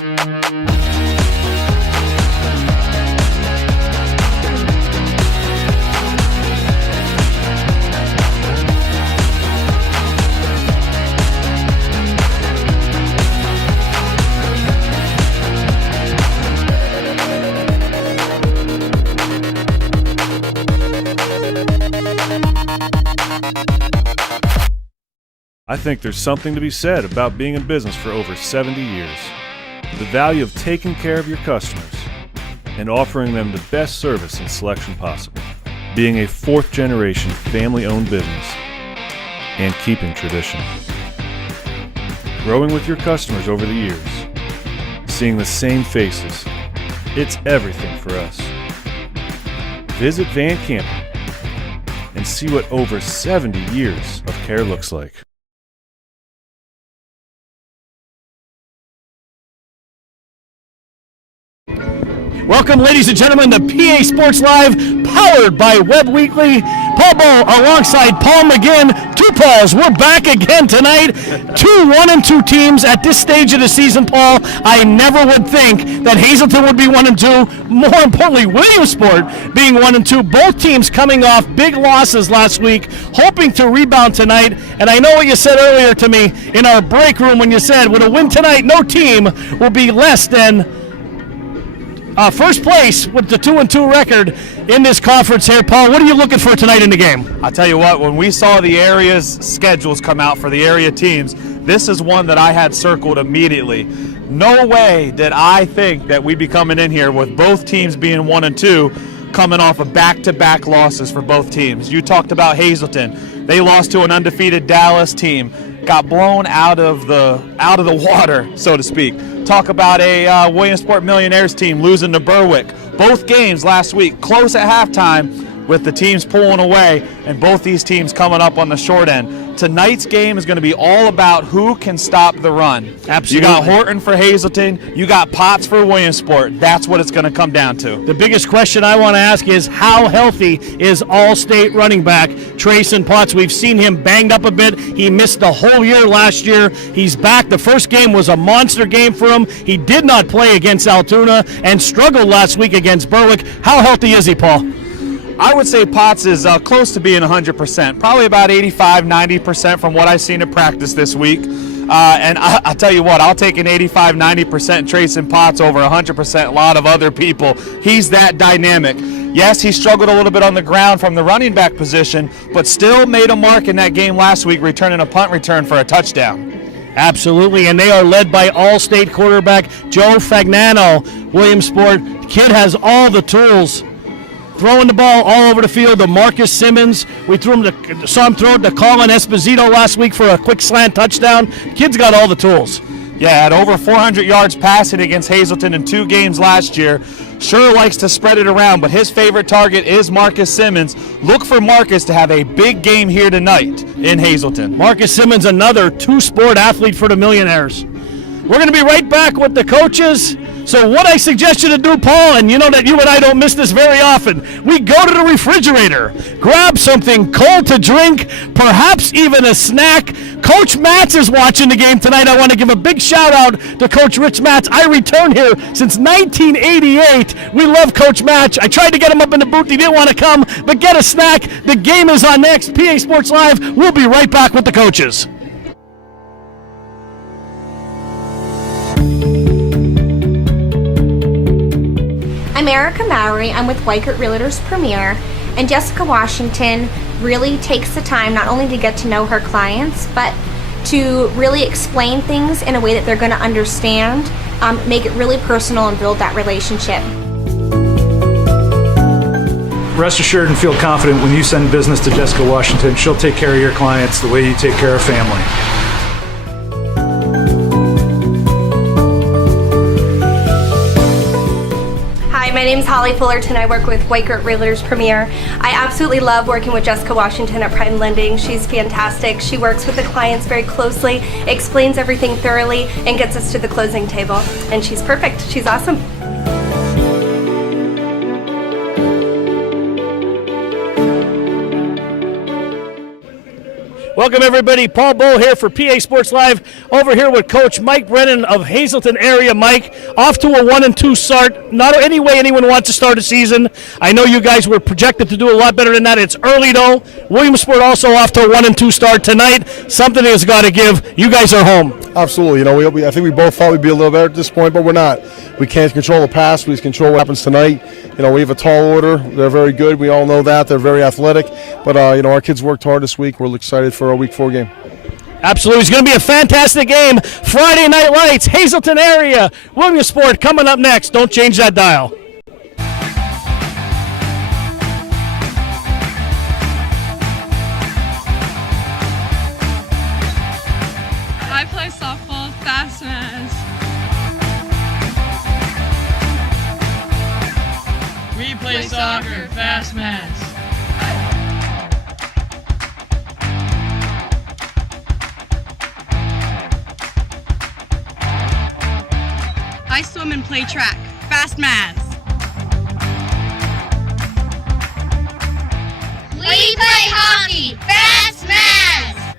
I think there's something to be said about being in business for over 70 years. The value of taking care of your customers and offering them the best service and selection possible. Being a fourth-generation family-owned business and keeping tradition. Growing with your customers over the years. Seeing the same faces. It's everything for us. Visit Van Campen and see what over 70 years of care looks like. Welcome, ladies and gentlemen, to PA Sports Live, powered by Web Weekly. Paul Bow alongside Paul McGinn. Two Pauls. We're back again tonight. 2 1-2 teams at this stage of the season, Paul. I never would think that Hazleton would be 1-2. More importantly, Williamsport being 1-2. Both teams coming off big losses last week, hoping to rebound tonight. And I know what you said earlier to me in our break room when you said, with a win tonight, no team will be less than first place with the 2-2 record in this conference here. Paul, what are you looking for tonight in the game? I'll tell you what, when we saw the area's schedules come out for the area teams, this is one that I had circled immediately. No way did I think that we'd be coming in here with both teams being 1-2, coming off of back-to-back losses for both teams. You talked about Hazleton. They lost to an undefeated Dallas team, got blown out of the water, so to speak. Talk about a Williamsport Millionaires team losing to Berwick. Both games last week close at halftime with the teams pulling away, and both these teams coming up on the short end. Tonight's game is going to be all about who can stop the run. Absolutely. You got Horton for Hazleton. You got Potts for Williamsport. That's what it's going to come down to. The biggest question I want to ask is, how healthy is All-State running back Trayson Potts? We've seen him banged up a bit. He missed the whole year last year. He's back. The first game was a monster game for him. He did not play against Altoona and struggled last week against Berwick. How healthy is he, Paul? I would say Potts is close to being 100%, probably about 85-90% from what I've seen at practice this week. And I'll tell you what, I'll take an 85-90% Trayson Potts over 100% a lot of other people. He's that dynamic. Yes, he struggled a little bit on the ground from the running back position, but still made a mark in that game last week, returning a punt return for a touchdown. Absolutely, and they are led by All-State quarterback Joe Fagnano. Williamsport, the kid has all the tools. Throwing the ball all over the field to Marcus Simmons. We saw him throw it to Colin Esposito last week for a quick slant touchdown. Kid's got all the tools. Yeah, had over 400 yards passing against Hazleton in 2 games last year. Sure likes to spread it around, but his favorite target is Marcus Simmons. Look for Marcus to have a big game here tonight in Hazleton. Marcus Simmons, another 2-sport athlete for the Millionaires. We're going to be right back with the coaches. So what I suggest you to do, Paul, and you know that you and I don't miss this very often, we go to the refrigerator, grab something cold to drink, perhaps even a snack. Coach Matz is watching the game tonight. I want to give a big shout out to Coach Rich Matz. I returned here since 1988. We love Coach Matz. I tried to get him up in the booth. He didn't want to come, but get a snack. The game is on next. PA Sports Live. We'll be right back with the coaches. I'm Erica Mowry. I'm with Weichert Realtors Premier, and Jessica Washington really takes the time not only to get to know her clients, but to really explain things in a way that they're going to understand, make it really personal, and build that relationship. Rest assured and feel confident when you send business to Jessica Washington, she'll take care of your clients the way you take care of family. My name is Holly Fullerton. I work with Weichert Realtors Premier. I absolutely love working with Jessica Washington at Prime Lending. She's fantastic. She works with the clients very closely, explains everything thoroughly, and gets us to the closing table. And she's perfect. She's awesome. Welcome, everybody. Paul Bull here for PA Sports Live. Over here with Coach Mike Brennan of Hazleton area. Mike, off to a 1-2 start. Not any way anyone wants to start a season. I know you guys were projected to do a lot better than that. It's early, though. Williamsport also off to a 1-2 start tonight. Something has got to give. You guys are home. Absolutely. You know, I think we both thought we'd be a little better at this point, but we're not. We can't control the pass. We just control what happens tonight. You know, we have a tall order. They're very good. We all know that. They're very athletic. But, you know, our kids worked hard this week. We're excited for our Week 4 game. Absolutely. It's going to be a fantastic game. Friday Night Lights, Hazleton area. Williamsport coming up next. Don't change that dial. I play softball, fast mass. We play soccer, fast mass. I swim and play track, fast mass. We play hockey, fast mass.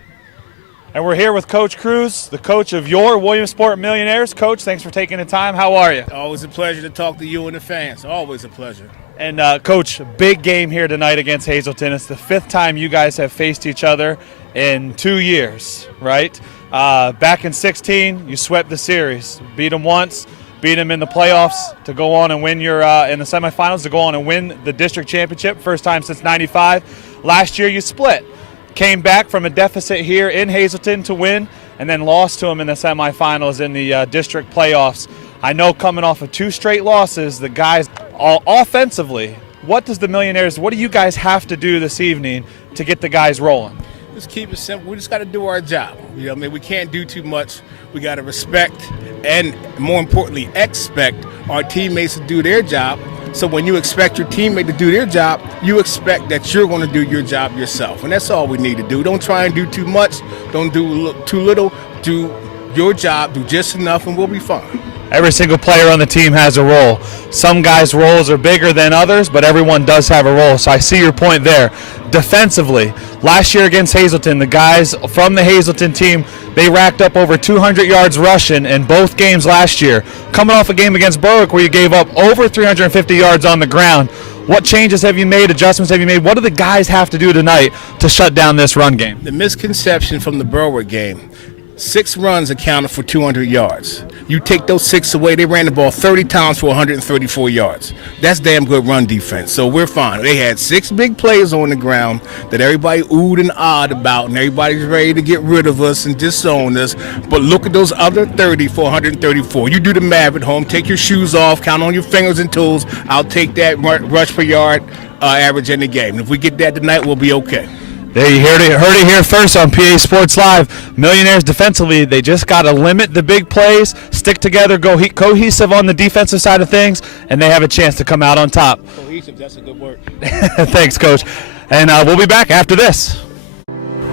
And we're here with Coach Cruz, the coach of your Williamsport Millionaires. Coach, thanks for taking the time. How are you? Always a pleasure to talk to you and the fans. Always a pleasure. And Coach, big game here tonight against Hazleton. It's the 5th time you guys have faced each other in 2 years, right? Back in 16, you swept the series. Beat them once, beat them in the playoffs to go on and win your in the semifinals to go on and win the district championship. First time since '95. Last year you split. Came back from a deficit here in Hazleton to win, and then lost to them in the semifinals in the district playoffs. I know coming off of 2 straight losses, the guys offensively, what do you guys have to do this evening to get the guys rolling? Just keep it simple. We just got to do our job. You know, I mean, we can't do too much. We got to respect and, more importantly, expect our teammates to do their job. So when you expect your teammate to do their job, you expect that you're going to do your job yourself. And that's all we need to do. Don't try and do too much. Don't do too little. Do your job. Do just enough, and we'll be fine. Every single player on the team has a role. Some guys' roles are bigger than others, but everyone does have a role. So I see your point there. Defensively, last year against Hazleton, the guys from the Hazleton team, they racked up over 200 yards rushing in both games last year. Coming off a game against Berwick where you gave up over 350 yards on the ground. What changes have you made? Adjustments have you made? What do the guys have to do tonight to shut down this run game? The misconception from the Berwick game, 6 runs accounted for 200 yards. You take those 6 away, they ran the ball 30 times for 134 yards. That's damn good run defense, so we're fine. They had 6 big plays on the ground that everybody oohed and awed about, and everybody's ready to get rid of us and disown us. But look at those other 30 for 134. You do the math at home, take your shoes off, count on your fingers and toes. I'll take that rush per yard average in the game. If we get that tonight, we'll be okay. There you heard it here first on PA Sports Live. Millionaires defensively, they just got to limit the big plays, stick together, go cohesive on the defensive side of things, and they have a chance to come out on top. Cohesive, that's a good word. Thanks, Coach. And we'll be back after this.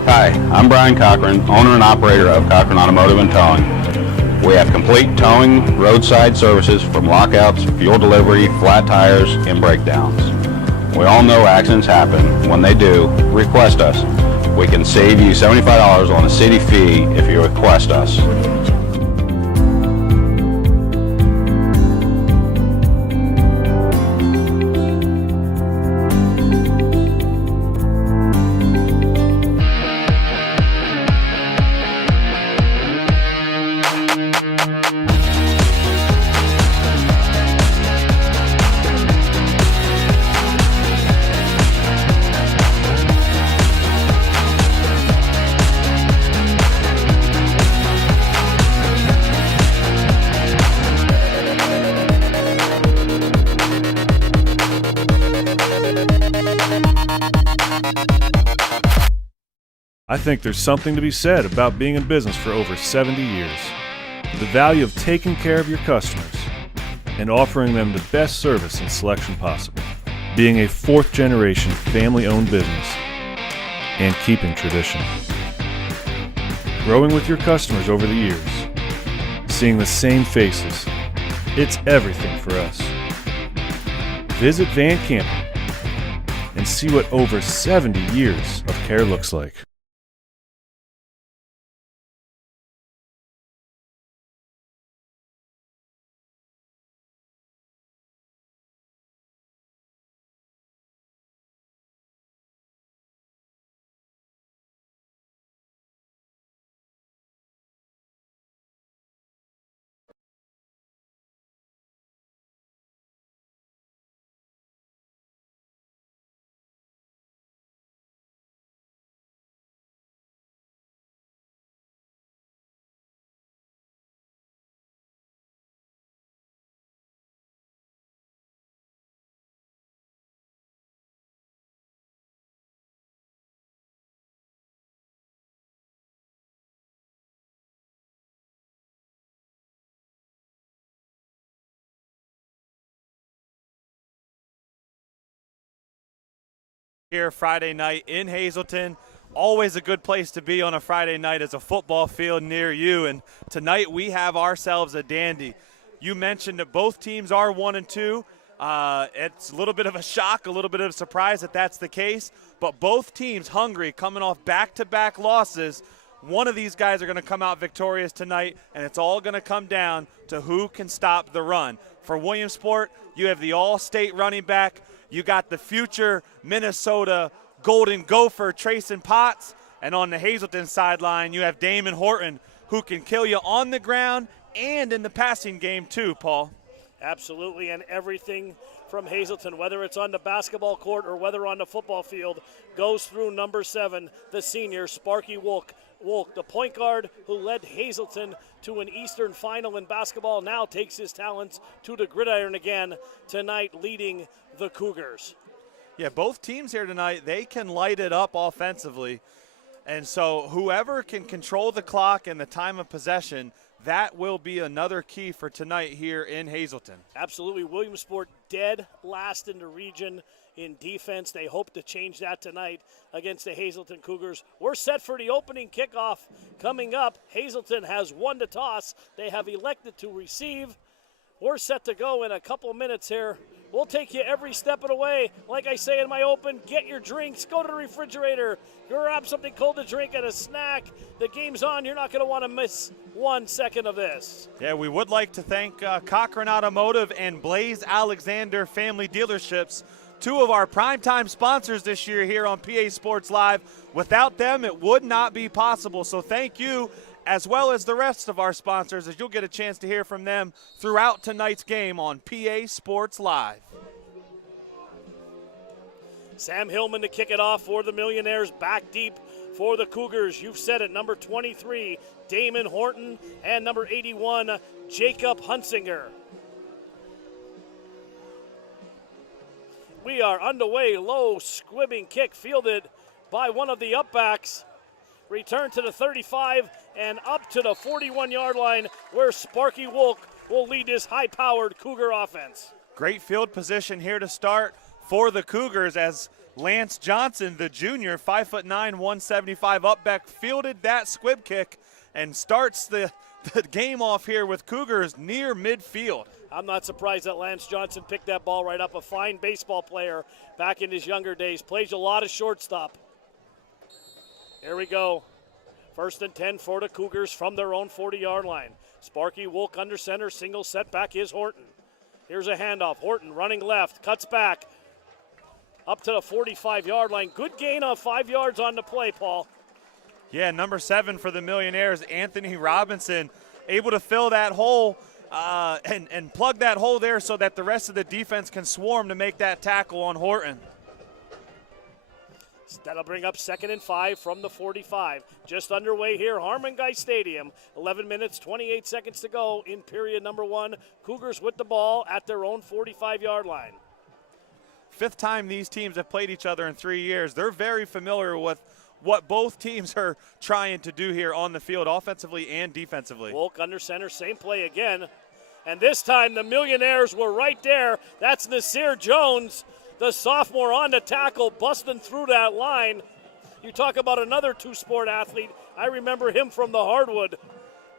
Hi, I'm Brian Cochran, owner and operator of Cochran Automotive and Towing. We have complete towing, roadside services from lockouts, fuel delivery, flat tires, and breakdowns. We all know accidents happen. When they do, request us. We can save you $75 on a city fee if you request us. I think there's something to be said about being in business for over 70 years. The value of taking care of your customers and offering them the best service and selection possible. Being a 4th generation family-owned business and keeping tradition. Growing with your customers over the years. Seeing the same faces. It's everything for us. Visit Van Campen and see what over 70 years of care looks like. Here Friday night in Hazleton. Always a good place to be on a Friday night is a football field near you, and tonight we have ourselves a dandy. You mentioned that both teams are 1-2. It's a little bit of a shock, a little bit of a surprise that that's the case, but both teams hungry, coming off back-to-back losses. One of these guys are going to come out victorious tonight, and it's all going to come down to who can stop the run. For Williamsport, you have the all-state running back. You got the future Minnesota Golden Gopher, Trayson Potts. And on the Hazleton sideline, you have Damon Horton, who can kill you on the ground and in the passing game too, Paul. Absolutely, and everything from Hazleton, whether it's on the basketball court or whether on the football field, goes through number 7, the senior, Sparky Wolk. Wolk, the point guard who led Hazleton to an Eastern final in basketball, now takes his talents to the gridiron again tonight, leading the Cougars. Yeah, both teams here tonight, they can light it up offensively. And so whoever can control the clock and the time of possession, that will be another key for tonight here in Hazleton. Absolutely. Williamsport dead last in the region in defense. They hope to change that tonight against the Hazleton Cougars. We're set for the opening kickoff coming up. Hazleton has won the toss. They have elected to receive. We're set to go in a couple minutes here. We'll take you every step of the way. Like I say in my open, get your drinks, go to the refrigerator, grab something cold to drink and a snack. The game's on. You're not going to want to miss 1 second of this. Yeah, we would like to thank Cochran Automotive and Blaze Alexander Family Dealerships, two of our primetime sponsors this year here on PA Sports Live. Without them, it would not be possible. So thank you, as well as the rest of our sponsors, as you'll get a chance to hear from them throughout tonight's game on PA Sports Live. Sam Hillman to kick it off for the Millionaires, back deep for the Cougars. You've said it, number 23, Damon Horton, and number 81, Jacob Hunsinger. We are underway, low squibbing kick fielded by one of the upbacks. Return to the 35 and up to the 41-yard line where Sparky Wolk will lead this high-powered Cougar offense. Great field position here to start for the Cougars as Lance Johnson, the junior, 5'9", 175 upback, fielded that squib kick and starts the game off here with Cougars near midfield. I'm not surprised that Lance Johnson picked that ball right up. A fine baseball player back in his younger days. Plays a lot of shortstop. Here we go. 1st and 10 for the Cougars from their own 40-yard line. Sparky Wolk under center, single setback is Horton. Here's a handoff. Horton running left, cuts back up to the 45-yard line. Good gain on 5 yards on the play, Paul. Yeah, number 7 for the Millionaires, Anthony Robinson, able to fill that hole and plug that hole there so that the rest of the defense can swarm to make that tackle on Horton. That'll bring up 2nd and 5 from the 45. Just underway here, Harmon Guy Stadium. 11 minutes, 28 seconds to go in period number 1. Cougars with the ball at their own 45-yard line. 5th time these teams have played each other in 3 years. They're very familiar with what both teams are trying to do here on the field, offensively and defensively. Wolk under center, same play again. And this time the Millionaires were right there. That's Nasir Jones, the sophomore, on the tackle, busting through that line. You talk about another two-sport athlete. I remember him from the hardwood.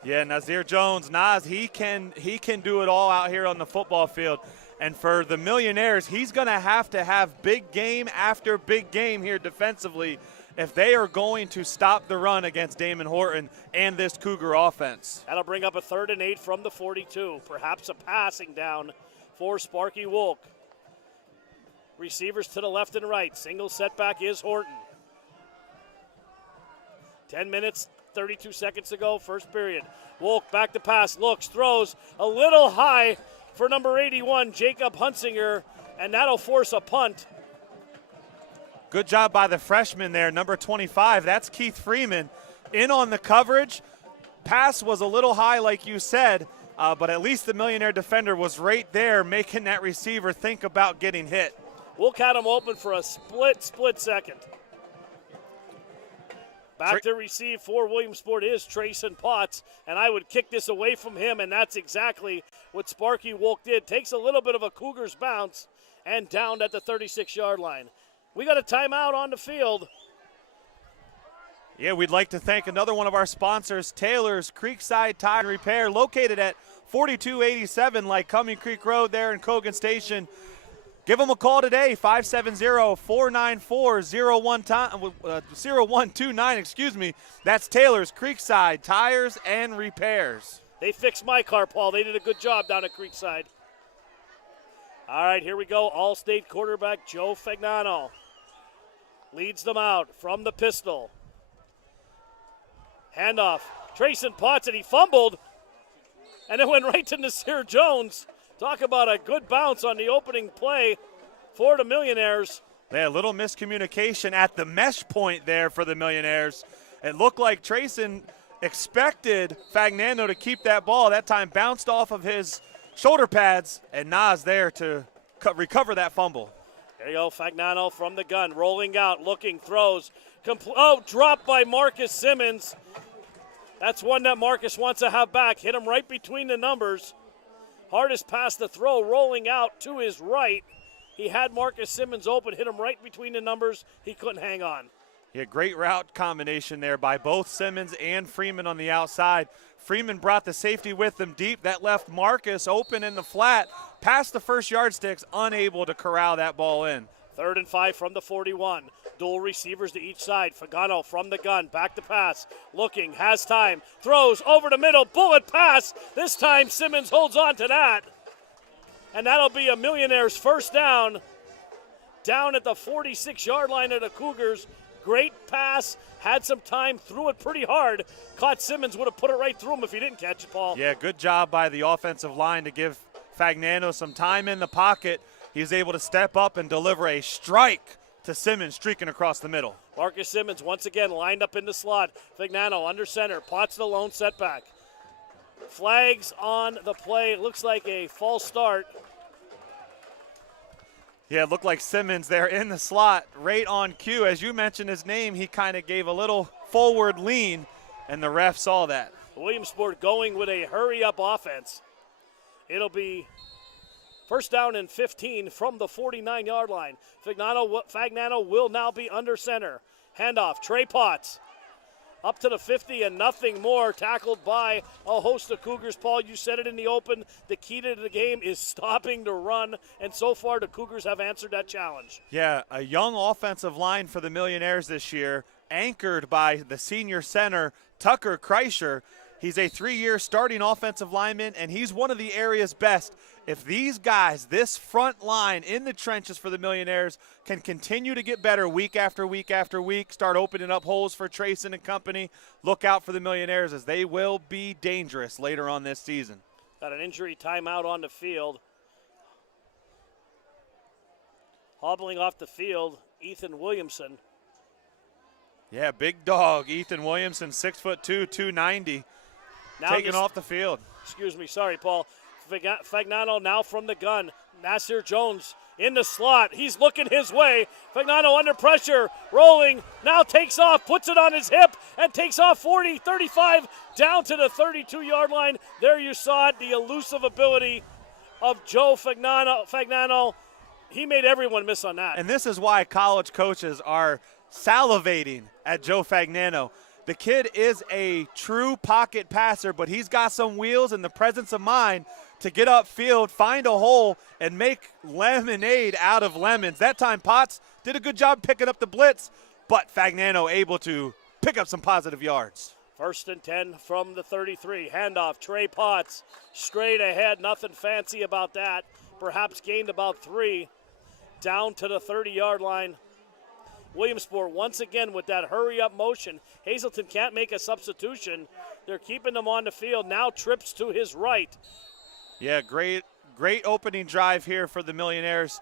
Yeah, Nasir Jones, Nas, he can do it all out here on the football field. And for the Millionaires, he's going to have big game after big game here defensively if they are going to stop the run against Damon Horton and this Cougar offense. That'll bring up a 3rd and 8 from the 42. Perhaps a passing down for Sparky Wolk. Receivers to the left and right. Single setback is Horton. 10 minutes, 32 seconds to go, first period. Wolk back to pass, looks, throws a little high for number 81, Jacob Hunsinger, and that'll force a punt. Good job by the freshman there, number 25. That's Keith Freeman in on the coverage. Pass was a little high, like you said, but at least the Millionaire defender was right there making that receiver think about getting hit. Wolk had him open for a split second. Back to receive for Williamsport is Trayson Potts, and I would kick this away from him, and that's exactly what Sparky Wolk did. Takes a little bit of a Cougars bounce and down at the 36-yard line. We got a timeout on the field. Yeah, we'd like to thank another one of our sponsors, Taylor's Creekside Tire and Repair, located at 4287 Lycoming Creek Road there in Cogan Station. Give them a call today, 570-494-0129, excuse me. That's Taylor's Creekside Tires and Repairs. They fixed my car, Paul. They did a good job down at Creekside. All right, here we go. All-State quarterback Joe Fagnano leads them out from the pistol. Handoff. Trayson Potts, and he fumbled, and it went right to Nasir Jones. Talk about a good bounce on the opening play for the Millionaires. Yeah, a little miscommunication at the mesh point there for the Millionaires. It looked like Trayson expected Fagnano to keep that ball. That time bounced off of his shoulder pads, and Nas there to recover that fumble. There you go, Fagnano from the gun, rolling out, looking, throws. Dropped by Marcus Simmons. That's one that Marcus wants to have back. Hit him right between the numbers. Hardest pass to throw, rolling out to his right. He had Marcus Simmons open, hit him right between the numbers. He couldn't hang on. Yeah, great route combination there by both Simmons and Freeman on the outside. Freeman brought the safety with him deep. That left Marcus open in the flat, past the first yardsticks, unable to corral that ball in. 3rd and 5 from the 41. Dual receivers to each side. Fagnano from the gun, back to pass. Looking, has time, throws over the middle, bullet pass. This time Simmons holds on to that. And that'll be a Millionaire's first down at the 46-yard line of the Cougars. Great pass, had some time, threw it pretty hard. Caught Simmons, would have put it right through him if he didn't catch it, Paul. Yeah, good job by the offensive line to give Fagnano some time in the pocket. He's able to step up and deliver a strike to Simmons streaking across the middle. Marcus Simmons once again lined up in the slot. Fagnano under center, Potts the lone setback. Flags on the play. It looks like a false start. Yeah, it looked like Simmons there in the slot, right on cue. As you mentioned his name, he kind of gave a little forward lean, and the ref saw that. Williamsport going with a hurry-up offense. It'll be first down and 15 from the 49-yard line. Fagnano will now be under center. Handoff, Trey Potts. Up to the 50 and nothing more, tackled by a host of Cougars. Paul, you said it in the open. The key to the game is stopping the run, and so far the Cougars have answered that challenge. Yeah, a young offensive line for the Millionaires this year, anchored by the senior center, Tucker Kreischer. He's a 3-year starting offensive lineman, and he's one of the area's best. If these guys, this front line in the trenches for the Millionaires, can continue to get better week after week after week, start opening up holes for Trayson and company, look out for the Millionaires as they will be dangerous later on this season. Got an injury timeout on the field. Hobbling off the field, Ethan Williamson. Yeah, big dog, Ethan Williamson, 6'2", 290. Now taken off the field. Excuse me, sorry, Paul. Fagnano now from the gun. Nasir Jones in the slot. He's looking his way. Fagnano under pressure, rolling, now takes off, puts it on his hip, and takes off 40, 35, down to the 32-yard line. There you saw it, the elusive ability of Joe Fagnano. He made everyone miss on that. And this is why college coaches are salivating at Joe Fagnano. The kid is a true pocket passer, but he's got some wheels and the presence of mind to get upfield, find a hole, and make lemonade out of lemons. That time Potts did a good job picking up the blitz, but Fagnano able to pick up some positive yards. 1st and 10 from the 33. Handoff, Trey Potts straight ahead. Nothing fancy about that. Perhaps gained about 3 down to the 30-yard line. Williamsport once again with that hurry-up motion. Hazleton can't make a substitution. They're keeping them on the field. Now trips to his right. Yeah, great opening drive here for the Millionaires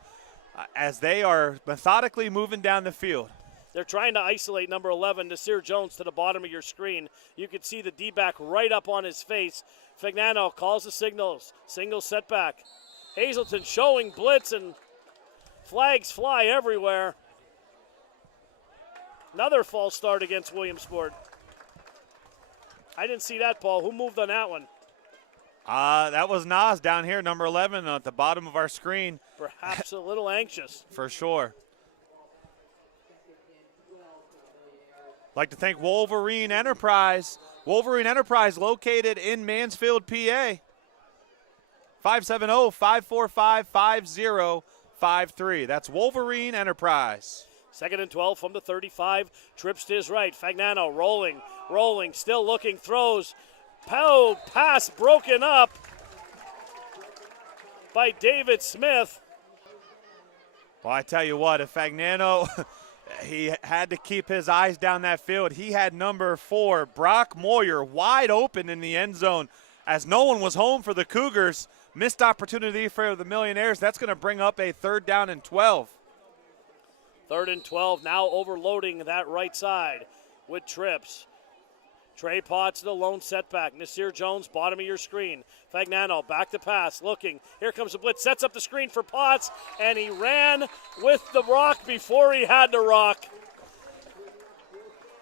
as they are methodically moving down the field. They're trying to isolate number 11, Nasir Jones, to the bottom of your screen. You can see the D-back right up on his face. Fagnano calls the signals. Single setback. Hazleton showing blitz, and flags fly everywhere. Another false start against Williamsport. I didn't see that, Paul. Who moved on that one? That was Nas down here, number 11, at the bottom of our screen. Perhaps a little anxious. For sure. like to thank Wolverine Enterprise. Wolverine Enterprise located in Mansfield, PA. 570-545-5053. That's Wolverine Enterprise. 2nd and 12 from the 35. Trips to his right. Fagnano rolling, still looking, throws. Pass broken up by David Smith. Well, I tell you what, if Fagnano, he had to keep his eyes down that field. He had number 4, Brock Moyer, wide open in the end zone as no one was home for the Cougars. Missed opportunity for the Millionaires. That's going to bring up a 3rd down and 12. 3rd and 12, now overloading that right side with trips. Trey Potts, the lone setback. Nasir Jones, bottom of your screen. Fagnano, back to pass, looking. Here comes the blitz, sets up the screen for Potts, and he ran with the rock before he had to rock.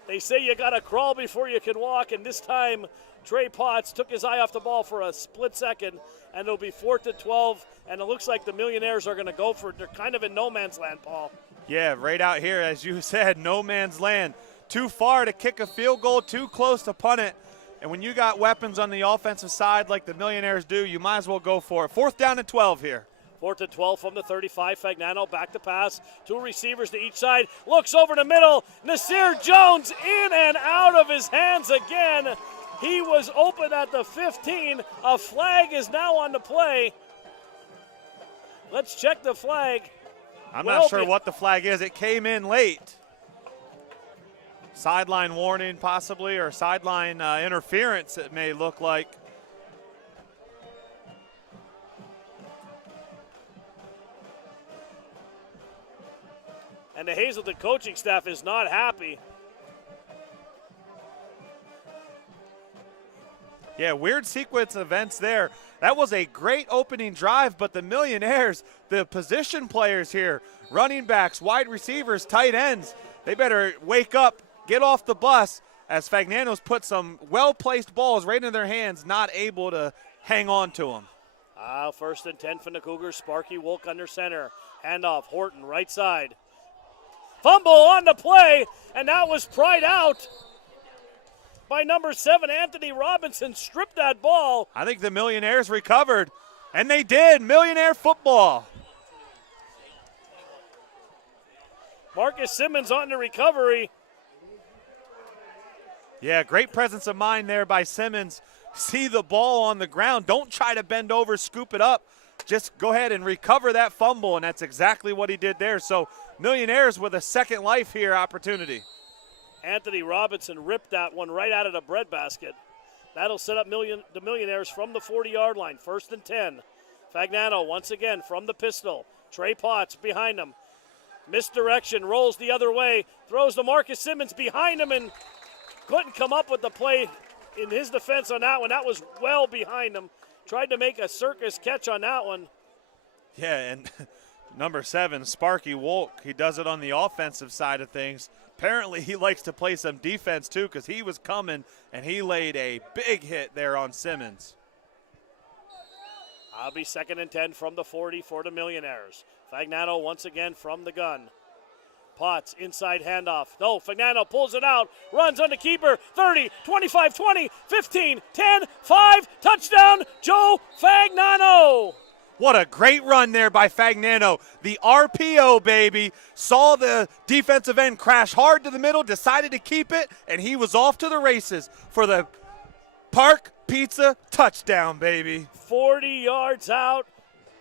They say you got to crawl before you can walk, and this time Trey Potts took his eye off the ball for a split second, and it'll be 4th and 12, and it looks like the Millionaires are going to go for it. They're kind of in no man's land, Paul. Yeah, right out here, as you said, no man's land. Too far to kick a field goal, too close to punt it. And when you got weapons on the offensive side like the Millionaires do, you might as well go for it. 4th down and 12 here. 4th and 12 from the 35. Fagnano back to pass. 2 receivers to each side. Looks over the middle. Nasir Jones in and out of his hands again. He was open at the 15. A flag is now on the play. Let's check the flag. I'm not sure what the flag is. It came in late. Sideline warning possibly, or sideline interference it may look like. And the Hazleton coaching staff is not happy. Yeah, weird sequence of events there. That was a great opening drive, but the Millionaires, the position players here, running backs, wide receivers, tight ends, they better wake up, get off the bus, as Fagnano's put some well-placed balls right in their hands, not able to hang on to them. 1st and 10 from the Cougars. Sparky Wolk under center. Handoff, Horton, right side. Fumble on the play, and that was pried out by number 7, Anthony Robinson. Stripped that ball. I think the Millionaires recovered, and they did. Millionaire football. Marcus Simmons on the recovery. Yeah, great presence of mind there by Simmons. See the ball on the ground. Don't try to bend over, scoop it up. Just go ahead and recover that fumble, and that's exactly what he did there. So Millionaires with a second life here opportunity. Anthony Robinson ripped that one right out of the breadbasket. That'll set up the Millionaires from the 40-yard line. 1st and 10. Fagnano once again from the pistol. Trey Potts behind him. Misdirection, rolls the other way. Throws to Marcus Simmons behind him and couldn't come up with the play in his defense on that one. That was well behind him. Tried to make a circus catch on that one. Yeah, and number 7, Sparky Wolk, he does it on the offensive side of things. Apparently he likes to play some defense too, because he was coming and he laid a big hit there on Simmons. I'll be 2nd and 10 from the 40 for the Millionaires. Fagnano once again from the gun. Potts, inside handoff. No, Fagnano pulls it out, runs on the keeper. 30, 25, 20, 15, 10, 5, touchdown, Joe Fagnano. What a great run there by Fagnano. The RPO, baby. Saw the defensive end crash hard to the middle, decided to keep it, and he was off to the races for the Park Pizza touchdown, baby. 40 yards out.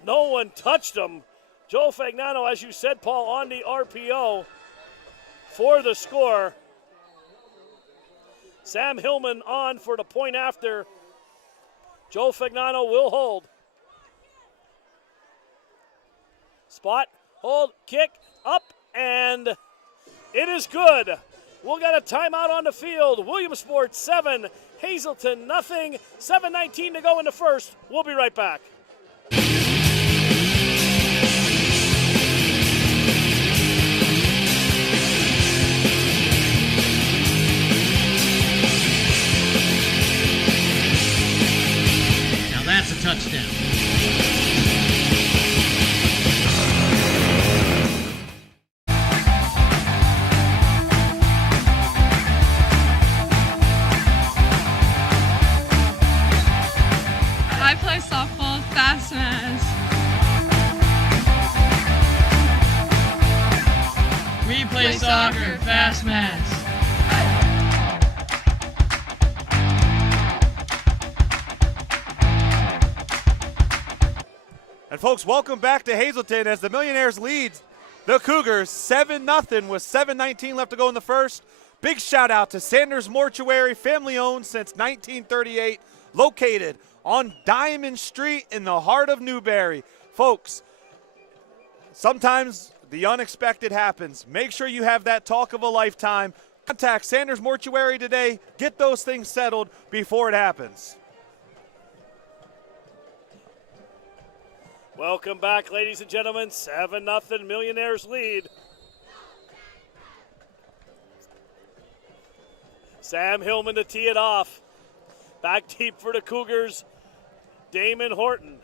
No one touched him. Joe Fagnano, as you said, Paul, on the RPO for the score. Sam Hillman on for the point after. Joe Fagnano will hold. Spot, hold, kick, up, and it is good. We'll get a timeout on the field. Williamsport 7, Hazleton nothing. 7:19 to go in the first. We'll be right back. Now that's a touchdown. I play softball, Fast Mass. We play soccer, Fast Mass. And folks, welcome back to Hazleton as the Millionaires leads the Cougars 7-0 with 7:19 left to go in the first. Big shout out to Sanders Mortuary, family owned since 1938, located on Diamond Street in the heart of Newberry. Folks, sometimes the unexpected happens. Make sure you have that talk of a lifetime. Contact Sanders Mortuary today. Get those things settled before it happens. Welcome back, ladies and gentlemen. 7-0 Millionaires lead. Sam Hillman to tee it off. Back deep for the Cougars, Damon Horton,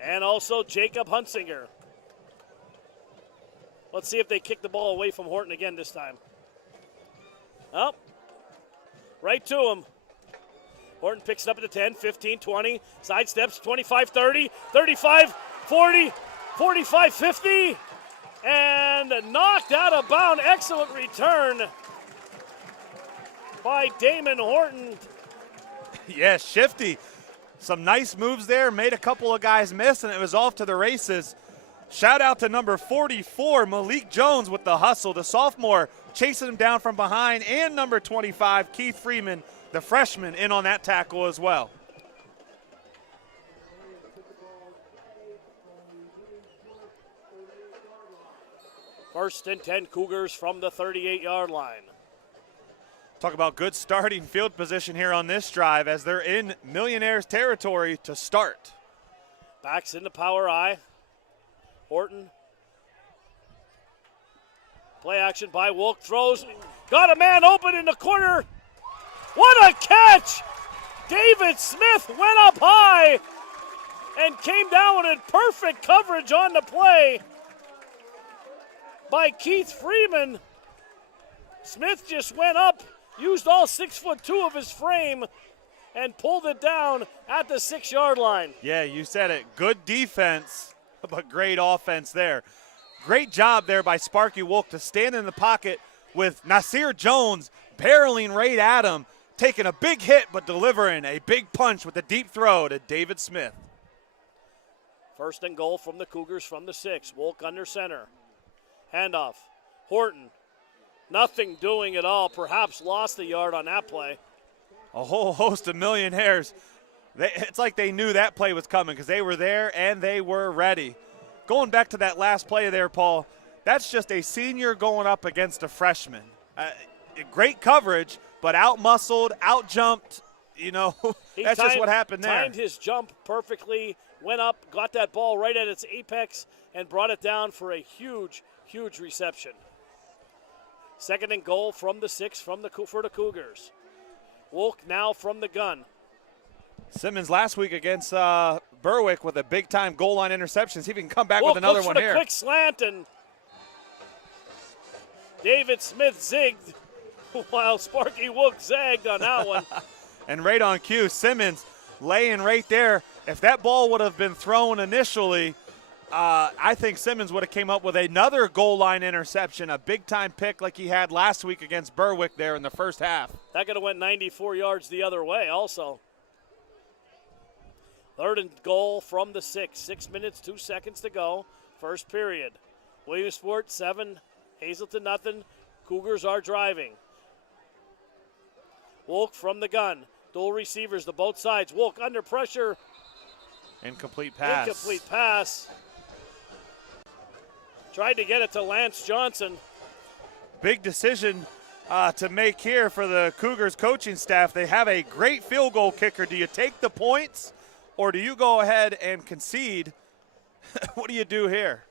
and also Jacob Hunsinger. Let's see if they kick the ball away from Horton again this time. Oh, right to him. Horton picks it up at the 10, 15, 20, sidesteps, 25, 30, 35, 40, 45, 50, and knocked out of bounds. Excellent return by Damon Horton. Yeah, shifty. Some nice moves there, made a couple of guys miss, and it was off to the races. Shout out to number 44, Malik Jones with the hustle. The sophomore chasing him down from behind, and number 25, Keith Freeman, the freshman, in on that tackle as well. First and 10 Cougars from the 38-yard line. Talk about good starting field position here on this drive as they're in Millionaires territory to start. Backs into power I. Horton. Play action by Wilk. Throws. Got a man open in the corner. What a catch! David Smith went up high and came down with perfect coverage on the play by Keith Freeman. Smith just went up, used all 6'2" of his frame, and pulled it down at the 6-yard line. Yeah, you said it. Good defense, but great offense there. Great job there by Sparky Wolk to stand in the pocket with Nasir Jones barreling right at him, taking a big hit but delivering a big punch with a deep throw to David Smith. First and goal from the Cougars from the 6. Wolk under center. Handoff. Horton. Nothing doing at all. Perhaps lost a yard on that play. A whole host of Millionaires. It's like they knew that play was coming because they were there and they were ready. Going back to that last play there, Paul, that's just a senior going up against a freshman. Great coverage, but out-muscled, out-jumped. You know, that's just what happened there. Timed his jump perfectly, went up, got that ball right at its apex, and brought it down for a huge, huge reception. Second and goal from the 6 for the Cougars. Wolk now from the gun. Simmons last week against Berwick with a big-time goal line interception. See if he can come back Wolk with another looks one for here. The quick slant, and David Smith zigged while Sparky Wolk zagged on that one. And right on cue, Simmons laying right there. If that ball would have been thrown initially, I think Simmons would have came up with another goal line interception, a big-time pick like he had last week against Berwick there in the first half. That could have went 94 yards the other way also. Third and goal from the 6. 6 minutes, 2 seconds to go. First period. Williamsport 7, Hazleton nothing. Cougars are driving. Wolk from the gun. Dual receivers to both sides. Wolk under pressure. Incomplete pass. Incomplete pass. Tried to get it to Lance Johnson. Big decision to make here for the Cougars coaching staff. They have a great field goal kicker. Do you take the points or do you go ahead and concede? What do you do here?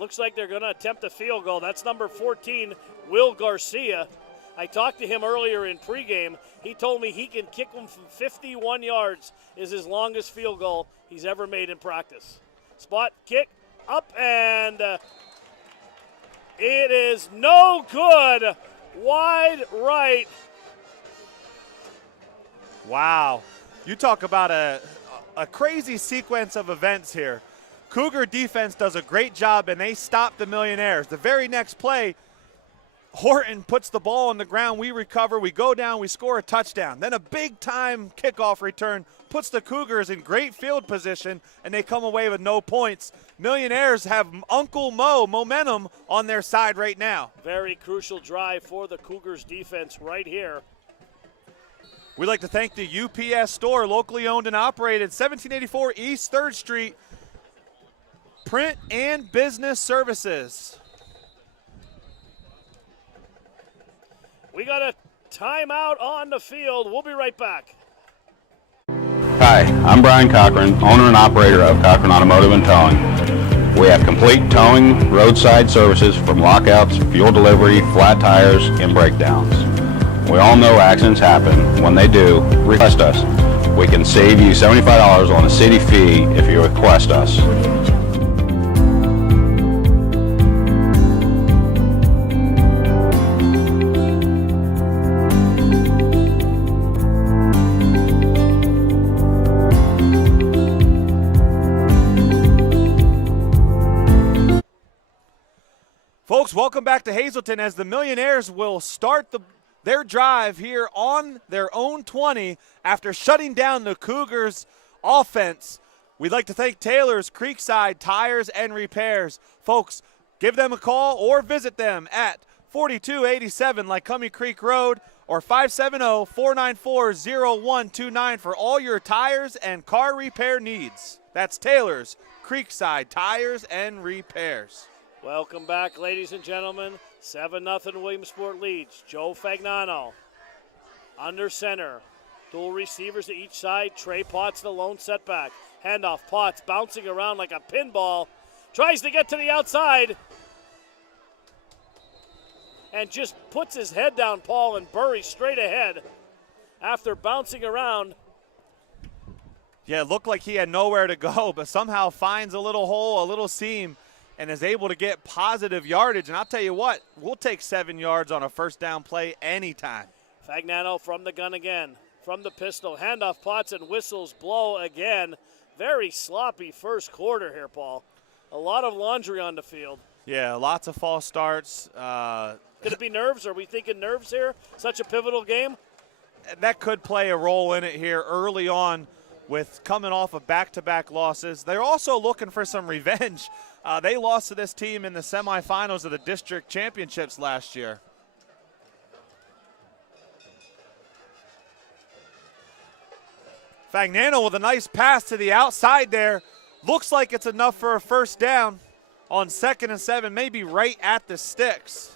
Looks like they're going to attempt a field goal. That's number 14, Will Garcia. I talked to him earlier in pregame. He told me he can kick them from 51 yards is his longest field goal he's ever made in practice. Spot kick up, and it is no good. Wide right. Wow. You talk about a crazy sequence of events here. Cougar defense does a great job, and they stop the Millionaires. The very next play, Horton puts the ball on the ground. We recover. We go down. We score a touchdown. Then a big-time kickoff return puts the Cougars in great field position, and they come away with no points. Millionaires have Uncle Mo momentum on their side right now. Very crucial drive for the Cougars defense right here. We'd like to thank the UPS store, locally owned and operated, 1784 East 3rd Street. Print and business services. We got a timeout on the field. We'll be right back. Hi, I'm Brian Cochran, owner and operator of Cochran Automotive and Towing. We have complete towing, roadside services from lockouts, fuel delivery, flat tires, and breakdowns. We all know accidents happen. When they do, request us. We can save you $75 on a city fee if you request us. Folks, welcome back to Hazleton as the Millionaires will start their drive here on their own 20 after shutting down the Cougars' offense. We'd like to thank Taylor's Creekside Tires and Repairs. Folks, give them a call or visit them at 4287 Lycoming Creek Road or 570-494-0129 for all your tires and car repair needs. That's Taylor's Creekside Tires and Repairs. Welcome back, ladies and gentlemen. 7-0 Williamsport leads. Joe Fagnano under center. Dual receivers to each side. Trey Potts, the lone setback. Handoff, Potts bouncing around like a pinball. Tries to get to the outside. And just puts his head down, Paul, and buries straight ahead after bouncing around. Yeah, it looked like he had nowhere to go, but somehow finds a little hole, a little seam, and is able to get positive yardage. And I'll tell you what, we'll take 7 yards on a first down play anytime. Fagnano from the gun again, from the pistol. Handoff, Potts, and whistles blow again. Very sloppy first quarter here, Paul. A lot of laundry on the field. Yeah, lots of false starts. Could it be nerves? Are we thinking nerves here? Such a pivotal game? That could play a role in it here early on with coming off of back-to-back losses. They're also looking for some revenge. They lost to this team in the semifinals of the district championships last year. Fagnano with a nice pass to the outside there. Looks like it's enough for a first down on 2nd and 7, maybe right at the sticks.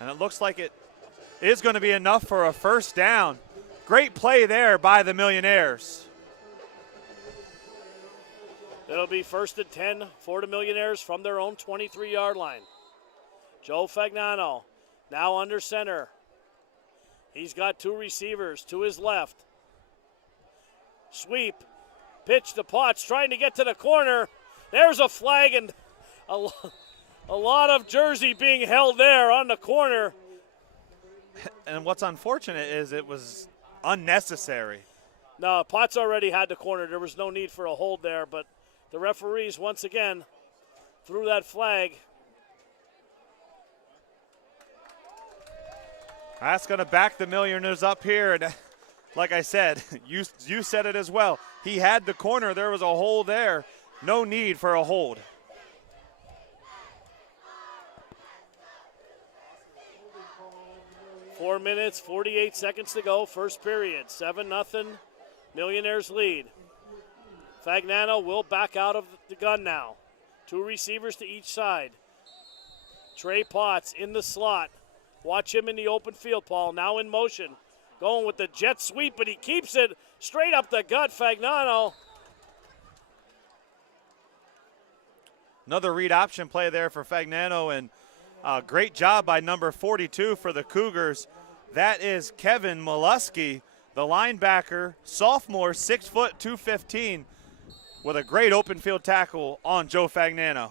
And it looks like it is going to be enough for a first down. Great play there by the Millionaires. It'll be 1st and 10 for the Millionaires from their own 23-yard line. Joe Fagnano now under center. He's got 2 receivers to his left. Sweep, pitch to Potts, trying to get to the corner. There's a flag and a lot of jersey being held there on the corner. And what's unfortunate is it was unnecessary. No, Potts already had the corner. There was no need for a hold there, but the referees once again threw that flag. That's going to back the Millionaires up here. And like I said, you said it as well. He had the corner. There was a hole there. No need for a hold. Four minutes, 48 seconds to go, first period. 7-0, Millionaires lead. Fagnano will back out of the gun now. 2 receivers to each side. Trey Potts in the slot. Watch him in the open field, Paul. Now in motion. Going with the jet sweep, but he keeps it straight up the gut, Fagnano. Another read option play there for Fagnano, and great job by number 42 for the Cougars. That is Kevin Molesky, the linebacker, sophomore, 6 foot, 215, with a great open field tackle on Joe Fagnano.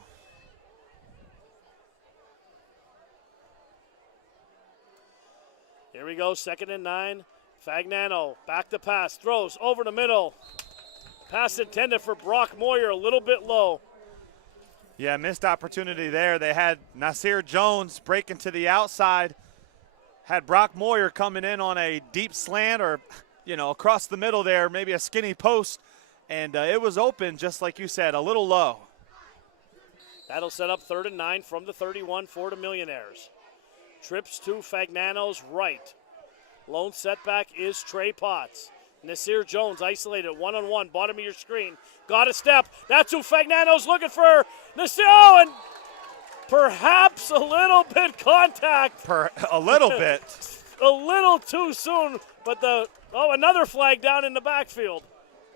Here we go, 2nd and 9. Fagnano back to pass, throws over the middle. Pass intended for Brock Moyer, a little bit low. Yeah, missed opportunity there. They had Nasir Jones breaking to the outside. Had Brock Moyer coming in on a deep slant or, across the middle there, maybe a skinny post. And it was open, just like you said, a little low. That'll set up 3rd and 9 from the 31 for the Millionaires. Trips to Fagnano's right. Lone setback is Trey Potts. Nasir Jones isolated one-on-one, bottom of your screen. Got a step. That's who Fagnano's looking for. Nasir, and perhaps a little bit contact. A little bit. A little too soon, but another flag down in the backfield.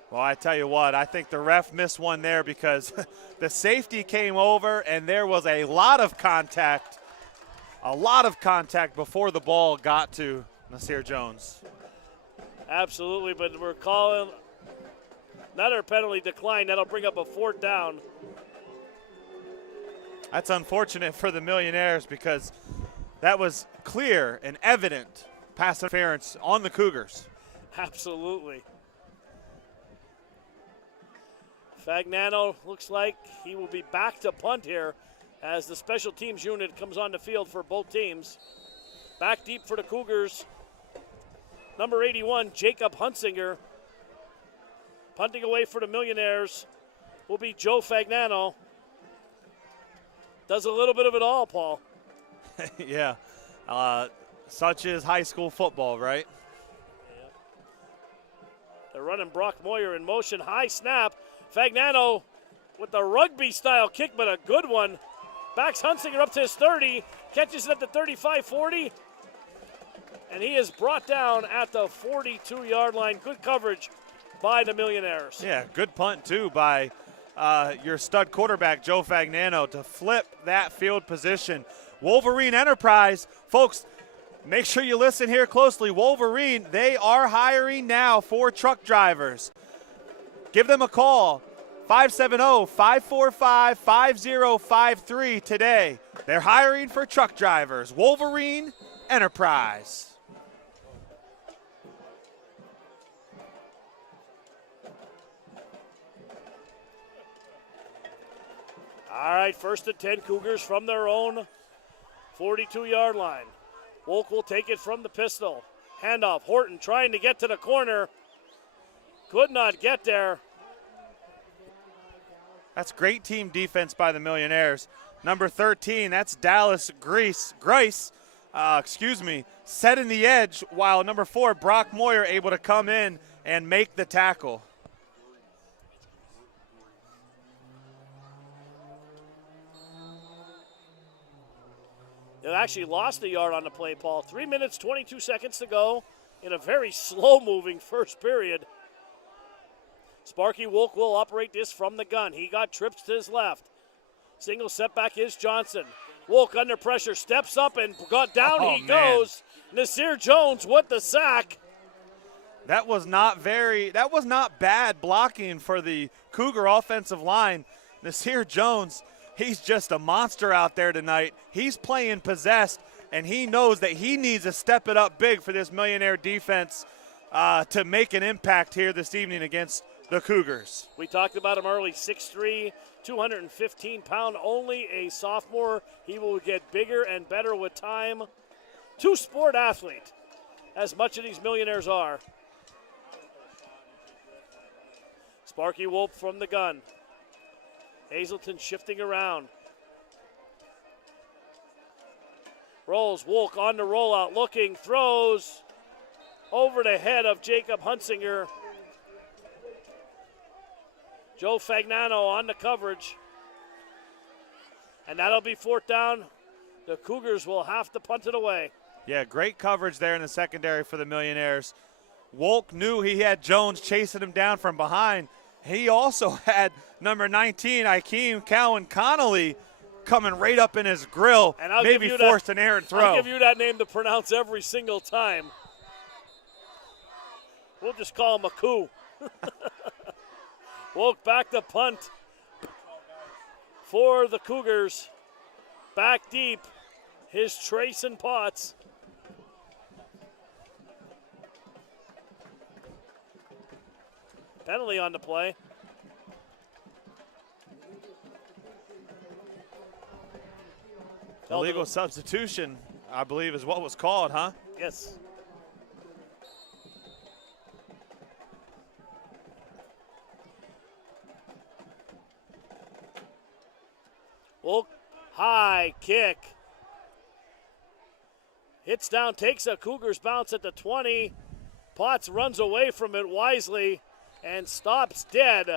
Well, I tell you what, I think the ref missed one there because the safety came over and there was a lot of contact before the ball got to Nasir Jones. Absolutely, but we're calling another penalty decline. That'll bring up a 4th down. That's unfortunate for the Millionaires because that was clear and evident pass interference on the Cougars. Absolutely. Fagnano looks like he will be back to punt here as the special teams unit comes on the field for both teams. Back deep for the Cougars. Number 81, Jacob Hunsinger. Punting away for the Millionaires will be Joe Fagnano. Does a little bit of it all, Paul. Yeah. Such is high school football, right? Yeah. They're running Brock Moyer in motion. High snap. Fagnano with the rugby-style kick, but a good one. Backs Hunsinger up to his 30. Catches it at the 35-40. And he is brought down at the 42-yard line. Good coverage by the Millionaires. Yeah, good punt, too, by your stud quarterback, Joe Fagnano, to flip that field position. Wolverine Enterprise, folks, make sure you listen here closely. Wolverine, they are hiring now for truck drivers. Give them a call, 570-545-5053 today. They're hiring for truck drivers. Wolverine Enterprise. All right, 1st and 10 Cougars from their own 42-yard line. Wolk will take it from the pistol. Handoff, Horton trying to get to the corner. Could not get there. That's great team defense by the Millionaires. Number 13, that's Dallas Grice, setting the edge, while number 4, Brock Moyer, able to come in and make the tackle. They actually lost a yard on the play, Paul. 3 minutes, 22 seconds to go in a very slow-moving first period. Sparky Wolk will operate this from the gun. He got trips to his left. Single setback is Johnson. Wolk under pressure, steps up and got down. He goes. Nasir Jones with the sack. That was not bad blocking for the Cougar offensive line. Nasir Jones, he's just a monster out there tonight. He's playing possessed, and he knows that he needs to step it up big for this Millionaire defense to make an impact here this evening against the Cougars. We talked about him early, 6'3", 215-pound, only a sophomore. He will get bigger and better with time. Two-sport athlete, as much of these Millionaires are. Sparky Wolf from the gun. Hazleton shifting around. Rolls, Wolk on the rollout, looking, throws over the head of Jacob Hunsinger. Joe Fagnano on the coverage. And that'll be 4th down. The Cougars will have to punt it away. Yeah, great coverage there in the secondary for the Millionaires. Wolk knew he had Jones chasing him down from behind. He also had number 19, Akeem Cowan Connolly, coming right up in his grill, and I'll maybe forced an errant throw. I'll give you that name to pronounce every single time. We'll just call him a coup. Wolk back to punt for the Cougars. Back deep, his Trayson Potts. Penalty on the play. Illegal substitution, I believe, is what was called, huh? Yes. Well, high kick. Hits down, takes a Cougars bounce at the 20. Potts runs away from it wisely and stops dead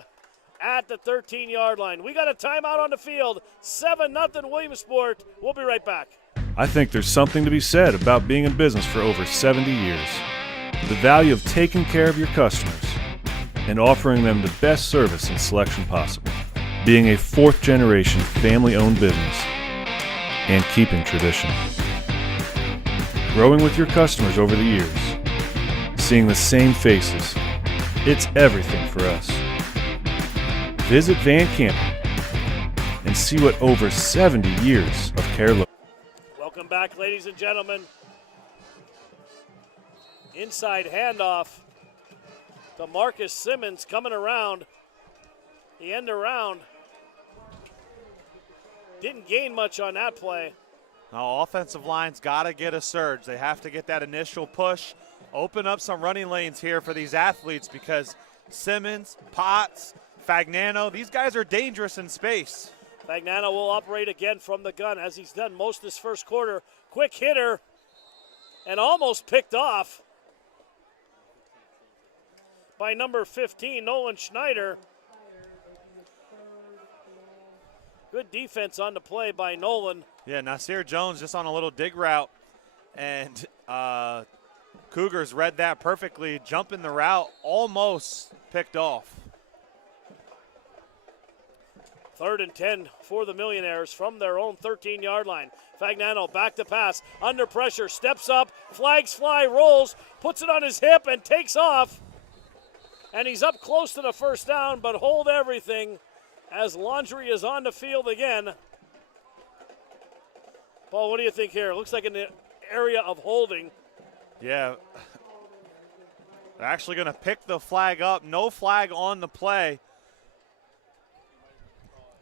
at the 13-yard line. We got a timeout on the field. 7-0 Williamsport. We'll be right back. I think there's something to be said about being in business for over 70 years. The value of taking care of your customers and offering them the best service and selection possible. Being a fourth-generation family-owned business and keeping tradition. Growing with your customers over the years. Seeing the same faces. It's everything for us. Visit Van Camp and see what over 70 years of care looks. Welcome back, ladies and gentlemen. Inside handoff to Marcus Simmons coming around. The end around. Didn't gain much on that play. Now, offensive line's got to get a surge. They have to get that initial push, open up some running lanes here for these athletes because Simmons, Potts, Fagnano, these guys are dangerous in space. Fagnano will operate again from the gun as he's done most this first quarter. Quick hitter and almost picked off by number 15, Nolan Schneider. Good defense on the play by Nolan. Yeah, Nasir Jones just on a little dig route, and Cougars read that perfectly, jumping the route, almost picked off. 3rd and 10 for the Millionaires from their own 13-yard line. Fagnano back to pass, under pressure, steps up, flags fly, rolls, puts it on his hip and takes off. And he's up close to the first down, but hold everything as Laundry is on the field again. Paul, what do you think here? Looks like an area of holding. Yeah. They're actually going to pick the flag up. No flag on the play.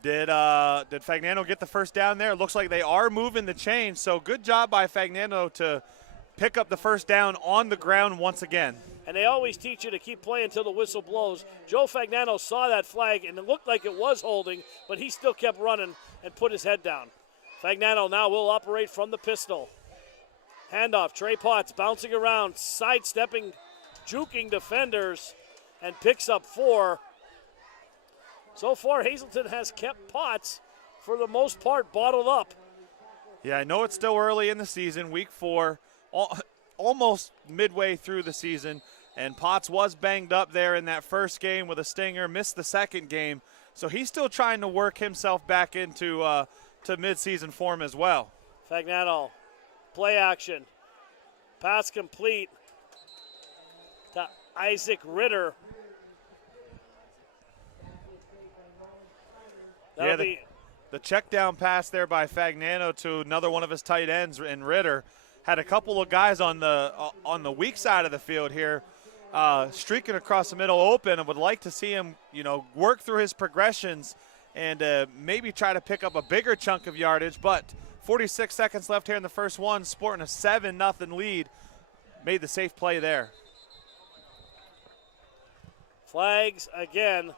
Did Fagnano get the first down there? Looks like they are moving the chain, so good job by Fagnano to pick up the first down on the ground once again. And they always teach you to keep playing until the whistle blows. Joe Fagnano saw that flag, and it looked like it was holding, but he still kept running and put his head down. Fagnano now will operate from the pistol. Handoff, Trey Potts bouncing around, sidestepping, juking defenders, and picks up 4. So far, Hazleton has kept Potts, for the most part, bottled up. Yeah, I know it's still early in the season, week 4, almost midway through the season, and Potts was banged up there in that first game with a stinger, missed the second game, so he's still trying to work himself back into to midseason form as well. Fagnano, play action, pass complete to Isaac Ritter. Yeah, the check down pass there by Fagnano to another one of his tight ends in Ritter had a couple of guys on the weak side of the field here streaking across the middle open, and would like to see him, work through his progressions and maybe try to pick up a bigger chunk of yardage. But 46 seconds left here in the first one, sporting a 7-0 lead, made the safe play there. Flags again.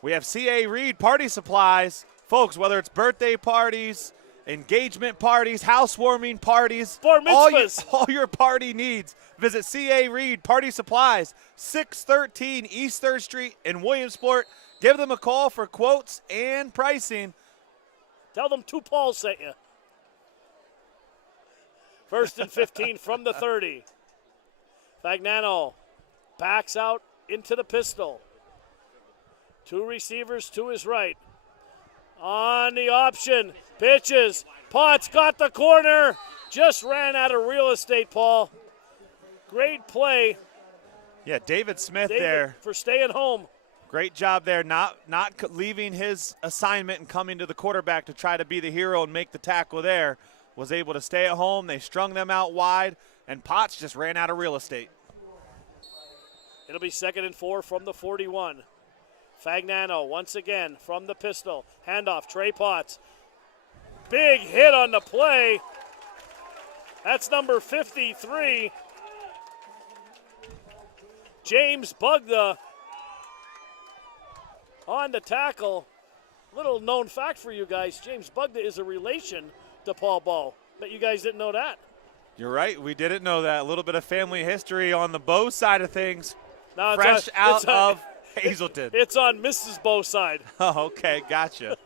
We have C.A. Reed Party Supplies. Folks, whether it's birthday parties, engagement parties, housewarming parties, bar mitzvahs, all your party needs, visit C.A. Reed Party Supplies, 613 East 3rd Street in Williamsport. Give them a call for quotes and pricing. Tell them 2 Pauls sent you. 1st and 15 from the 30. Fagnano backs out into the pistol. 2 receivers to his right. On the option, pitches. Potts got the corner. Just ran out of real estate, Paul. Great play. Yeah, David Smith there. For staying home. Great job there, not leaving his assignment and coming to the quarterback to try to be the hero and make the tackle there. Was able to stay at home. They strung them out wide, and Potts just ran out of real estate. It'll be 2nd and 4 from the 41. Fagnano once again from the pistol. Handoff, Trey Potts. Big hit on the play. That's number 53. James Bugda on the tackle. Little known fact for you guys, James Bugda is a relation to Paul Bowe. Bet you guys didn't know that. You're right, we didn't know that. A little bit of family history on the Bowe side of things. No, Fresh out of Hazleton. It's on Mrs. Bowe's side. Oh, okay, gotcha.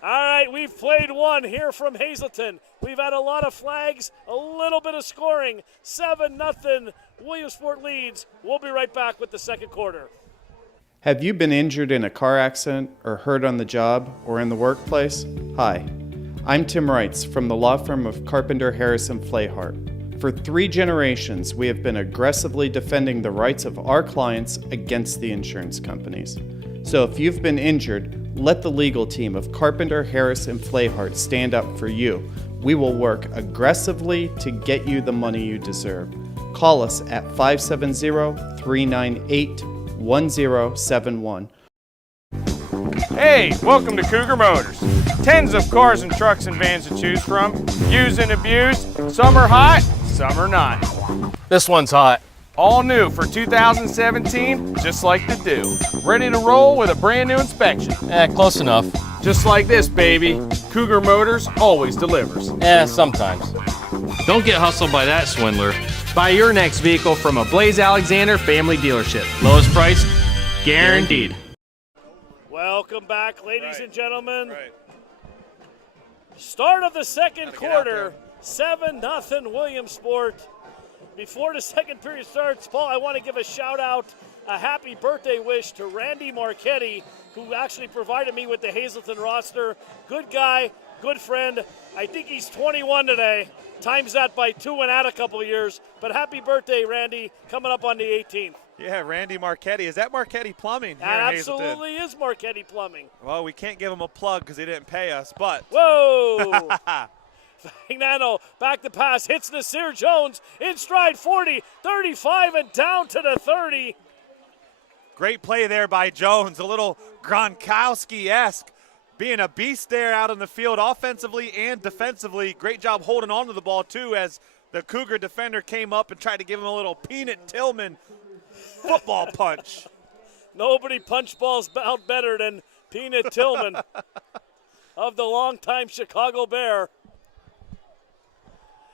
All right, we've played one here from Hazleton. We've had a lot of flags, a little bit of scoring. 7-0, Williamsport leads. We'll be right back with the second quarter. Have you been injured in a car accident or hurt on the job or in the workplace? Hi, I'm Tim Reitz from the law firm of Carpenter Harrison Flahart. For 3 generations, we have been aggressively defending the rights of our clients against the insurance companies. So if you've been injured, let the legal team of Carpenter Harrison Flahart stand up for you. We will work aggressively to get you the money you deserve. Call us at 570-398-1071. Hey, welcome to Cougar Motors. Tens of cars and trucks and vans to choose from. Used and abused. Some are hot, some are not. This one's hot. All new for 2017, just like the do. Ready to roll with a brand new inspection. Close enough. Just like this, baby. Cougar Motors always delivers. Sometimes. Don't get hustled by that swindler. Buy your next vehicle from a Blaze Alexander family dealership. Lowest price, guaranteed. Welcome back, ladies and gentlemen. Start of the second quarter, 7-0 Williamsport. Before the second period starts, Paul, I want to give a shout out, a happy birthday wish to Randy Marchetti, who actually provided me with the Hazleton roster. Good guy, good friend. I think he's 21 today. Times that by 2 and add a couple of years. But happy birthday, Randy, coming up on the 18th. Yeah, Randy Marchetti. Is that Marchetti Plumbing here in Hazleton? Absolutely is Marchetti Plumbing. Well, we can't give him a plug because he didn't pay us, but. Whoa! Fagnano back to pass, hits Nasir Jones in stride 40, 35, and down to the 30. Great play there by Jones, a little Gronkowski-esque. Being a beast there out in the field offensively and defensively. Great job holding on to the ball, too, as the Cougar defender came up and tried to give him a little Peanut Tillman football punch. Nobody punched balls out better than Peanut Tillman of the longtime Chicago Bear.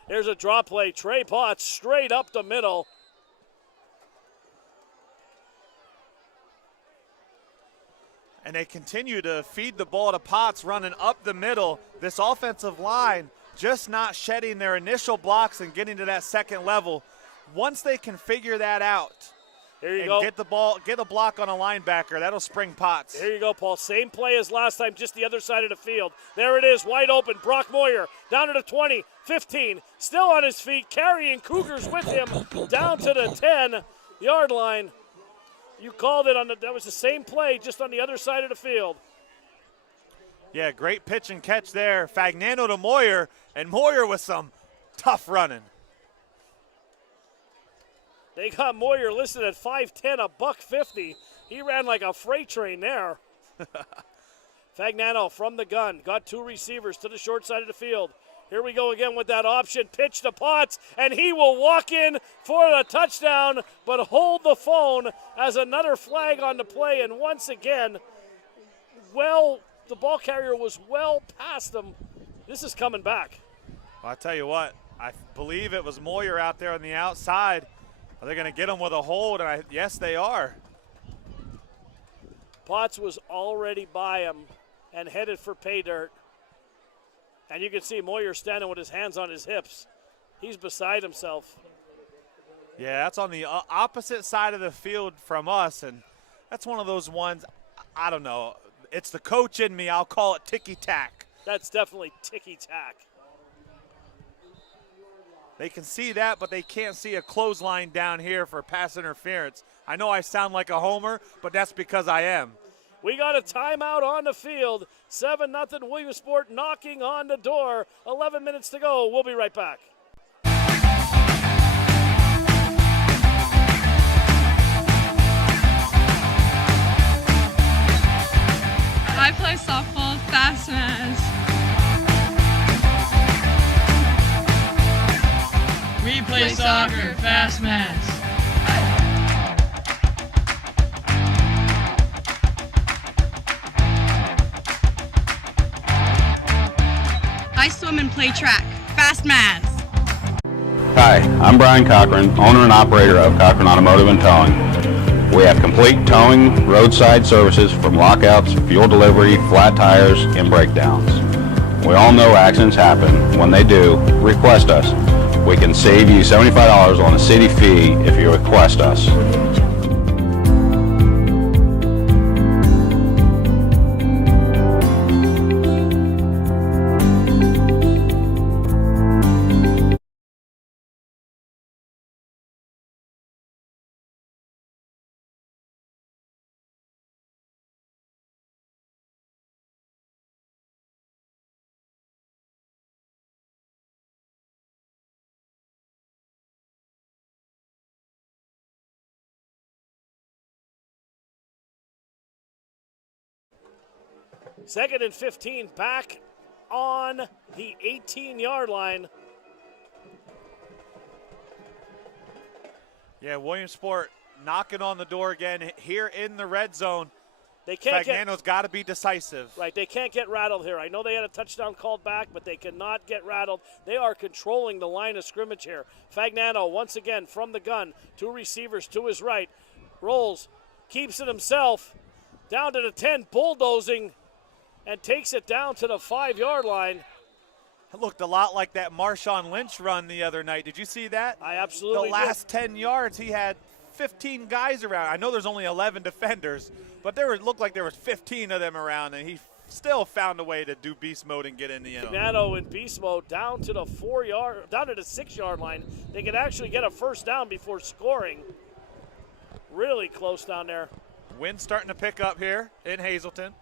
Here's a draw play. Trey Potts straight up the middle. And they continue to feed the ball to Potts running up the middle. This offensive line just not shedding their initial blocks and getting to that second level. Once they can figure that out, here you go. Get the ball, get a block on a linebacker, that'll spring Potts. Here you go, Paul. Same play as last time, just the other side of the field. There it is, wide open. Brock Moyer down to the 20, 15, still on his feet, carrying Cougars with him down to the 10-yard line. You called it that was the same play, just on the other side of the field. Yeah, great pitch and catch there. Fagnano to Moyer, and Moyer with some tough running. They got Moyer listed at 5'10", $150. He ran like a freight train there. Fagnano from the gun, got 2 receivers to the short side of the field. Here we go again with that option, pitch to Potts, and he will walk in for the touchdown, but hold the phone as another flag on the play, and once again, the ball carrier was well past him. This is coming back. Well, I tell you what, I believe it was Moyer out there on the outside. Are they going to get him with a hold? And yes, they are. Potts was already by him and headed for pay dirt. And you can see Moyer standing with his hands on his hips. He's beside himself. Yeah, that's on the opposite side of the field from us, and that's one of those ones, I don't know. It's the coach in me. I'll call it ticky-tack. That's definitely ticky-tack. They can see that, but they can't see a clothesline down here for pass interference. I know I sound like a homer, but that's because I am. We got a timeout on the field. 7-0 Williamsport knocking on the door. 11 minutes to go. We'll be right back. play softball, Fast Maz. We play soccer, Fast Maz. I swim and play track, Fast Maz. Hi, I'm Brian Cochran, owner and operator of Cochran Automotive and Towing. We have complete towing, roadside services from lockouts, fuel delivery, flat tires, and breakdowns. We all know accidents happen. When they do, request us. We can save you $75 on a city fee if you request us. Second and 15 back on the 18-yard line. Yeah, Williamsport knocking on the door again here in the red zone. They can't Fagnano's got to be decisive. Right, they can't get rattled here. I know they had a touchdown called back, but they cannot get rattled. They are controlling the line of scrimmage here. Fagnano, once again, from the gun, two receivers to his right. Rolls, keeps it himself, down to the 10, bulldozing, and takes it down to the 5-yard line. It looked a lot like that Marshawn Lynch run the other night. Did you see that? I absolutely The last 10 yards, he had 15 guys around. I know there's only 11 defenders, but looked like there was 15 of them around, and he still found a way to do beast mode and get in the end. Fagnano in beast mode down to the 6-yard line. They could actually get a first down before scoring. Really close down there. Wind starting to pick up here in Hazleton.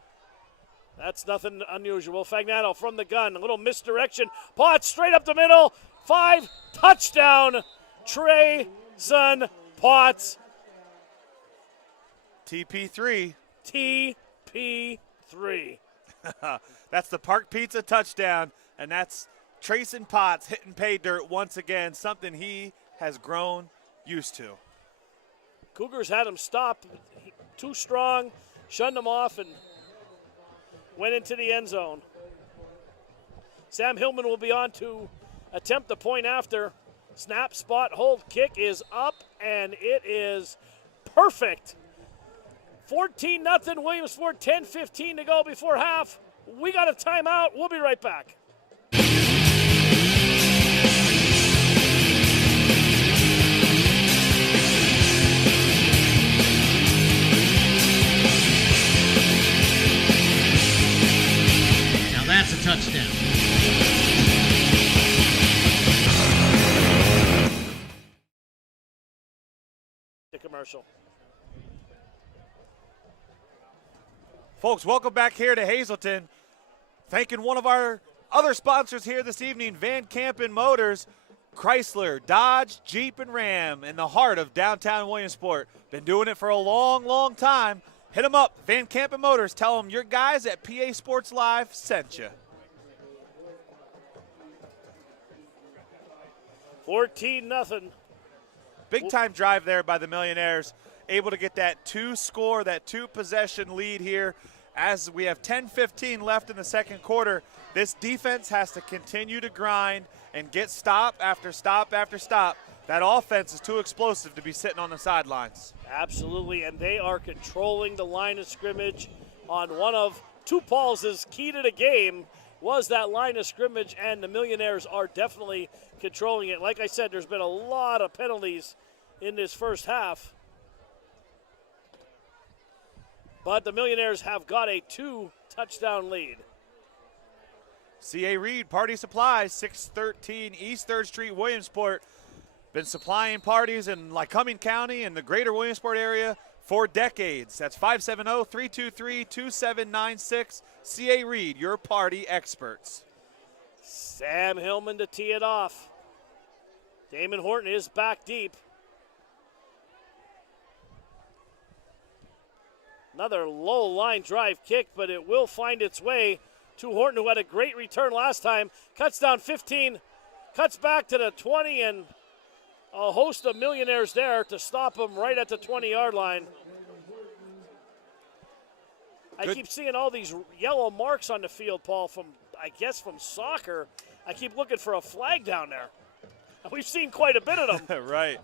That's nothing unusual. Fagnano from the gun, a little misdirection. Potts straight up the middle. 5, touchdown. Treyson Potts. TP3. TP3. That's the Park Pizza touchdown, and that's Treyson Potts hitting pay dirt once again, something he has grown used to. Cougars had him stop. Too strong, shunned him off, and went into the end zone. Sam Hillman will be on to attempt the point after. Snap, spot, hold, kick is up, and it is perfect. 14-0 Williamsport, 10:15 to go before half. We got a timeout. We'll be right back. Now that's a touchdown. The commercial. Folks, welcome back here to Hazleton. Thanking one of our other sponsors here this evening, Van Campen Motors, Chrysler, Dodge, Jeep, and Ram in the heart of downtown Williamsport. Been doing it for a long, long time. Hit them up, Van Campen Motors. Tell them your guys at PA Sports Live sent you. 14-0. Big time drive there by the Millionaires. Able to get that two-possession lead here as we have 10:15 left in the second quarter. This defense has to continue to grind and get stop after stop after stop. That offense is too explosive to be sitting on the sidelines. Absolutely, and they are controlling the line of scrimmage on one of Two Paul's key to the game was that line of scrimmage, and the Millionaires are definitely controlling it. Like I said, there's been a lot of penalties in this first half. But the Millionaires have got a 2-touchdown lead. C.A. Reed, Party Supplies, 613 East 3rd Street, Williamsport. Been supplying parties in Lycoming County and the greater Williamsport area for decades. That's 570-323-2796. C.A. Reed, your party experts. Sam Hillman to tee it off. Damon Horton is back deep. Another low line drive kick, but it will find its way to Horton, who had a great return last time. Cuts down 15, cuts back to the 20, and a host of millionaires there to stop him right at the 20-yard line. I keep seeing all these yellow marks on the field, Paul, from soccer. I keep looking for a flag down there. We've seen quite a bit of them. Right.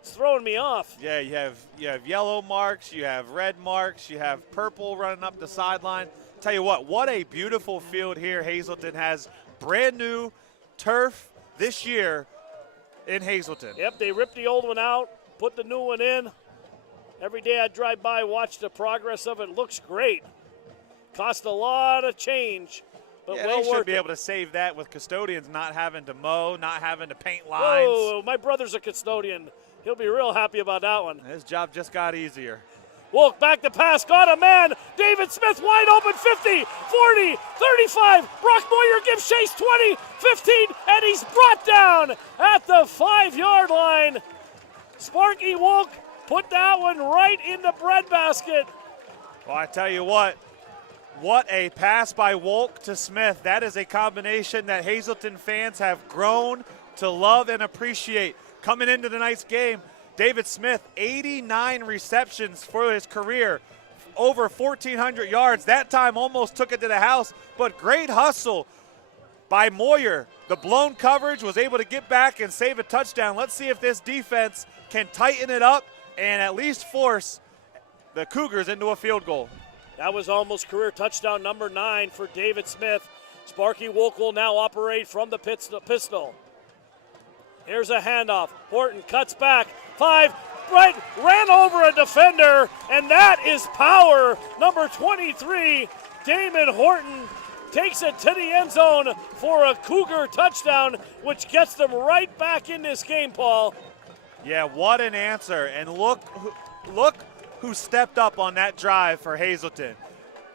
It's throwing me off. Yeah, you have yellow marks, you have red marks, you have purple running up the sideline. Tell you what a beautiful field here Hazleton has. Brand new turf this year in Hazleton. Yep, they ripped the old one out, put the new one in. Every day I drive by, watch the progress of it. Looks great. Cost a lot of change, but yeah, well they should worth be it. able to save that with custodians not having to mow, not having to paint lines. Whoa, my brother's a custodian. He'll be real happy about that one. His job just got easier. Wolk back to pass, got a man. David Smith wide open, 50, 40, 35. Brock Moyer gives chase, 20, 15, and he's brought down at the 5-yard line. Sparky Wolk put that one right in the breadbasket. Well, I tell you what a pass by Wolk to Smith. That is a combination that Hazleton fans have grown to love and appreciate. Coming into tonight's game, David Smith, 89 receptions for his career, over 1,400 yards. That time almost took it to the house, but great hustle by Moyer. The blown coverage was able to get back and save a touchdown. Let's see if this defense can tighten it up and at least force the Cougars into a field goal. That was almost career touchdown number 9 for David Smith. Sparky Wolk will now operate from the pistol. Here's a handoff. Horton cuts back. 5, right, ran over a defender, and that is power. Number 23, Damon Horton, takes it to the end zone for a Cougar touchdown, which gets them right back in this game, Paul. Yeah, what an answer. And look who stepped up on that drive for Hazleton.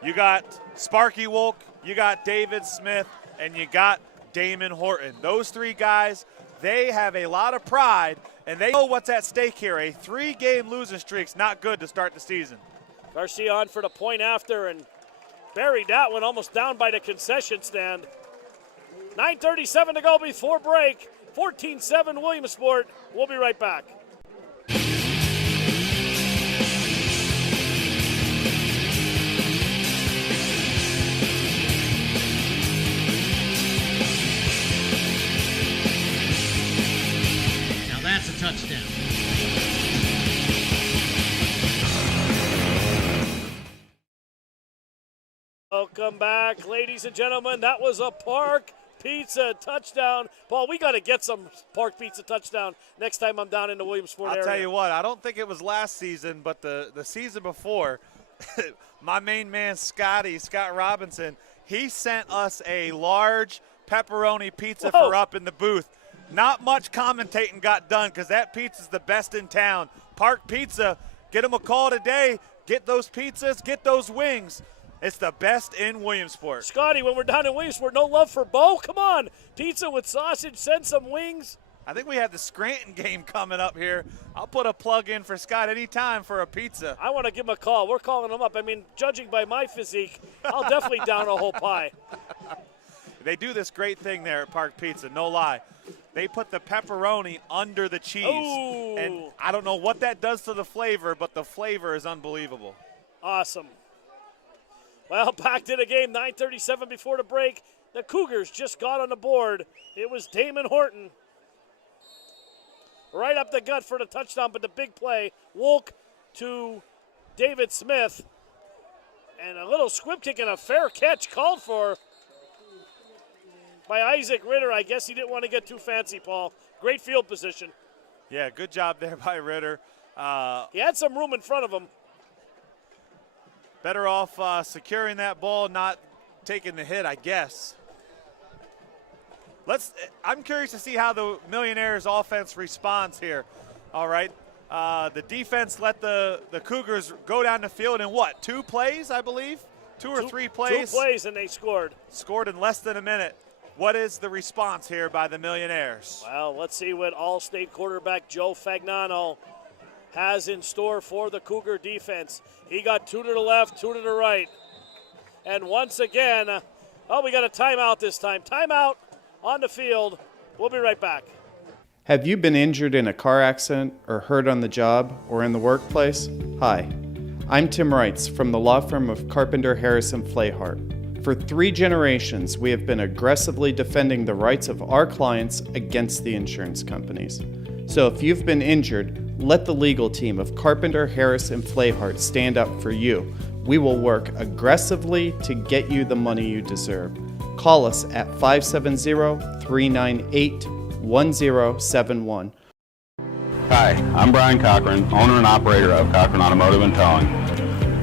You got Sparky Wolk, you got David Smith, and you got Damon Horton. Those 3 guys, they have a lot of pride, and they know what's at stake here. A 3-game losing streak's not good to start the season. Garcia on for the point after and buried that one almost down by the concession stand. 9:37 to go before break. 14-7 Williamsport. We'll be right back. That's a touchdown. Welcome back, ladies and gentlemen. That was a Park Pizza touchdown. Paul, we got to get some Park Pizza touchdown next time I'm down in the Williamsport area. I'll tell you what, I don't think it was last season, but the season before, my main man, Scott Robinson, he sent us a large pepperoni pizza for up in the booth. Not much commentating got done because that pizza's the best in town. Park Pizza, get them a call today. Get those pizzas, get those wings. It's the best in Williamsport. Scotty, when we're down in Williamsport, no love for Bo? Come on. Pizza with sausage, send some wings. I think we have the Scranton game coming up here. I'll put a plug in for Scott anytime for a pizza. I want to give him a call. We're calling him up. I mean, judging by my physique, I'll definitely down a whole pie. They do this great thing there at Park Pizza, no lie. They put the pepperoni under the cheese. Ooh. And I don't know what that does to the flavor, but the flavor is unbelievable. Awesome. Well, back to the game, 9:37 before the break. The Cougars just got on the board. It was Damon Horton. Right up the gut for the touchdown, but the big play, Wolk to David Smith. And a little squib kick and a fair catch called for by Isaac Ritter. I guess he didn't want to get too fancy, Paul. Great field position. Yeah, good job there by Ritter. He had some room in front of him. Better off securing that ball, not taking the hit, I guess. I'm curious to see how the Millionaires offense responds here. All right. The defense let the Cougars go down the field in what, 2 plays, I believe? 2 or 3 plays? 2 plays, and they scored. Scored in less than a minute. What is the response here by the Millionaires? Well, let's see what All-State quarterback Joe Fagnano has in store for the Cougar defense. He got 2 to the left, 2 to the right. And once again, we got a timeout this time. Timeout on the field. We'll be right back. Have you been injured in a car accident or hurt on the job or in the workplace? Hi, I'm Tim Reitz from the law firm of Carpenter, Harrison, Flehart. For 3 generations, we have been aggressively defending the rights of our clients against the insurance companies. So if you've been injured, let the legal team of Carpenter, Harrison, Flehart stand up for you. We will work aggressively to get you the money you deserve. Call us at 570-398-1071. Hi, I'm Brian Cochran, owner and operator of Cochran Automotive and Towing.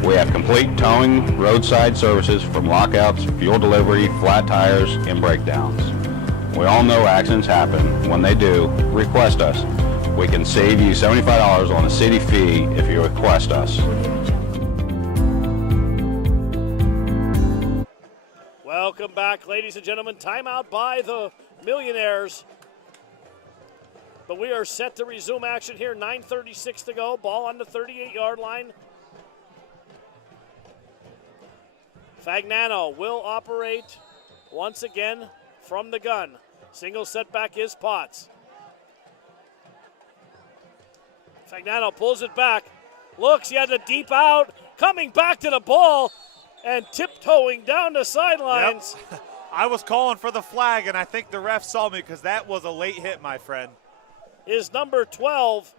We have complete towing, roadside services from lockouts, fuel delivery, flat tires, and breakdowns. We all know accidents happen. When they do, request us. We can save you $75 on a city fee if you request us. Welcome back, ladies and gentlemen. Timeout by the Millionaires. But we are set to resume action here. 9:36 to go. Ball on the 38-yard line. Fagnano will operate once again from the gun. Single setback is Potts. Fagnano pulls it back. Looks, he has a deep out. Coming back to the ball and tiptoeing down the sidelines. Yep. I was calling for the flag, and I think the ref saw me because that was a late hit, my friend. Is number 12.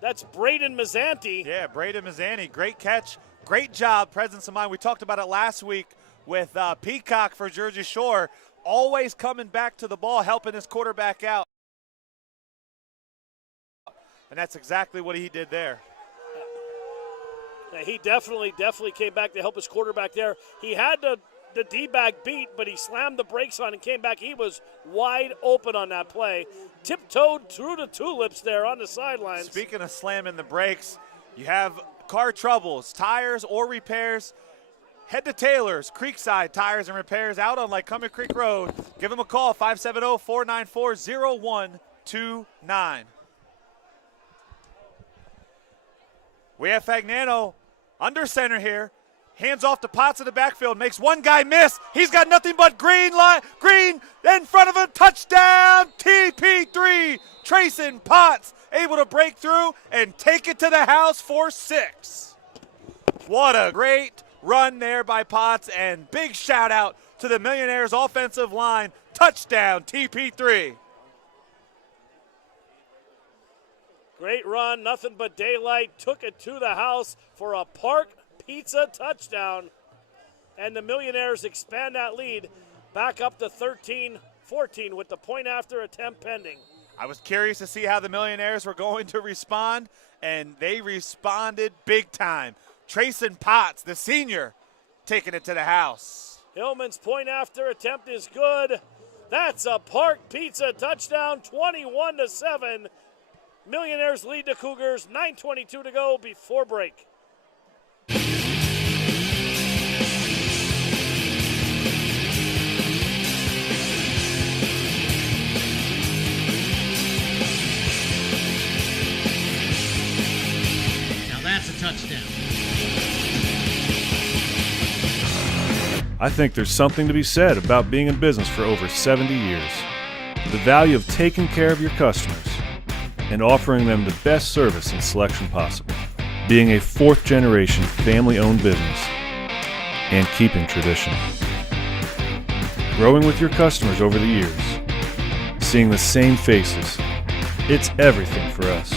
That's Braden Mazzanti. Yeah, Braden Mazzanti. Great catch. Great job, presence of mind. We talked about it last week with Peacock for Jersey Shore. Always coming back to the ball, helping his quarterback out. And that's exactly what he did there. Yeah, he definitely came back to help his quarterback there. He had the D-back beat, but he slammed the brakes on and came back. He was wide open on that play. Tiptoed through the tulips there on the sidelines. Speaking of slamming the brakes, you have car troubles, tires or repairs. Head to Taylor's, Creekside Tires and Repairs out on Lycoming Creek Road. Give them a call, 570-494-0129. We have Fagnano under center here. Hands off to Potts in the backfield. Makes one guy miss. He's got nothing but green in front of him. Touchdown, TP3. Trayson Potts able to break through and take it to the house for 6. What a great run there by Potts, and big shout out to the Millionaires offensive line. Touchdown, TP3. Great run, nothing but daylight. Took it to the house for a Park Pizza touchdown. And the Millionaires expand that lead back up to 13-14 with the point after attempt pending. I was curious to see how the Millionaires were going to respond, and they responded big time. Trayson Potts, the senior, taking it to the house. Hillman's point after attempt is good. That's a Park Pizza touchdown, 21-7. Millionaires lead the Cougars, 9:22 to go before break. Now that's a touchdown. I think there's something to be said about being in business for over 70 years. The value of taking care of your customers and offering them the best service and selection possible. Being a 4th-generation family-owned business and keeping tradition. Growing with your customers over the years. Seeing the same faces. It's everything for us.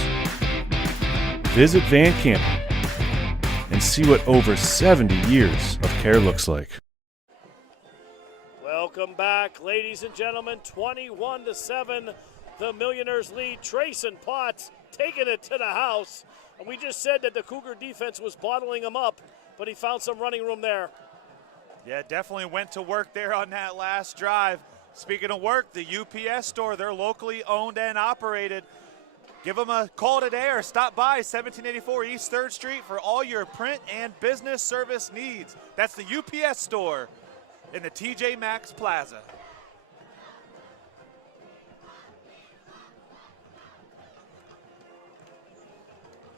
Visit Van Campen and see what over 70 years of care looks like. Welcome back, ladies and gentlemen. 21-7. The Millionaires lead. Trayson Potts taking it to the house. And we just said that the Cougar defense was bottling him up, but he found some running room there. Yeah, definitely went to work there on that last drive. Speaking of work, the UPS store, they're locally owned and operated. Give them a call today or stop by 1784 East 3rd Street for all your print and business service needs. That's the UPS store in the TJ Maxx Plaza.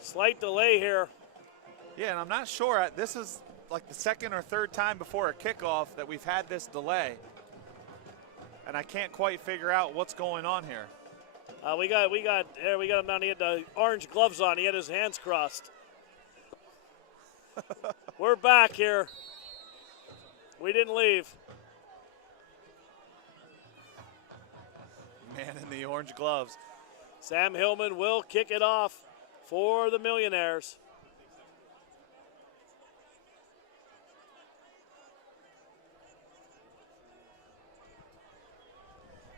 Slight delay here. Yeah, and I'm not sure. This is like the second or third time before a kickoff that we've had this delay. And I can't quite figure out what's going on here. We got him down. He had the orange gloves on. He had his hands crossed. We're back here. We didn't leave. Man in the orange gloves. Sam Hillman will kick it off for the Millionaires.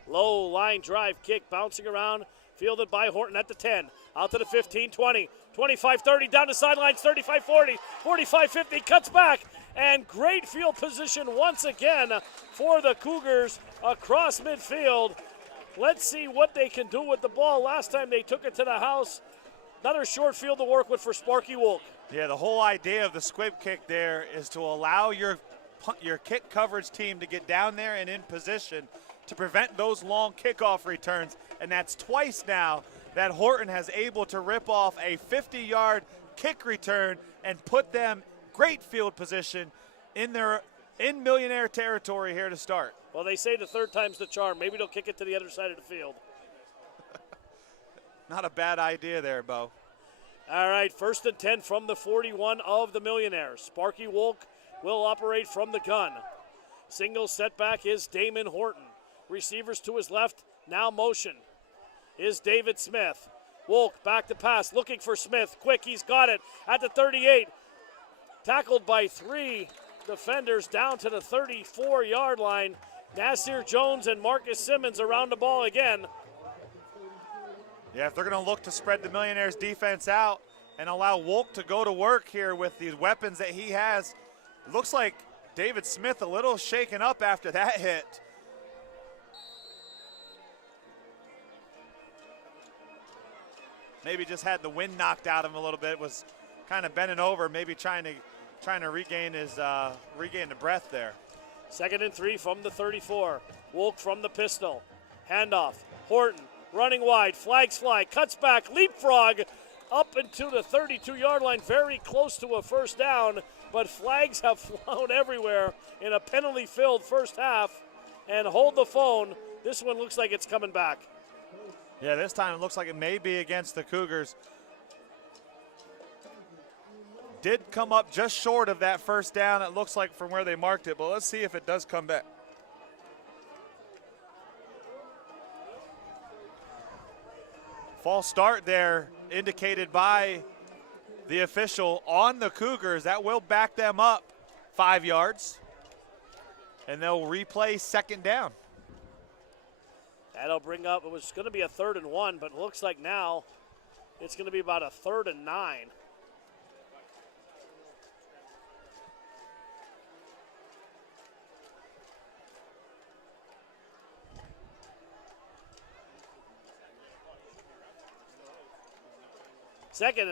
Low line drive kick bouncing around, fielded by Horton at the 10. Out to the 15, 20, 25, 30, down the sidelines, 35, 40, 45, 50, cuts back, and great field position once again for the Cougars across midfield. Let's see what they can do with the ball. Last time they took it to the house. Another short field to work with for Sparky Wolk. Yeah, the whole idea of the squib kick there is to allow your kick coverage team to get down there and in position to prevent those long kickoff returns. And that's twice now that Horton has able to rip off a 50-yard kick return and put them great field position in Millionaire territory here to start. Well, they say the third time's the charm. Maybe they'll kick it to the other side of the field. Not a bad idea there, Bo. All right, 1st and 10 from the 41 of the Millionaires. Sparky Wolk will operate from the gun. Single setback is Damon Horton. Receivers to his left, now motion, is David Smith. Wolk back to pass, looking for Smith. Quick, he's got it at the 38. Tackled by 3 defenders down to the 34-yard line. Nasir Jones and Marcus Simmons around the ball again. Yeah, if they're going to look to spread the Millionaires defense out and allow Wolk to go to work here with these weapons that he has, it looks like David Smith a little shaken up after that hit. Maybe just had the wind knocked out of him a little bit, was kind of bending over, maybe trying to regain the breath there. 2nd and 3 from the 34. Wolk from the pistol. Handoff. Horton running wide. Flags fly. Cuts back. Leapfrog up into the 32-yard line. Very close to a first down. But flags have flown everywhere in a penalty-filled first half. And hold the phone. This one looks like it's coming back. Yeah, this time it looks like it may be against the Cougars. Did come up just short of that first down, it looks like, from where they marked it, but let's see if it does come back. False start there indicated by the official on the Cougars. That will back them up 5 yards, and they'll replay 2nd down. That'll bring up, it was going to be a 3rd and 1, but it looks like now it's going to be about a 3rd and 9. Second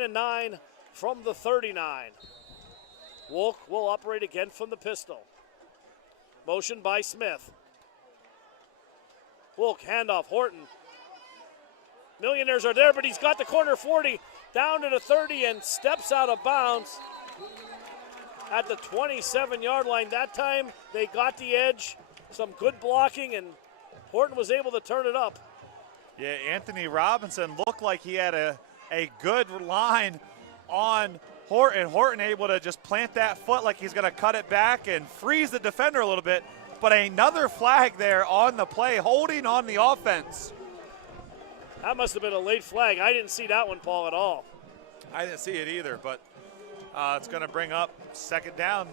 and 9 from the 39. Wolk will operate again from the pistol. Motion by Smith. Wolk, handoff, Horton. Millionaires are there, but he's got the corner 40 down to the 30 and steps out of bounds at the 27-yard line. That time they got the edge, some good blocking, and Horton was able to turn it up. Yeah, Anthony Robinson looked like he had a good line on Horton. Horton able to just plant that foot like he's going to cut it back and freeze the defender a little bit. But another flag there on the play, holding on the offense. That must have been a late flag. I didn't see that one, Paul, at all. I didn't see it either, but it's going to bring up 2nd down.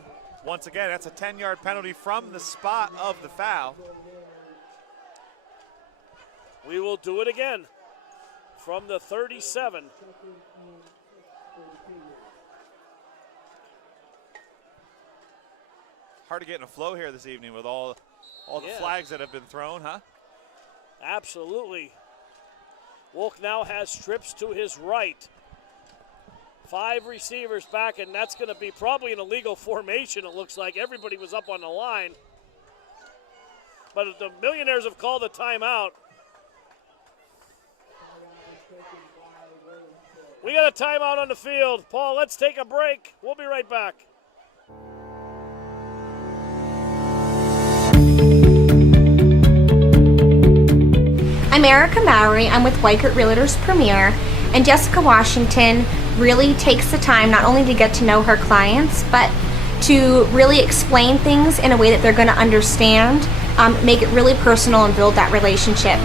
Once again, that's a 10-yard penalty from the spot of the foul. We will do it again from the 37. Hard to get in a flow here this evening with all the flags that have been thrown, huh? Absolutely. Wolk now has trips to his right. 5 receivers back, and that's going to be probably an illegal formation, it looks like. Everybody was up on the line. But the Millionaires have called a timeout. We got a timeout on the field. Paul, let's take a break. We'll be right back. I'm Erica Mowry. I'm with Weichert Realtors Premier, and Jessica Washington really takes the time not only to get to know her clients, but to really explain things in a way that they're going to understand, make it really personal, and build that relationship.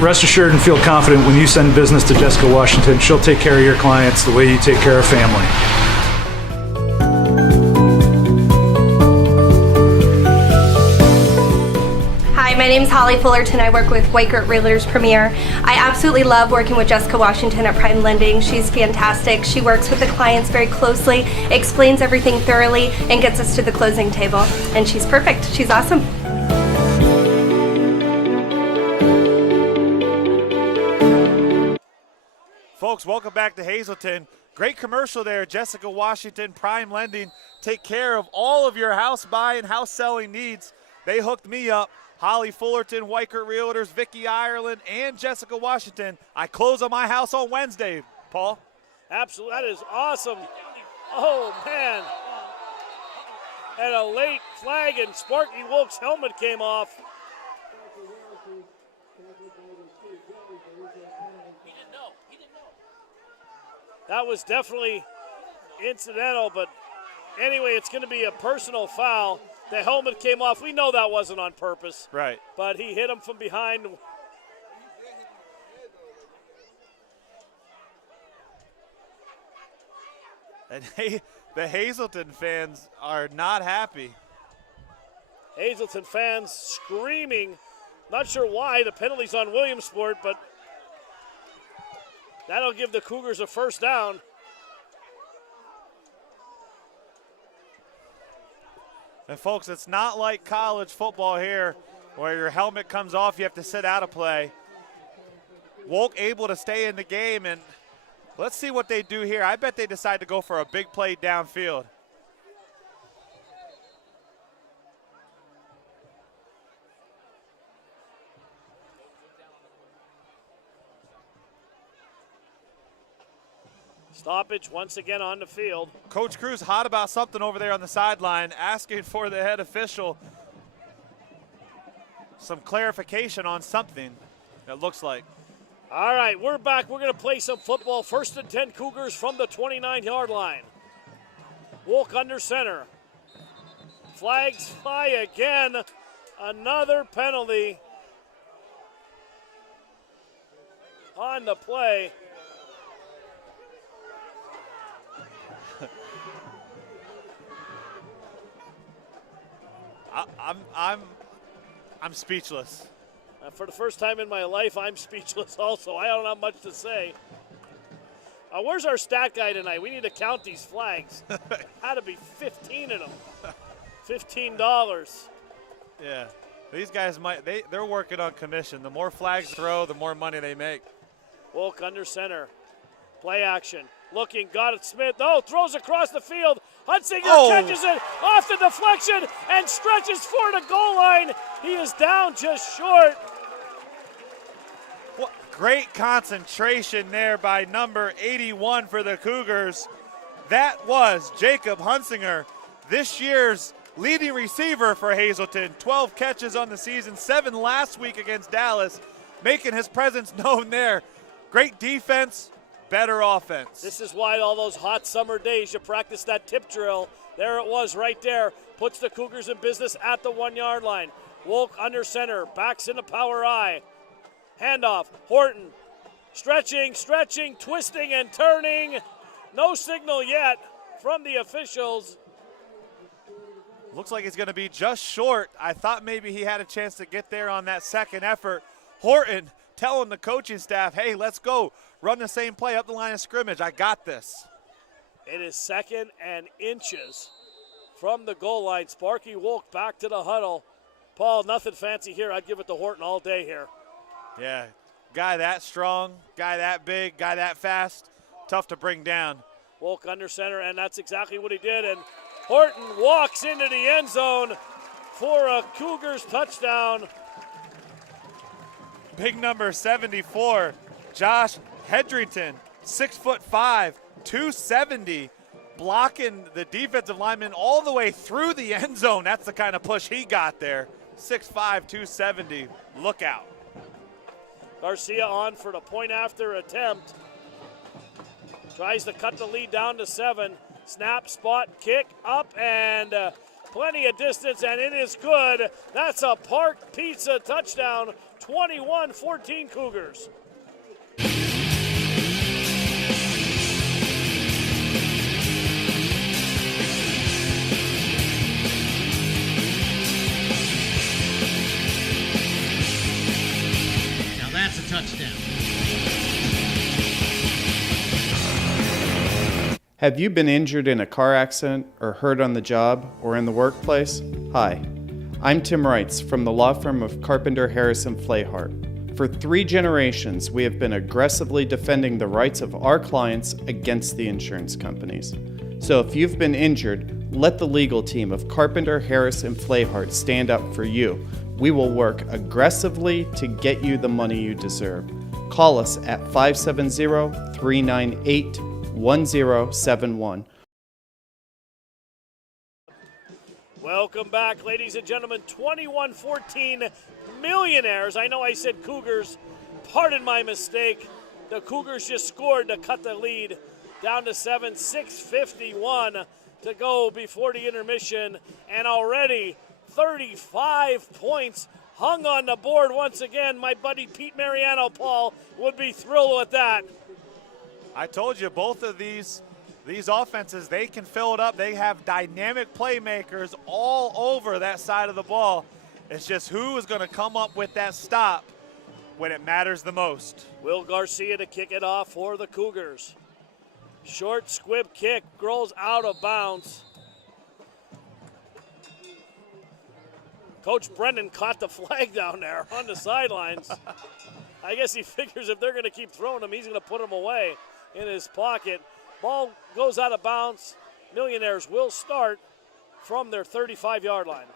Rest assured and feel confident when you send business to Jessica Washington, she'll take care of your clients the way you take care of family. Hi, my name is Holly Fullerton. I work with Weichert Realtors Premier. I absolutely love working with Jessica Washington at Prime Lending. She's fantastic. She works with the clients very closely, explains everything thoroughly, and gets us to the closing table. And she's perfect. She's awesome. Folks, welcome back to Hazleton. Great commercial there. Jessica Washington, Prime Lending. Take care of all of your house buying, house selling needs. They hooked me up. Holly Fullerton, Weichert Realtors, Vicki Ireland, and Jessica Washington. I close on my house on Wednesday, Paul. Absolutely. That is awesome. Oh, man. And a late flag, and Sparky Wilk's helmet came off. That was definitely incidental, but anyway, it's going to be a personal foul. The helmet came off. We know that wasn't on purpose. Right. But he hit him from behind. And the Hazleton fans are not happy. Hazleton fans screaming. Not sure why. The penalty's on Williamsport, but that'll give the Cougars a first down. And folks, it's not like college football here where your helmet comes off, you have to sit out of play. Wolk able to stay in the game, and let's see what they do here. I bet they decide to go for a big play downfield. Stoppage once again on the field. Coach Cruz hot about something over there on the sideline, asking for the head official some clarification on something, it looks like. All right, we're back. We're going to play some football. 1st and 10 Cougars from the 29-yard line. Wolk under center. Flags fly again. Another penalty on the play. I'm speechless. For the first time in my life, I'm speechless also. I don't have much to say. Where's our stat guy tonight? We need to count these flags. Had to be 15 of them. $15. Yeah, these guys they're working on commission. The more flags throw, the more money they make. Wolk under center. Play action. Looking, got it, Smith. Oh, throws across the field. Hunsinger catches it off the deflection and stretches for the goal line. He is down just short. What great concentration there by number 81 for the Cougars. That was Jacob Hunsinger, this year's leading receiver for Hazleton. 12 catches on the season, 7 last week against Dallas, making his presence known there. Great defense. Better offense. This is why all those hot summer days you practice that tip drill. There it was right there. Puts the Cougars in business at the 1-yard line. Wolk under center. Backs into power I. Handoff. Horton. Stretching, twisting, and turning. No signal yet from the officials. Looks like he's going to be just short. I thought maybe he had a chance to get there on that second effort. Horton telling the coaching staff, hey, let's go. Run the same play up the line of scrimmage. I got this. It is 2nd and inches from the goal line. Sparky Wolk back to the huddle. Paul, nothing fancy here. I'd give it to Horton all day here. Yeah, guy that strong, guy that big, guy that fast, tough to bring down. Wolk under center, and that's exactly what he did. And Horton walks into the end zone for a Cougars touchdown. Big number 74. Josh Hedrington, 6'5", 270, blocking the defensive lineman all the way through the end zone. That's the kind of push he got there. 6'5", 270. Look out. Garcia on for the point after attempt. Tries to cut the lead down to 7. Snap, spot, kick, up, and plenty of distance, and it is good. That's a Park Pizza touchdown, 21-14 Cougars. Now that's a touchdown. Have you been injured in a car accident or hurt on the job or in the workplace? Hi, I'm Tim Reitz from the law firm of Carpenter, Harrison, Flehart. For 3 generations, we have been aggressively defending the rights of our clients against the insurance companies. So if you've been injured, let the legal team of Carpenter, Harrison, Flehart stand up for you. We will work aggressively to get you the money you deserve. Call us at 570-398-1071. Welcome back, ladies and gentlemen. 21-14 Millionaires. I know I said Cougars. Pardon my mistake. The Cougars just scored to cut the lead down to 7. 6:51 to go before the intermission. And already 35 points hung on the board once again. My buddy Pete Mariano, Paul, would be thrilled with that. I told you, both of these offenses, they can fill it up. They have dynamic playmakers all over that side of the ball. It's just who is going to come up with that stop when it matters the most. Will Garcia to kick it off for the Cougars. Short squib kick, rolls out of bounds. Coach Brendan caught the flag down there on the sidelines. I guess he figures if they're going to keep throwing him, he's going to put him away in his pocket. Ball goes out of bounds. Millionaires will start from their 35-yard line.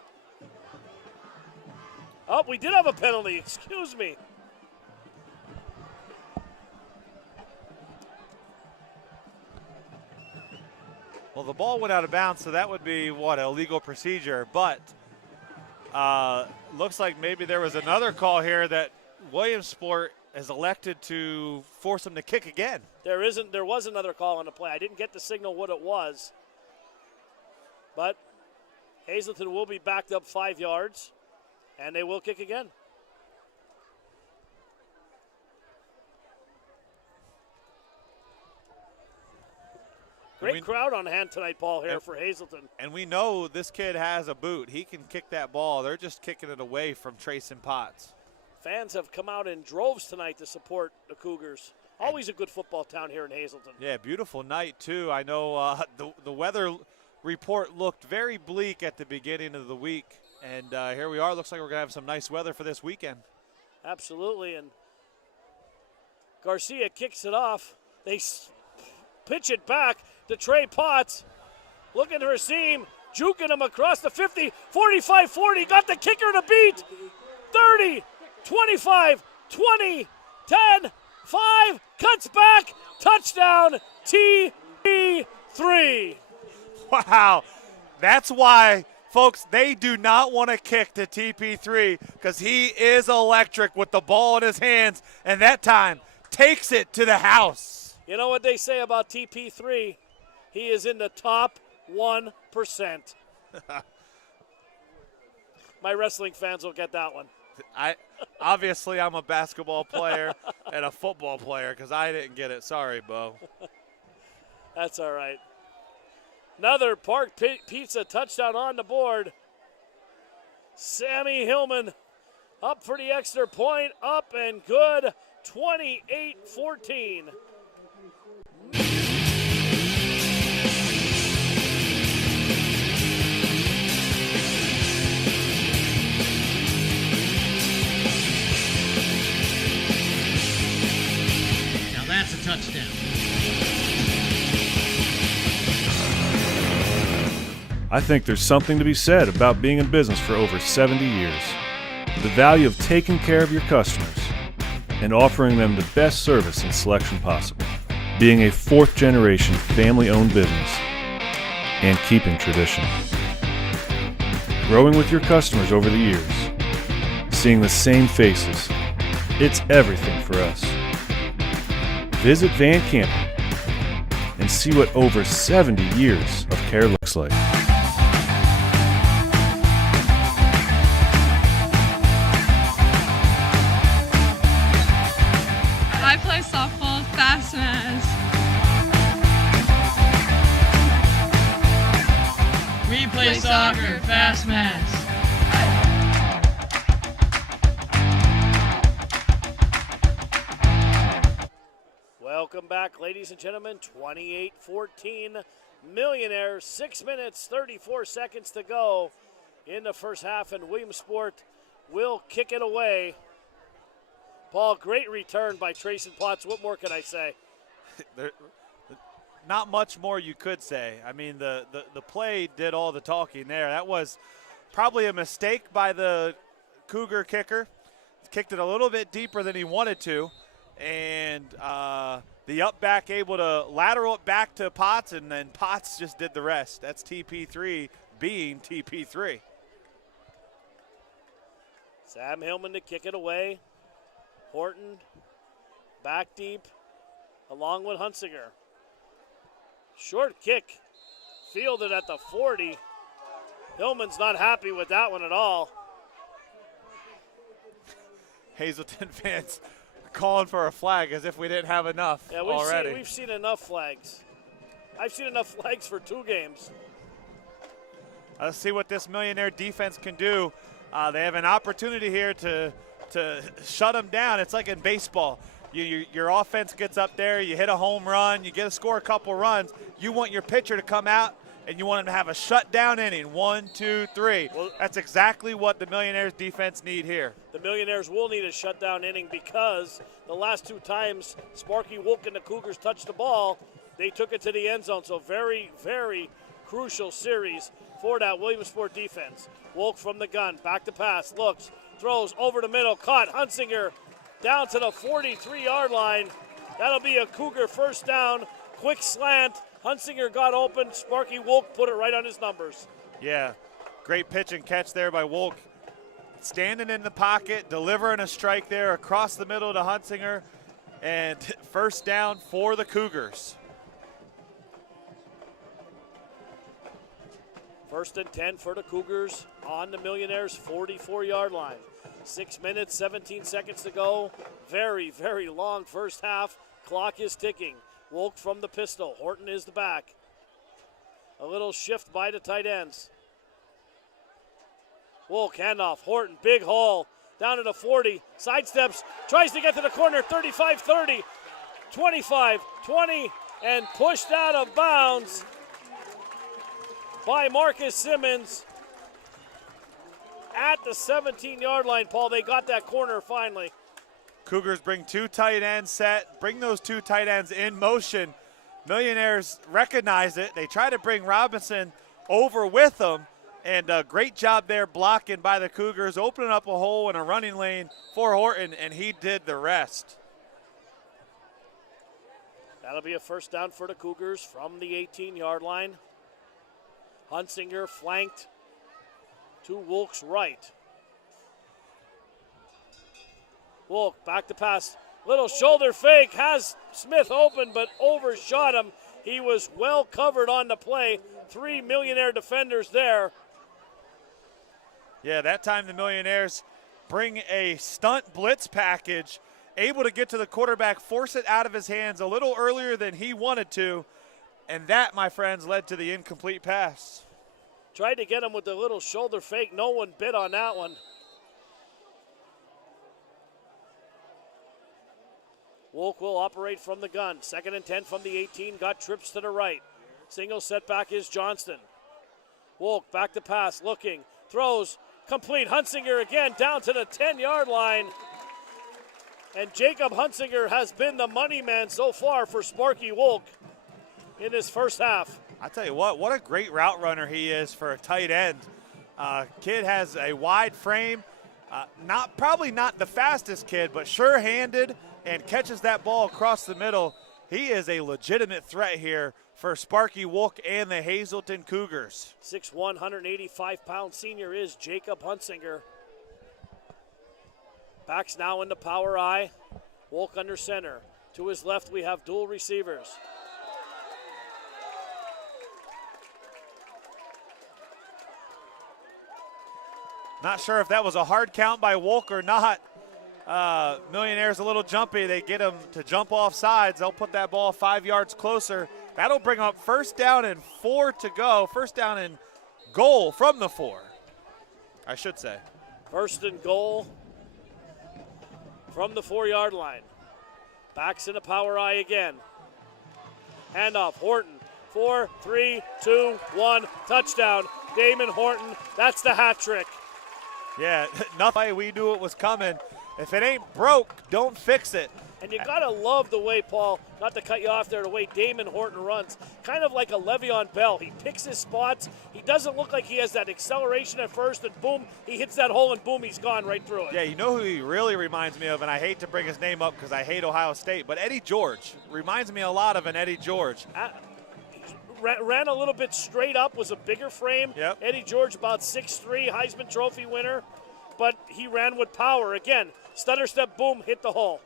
Oh, we did have a penalty. Excuse me. Well, the ball went out of bounds, so that would be, what, a legal procedure. But looks like maybe there was another call here that Williamsport has elected to force him to kick again. There was another call on the play. I didn't get the signal what it was. But Hazleton will be backed up 5 yards, and they will kick again. Great crowd on hand tonight, Paul, here for Hazleton. And we know this kid has a boot. He can kick that ball. They're just kicking it away from Trayson Potts. Fans have come out in droves tonight to support the Cougars. Always a good football town here in Hazleton. Yeah, beautiful night, too. I know the weather report looked very bleak at the beginning of the week. And here we are. Looks like we're going to have some nice weather for this weekend. Absolutely. And Garcia kicks it off. They pitch it back to Trey Potts. Looking to receive, juking him across the 50, 45, 40. Got the kicker to beat. 30, 25, 20, 10, 5. Cuts back. Touchdown, TP3. Wow. That's why, folks, they do not want to kick to TP3 because he is electric with the ball in his hands, and that time takes it to the house. You know what they say about TP3? He is in the top 1%. My wrestling fans will get that one. Obviously, I'm a basketball player and a football player because I didn't get it. Sorry, Bo. That's all right. Another Park Pizza touchdown on the board. Sammy Hillman up for the extra point. Up and good. 28-14. Now that's a touchdown. I think there's something to be said about being in business for over 70 years. The value of taking care of your customers and offering them the best service and selection possible. Being a fourth-generation family-owned business and keeping tradition. Growing with your customers over the years. Seeing the same faces. It's everything for us. Visit Van Campen and see what over 70 years of care looks like. I play softball, Fast Maz. We play soccer, Fast Maz. Welcome back, ladies and gentlemen. 28-14 Millionaires. 6 minutes, 34 seconds to go in the first half, and Williamsport will kick it away. Paul, great return by Trayson Potts. What more can I say? Not much more you could say. I mean, the play did all the talking there. That was probably a mistake by the Cougar kicker. Kicked it a little bit deeper than he wanted to, and the up back able to lateral it back to Potts, and then Potts just did the rest. That's TP3 being TP3. Sam Hillman to kick it away. Horton back deep along with Hunsinger. Short kick fielded at the 40. Hillman's not happy with that one at all. Hazleton fans calling for a flag as if we didn't have enough already. We've seen enough flags. I've seen enough flags for 2 games. Let's see what this Millionaire defense can do. They have an opportunity here to shut them down. It's like in baseball. Your offense gets up there, you hit a home run, you get to score a couple runs. You want your pitcher to come out, and you want him to have a shutdown inning. 1, 2, 3. Well, that's exactly what the Millionaires defense need here. The Millionaires will need a shutdown inning because the last 2 times Sparky Wolk and the Cougars touched the ball, they took it to the end zone. So very, very crucial series for that Williamsport defense. Wolk from the gun, back to pass, looks, throws over the middle, caught. Hunsinger down to the 43-yard line. That'll be a Cougar first down. Quick slant. Hunsinger got open. Sparky Wolk put it right on his numbers. Yeah, great pitch and catch there by Wolk. Standing in the pocket, delivering a strike there across the middle to Hunsinger, and first down for the Cougars. First and 10 for the Cougars on the Millionaires' 44-yard line. 6 minutes, 17 seconds to go. Very, very long first half. Clock is ticking. Wolk from the pistol. Horton is the back. A little shift by the tight ends. Wolk handoff. Horton, big hole. Down to the 40. Sidesteps. Tries to get to the corner. 35-30. 25-20. And pushed out of bounds by Marcus Simmons at the 17-yard line. Paul, they got that corner finally. Cougars bring 2 tight ends set, bring those 2 tight ends in motion. Millionaires recognize it. They try to bring Robinson over with them, and a great job there blocking by the Cougars, opening up a hole in a running lane for Horton, and he did the rest. That'll be a first down for the Cougars from the 18-yard line. Hunsinger flanked to Wolk's right. Wolk back to pass. Little shoulder fake, has Smith open but overshot him. He was well covered on the play. 3 Millionaire defenders there. Yeah, that time the Millionaires bring a stunt blitz package, able to get to the quarterback, force it out of his hands a little earlier than he wanted to, and that, my friends, led to the incomplete pass. Tried to get him with the little shoulder fake. No one bit on that one. Wolk will operate from the gun. 2nd and 10 from the 18. Got trips to the right. Single setback is Johnston. Wolk back to pass. Looking. Throws. Complete. Hunsinger again down to the 10-yard line. And Jacob Hunsinger has been the money man so far for Sparky Wolk in this first half. I tell you what a great route runner he is for a tight end. Kid has a wide frame, Probably not the fastest kid, but sure-handed and catches that ball across the middle. He is a legitimate threat here for Sparky Wolk and the Hazleton Cougars. 6'1", 185-pound senior is Jacob Hunsinger. Backs now into power I. Wolk under center. To his left, we have dual receivers. Not sure if that was a hard count by Wolk or not. Millionaire's a little jumpy. They get him to jump off sides. They'll put that ball 5 yards closer. That'll bring up first down and 4 to go. First down and goal from the 4, I should say. First and goal from the 4-yard line. Backs into power I again. Handoff, Horton. 4, 3, 2, 1, touchdown. Damon Horton, that's the hat trick. Yeah, nothing. We knew it was coming. If it ain't broke, don't fix it. And you got to love the way, Paul, not to cut you off there, the way Damon Horton runs. Kind of like a Le'Veon Bell. He picks his spots. He doesn't look like he has that acceleration at first, and boom, he hits that hole, and boom, he's gone right through it. Yeah, you know who he really reminds me of, and I hate to bring his name up because I hate Ohio State, but Eddie George reminds me a lot of an Eddie George. Ran a little bit straight up, was a bigger frame. Yep. Eddie George about 6'3", Heisman Trophy winner, but he ran with power. Again, stutter step, boom, hit the hole.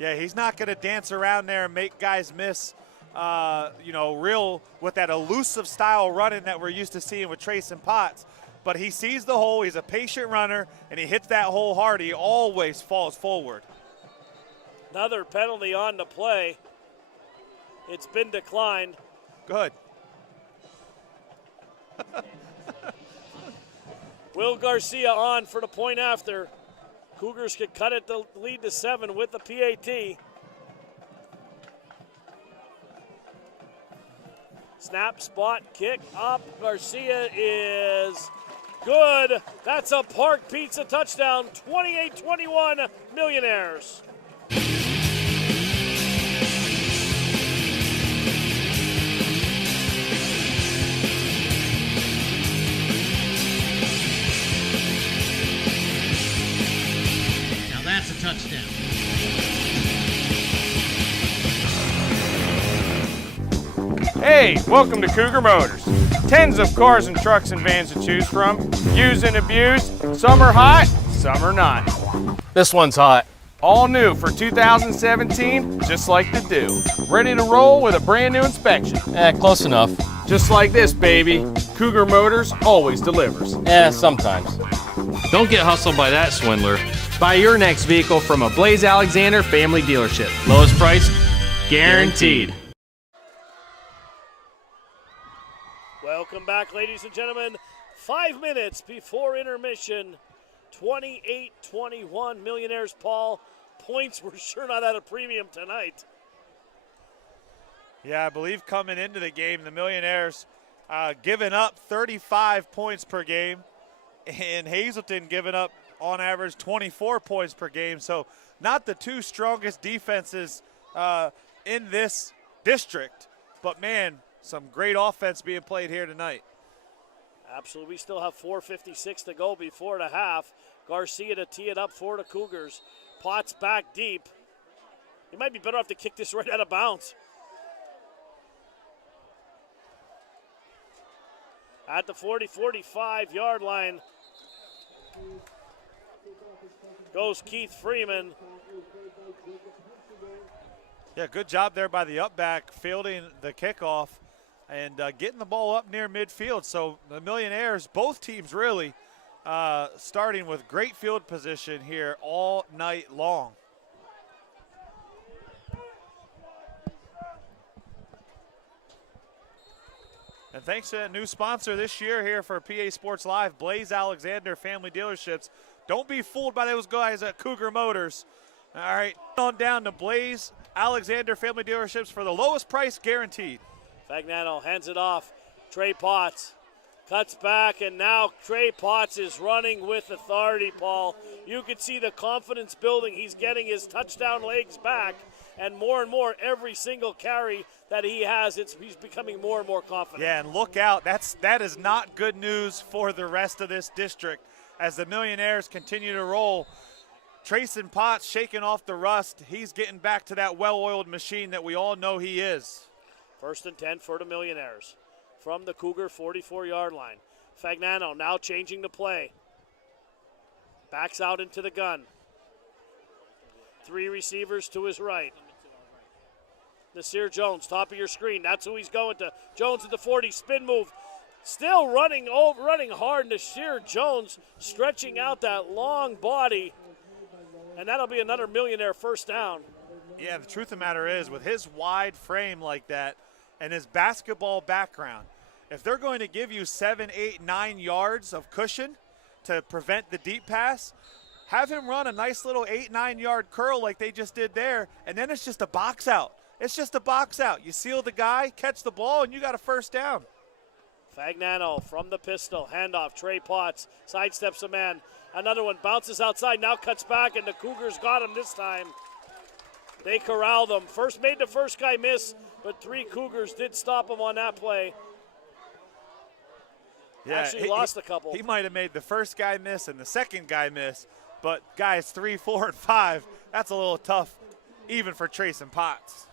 Yeah, he's not going to dance around there and make guys miss, real with that elusive style running that we're used to seeing with Trayson Potts. But he sees the hole, he's a patient runner, and he hits that hole hard. He always falls forward. Another penalty on the play. It's been declined. Good. Will Garcia on for the point after. Cougars could cut it to lead to 7 with the PAT. Snap, spot, kick up. Garcia is good. That's a Park Pizza touchdown. 28-21 Millionaires. That's a touchdown. Hey, welcome to Cougar Motors. Tens of cars and trucks and vans to choose from. Used and abused. Some are hot, some are not. This one's hot. All new for 2017, just like the do. Ready to roll with a brand new inspection. Close enough. Just like this, baby. Cougar Motors always delivers. Sometimes. Don't get hustled by that swindler. Buy your next vehicle from a Blaze Alexander family dealership. Lowest price, guaranteed. Welcome back, ladies and gentlemen. 5 minutes before intermission. 28-21 Millionaires, Paul. Points were sure not at a premium tonight. Yeah, I believe coming into the game, the Millionaires giving up 35 points per game, and Hazleton giving up on average 24 points per game. So not the two strongest defenses in this district, but man, some great offense being played here tonight. Absolutely. We still have 4:56 to go before the half. Garcia to tee it up for the Cougars. Potts back deep. He might be better off to kick this right out of bounds. At the 40-45 yard line goes Keith Freeman. Yeah, good job there by the upback, fielding the kickoff and getting the ball up near midfield. So the Millionaires, both teams really starting with great field position here all night long. And thanks to a new sponsor this year here for PA Sports Live, Blaze Alexander Family Dealerships. Don't be fooled by those guys at Cougar Motors. All right, on down to Blaze Alexander Family Dealerships for the lowest price guaranteed. Fagnano hands it off. Trey Potts cuts back, and now Trey Potts is running with authority, Paul. You can see the confidence building. He's getting his touchdown legs back, and more every single carry that he has, he's becoming more and more confident. Yeah, and look out. That is not good news for the rest of this district, as the Millionaires continue to roll. Trayson Potts shaking off the rust. He's getting back to that well-oiled machine that we all know he is. 1st and 10 for the Millionaires from the Cougar 44-yard line. Fagnano now changing the play. Backs out into the gun. 3 receivers to his right. Nasir Jones, top of your screen. That's who he's going to. Jones at the 40, spin move. Still running hard. Nasir Jones stretching out that long body. And that'll be another Millionaire first down. Yeah, the truth of the matter is, with his wide frame like that and his basketball background, if they're going to give you 7, 8, 9 yards of cushion to prevent the deep pass, have him run a nice little 8, 9 yard curl like they just did there, and then it's just a box out. It's just a box out. You seal the guy, catch the ball, and you got a first down. Fagnano from the pistol, handoff, Trey Potts, sidesteps a man. Another one bounces outside, now cuts back, and the Cougars got him this time. They corralled him. Made the first guy miss, but 3 Cougars did stop him on that play. Yeah, Actually lost a couple. He might have made the first guy miss and the second guy miss, but guys 3, 4, and 5, that's a little tough, even for Trayson Potts.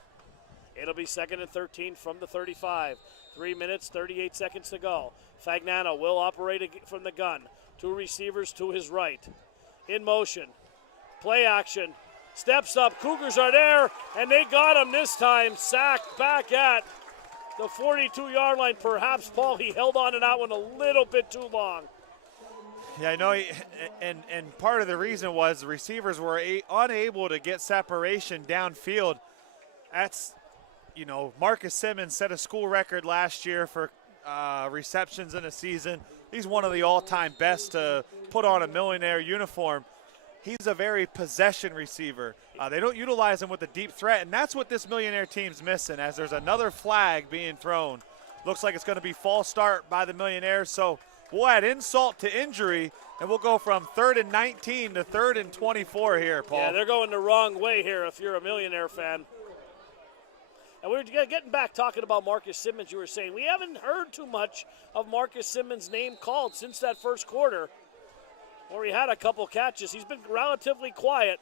It'll be 2nd and 13 from the 35. 3 minutes, 38 seconds to go. Fagnano will operate from the gun. 2 receivers to his right. In motion. Play action. Steps up. Cougars are there, and they got him this time. Sacked back at the 42-yard line. Perhaps, Paul, he held on to that one a little bit too long. Yeah, I know, and part of the reason was the receivers were unable to get separation downfield. That's, you know, Marcus Simmons set a school record last year for receptions in a season. He's one of the all-time best to put on a Millionaire uniform. He's a very possession receiver. They don't utilize him with a deep threat, and that's what this Millionaire team's missing, as there's another flag being thrown. Looks like it's going to be false start by the Millionaires, so we'll add insult to injury, and we'll go from 3rd and 19 to 3rd and 24 here, Paul. Yeah, they're going the wrong way here if you're a Millionaire fan. And we're getting back talking about Marcus Simmons. You were saying we haven't heard too much of Marcus Simmons' name called since that first quarter, where he had a couple catches. He's been relatively quiet.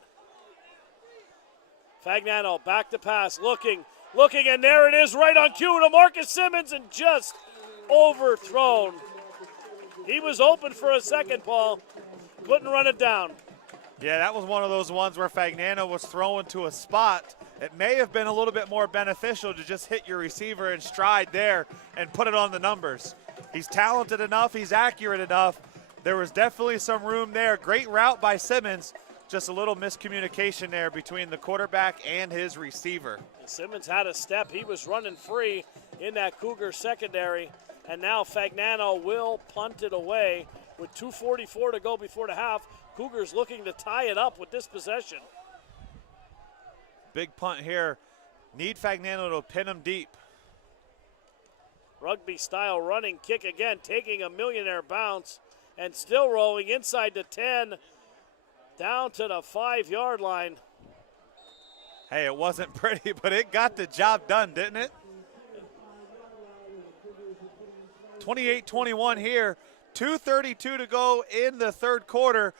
Fagnano back to pass, looking, and there it is right on cue to Marcus Simmons, and just overthrown. He was open for a second, Paul. Couldn't run it down. Yeah, that was one of those ones where Fagnano was throwing to a spot. It may have been a little bit more beneficial to just hit your receiver in stride there and put it on the numbers. He's talented enough. He's accurate enough. There was definitely some room there. Great route by Simmons. Just a little miscommunication there between the quarterback and his receiver. Simmons had a step. He was running free in that Cougar secondary. And now Fagnano will punt it away with 2:44 to go before the half. Cougars looking to tie it up with this possession. Big punt here. Need Fagnano to pin him deep. Rugby style running kick again, taking a Millionaire bounce and still rolling inside the 10, down to the 5-yard line. Hey, it wasn't pretty, but it got the job done, didn't it? 28-21 here. 2:32 to go in the third quarter.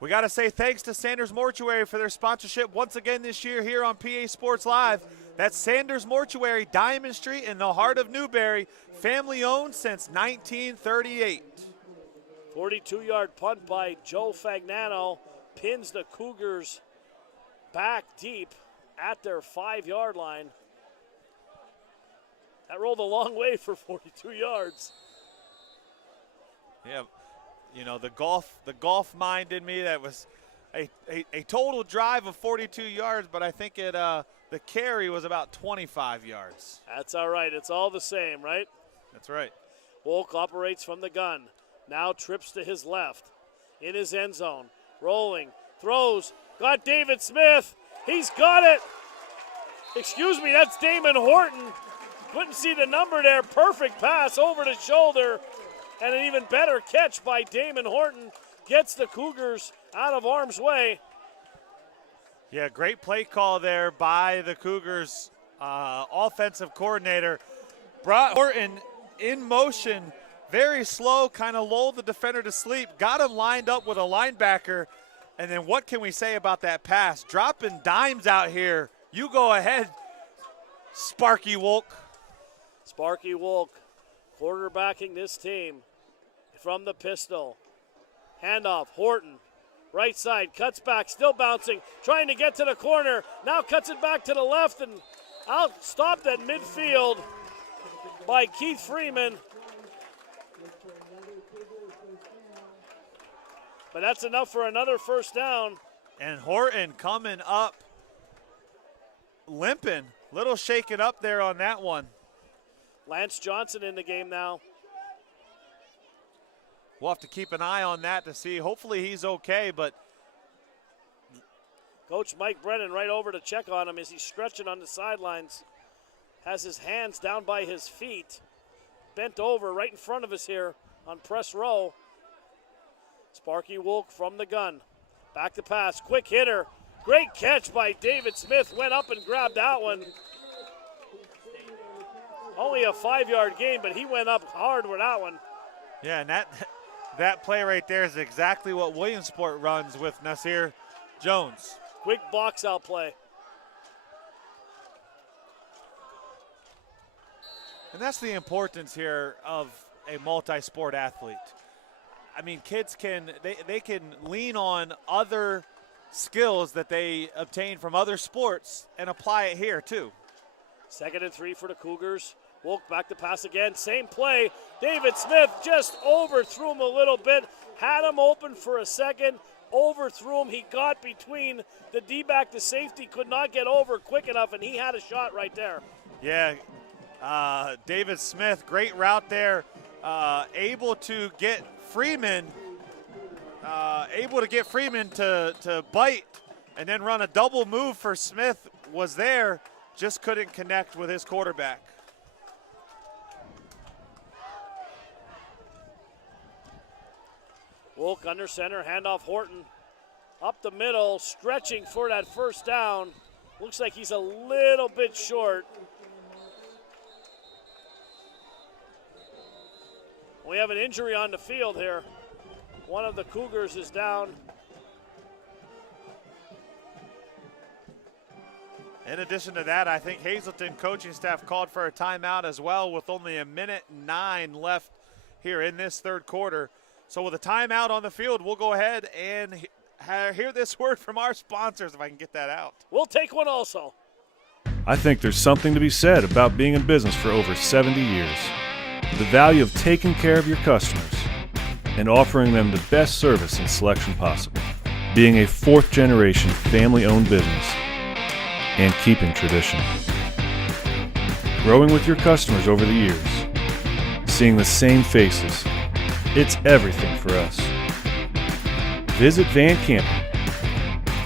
We got to say thanks to Sanders Mortuary for their sponsorship once again this year here on PA Sports Live. That's Sanders Mortuary, Diamond Street in the heart of Newberry. Family owned since 1938. 42-yard punt by Joe Fagnano pins the Cougars back deep at their 5-yard line. That rolled a long way for 42 yards. Yeah, you know, the golf mind in me, that was a total drive of 42 yards, but I think the carry was about 25 yards. That's all right. It's all the same, right? That's right. Wolk operates from the gun. Now trips to his left. In his end zone. Rolling. Throws. Got David Smith. He's got it. Excuse me, that's Damon Horton. Couldn't see the number there. Perfect pass over the shoulder. And an even better catch by Damon Horton. Gets the Cougars out of harm's way. Yeah, great play call there by the Cougars offensive coordinator. Brought Horton in motion very slow, kind of lulled the defender to sleep, got him lined up with a linebacker, and then what can we say about that pass? Dropping dimes out here. You go ahead, Sparky Wolk. Sparky Wolk quarterbacking this team from the pistol. Handoff, Horton. Right side, cuts back, still bouncing, trying to get to the corner. Now cuts it back to the left and out, stopped at midfield by Keith Freeman. But that's enough for another first down. And Horton coming up, limping, little shaken up there on that one. Lance Johnson in the game now. We'll have to keep an eye on that to see. Hopefully he's okay, but Coach Mike Brennan right over to check on him as he's stretching on the sidelines. Has his hands down by his feet, bent over right in front of us here on press row. Sparky Wolk from the gun. Back to pass, quick hitter. Great catch by David Smith, went up and grabbed that one. Only a 5-yard gain, but he went up hard with that one. yeah, and that play right there is exactly what Williamsport runs with Nasir Jones. Quick box out play. And that's the importance here of a multi-sport athlete. I mean, kids they can lean on other skills that they obtain from other sports and apply it here too. 2nd and 3 for the Cougars. Wolk back to pass again. Same play. David Smith just overthrew him a little bit. Had him open for a second. Overthrew him. He got between the D-back, the safety, could not get over quick enough, and he had a shot right there. Yeah, David Smith, great route there. Able to get Freeman to bite and then run a double move for Smith. Was there, just couldn't connect with his quarterback. Wolk under center, handoff Horton. Up the middle, stretching for that first down. Looks like he's a little bit short. We have an injury on the field here. One of the Cougars is down. In addition to that, I think Hazleton coaching staff called for a timeout as well with only 1:09 left here in this third quarter. So with a timeout on the field, we'll go ahead and hear this word from our sponsors, if I can get that out. We'll take one also. I think there's something to be said about being in business for over 70 years. The value of taking care of your customers and offering them the best service and selection possible. Being a 4th-generation family-owned business and keeping tradition. Growing with your customers over the years. Seeing the same faces. It's everything for us. Visit Van Campen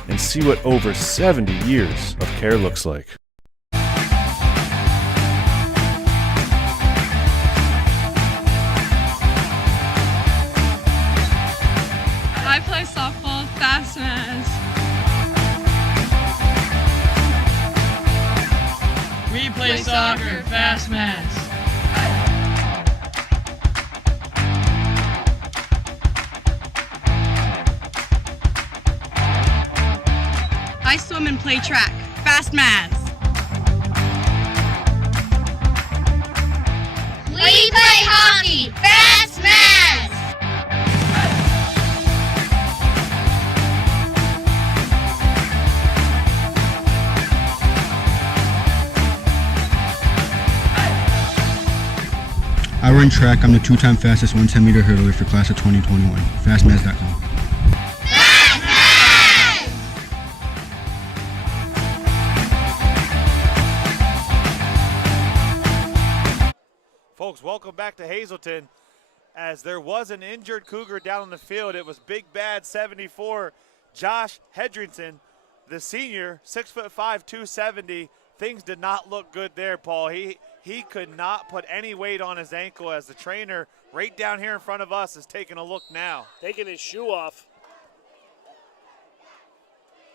and see what over 70 years of care looks like. I play softball, Fast Maz. We play soccer, Fast Maz. I swim and play track, Fast Maz. We play hockey, Fast Maz. I run track. I'm the 2-time fastest 110-meter hurdler for class of 2021. FastMaz.com. Folks, welcome back to Hazleton. As there was an injured Cougar down on the field, it was Big Bad 74, Josh Hedrington, the senior, 6'5", 270. Things did not look good there, Paul. He could not put any weight on his ankle as the trainer right down here in front of us is taking a look now. Taking his shoe off.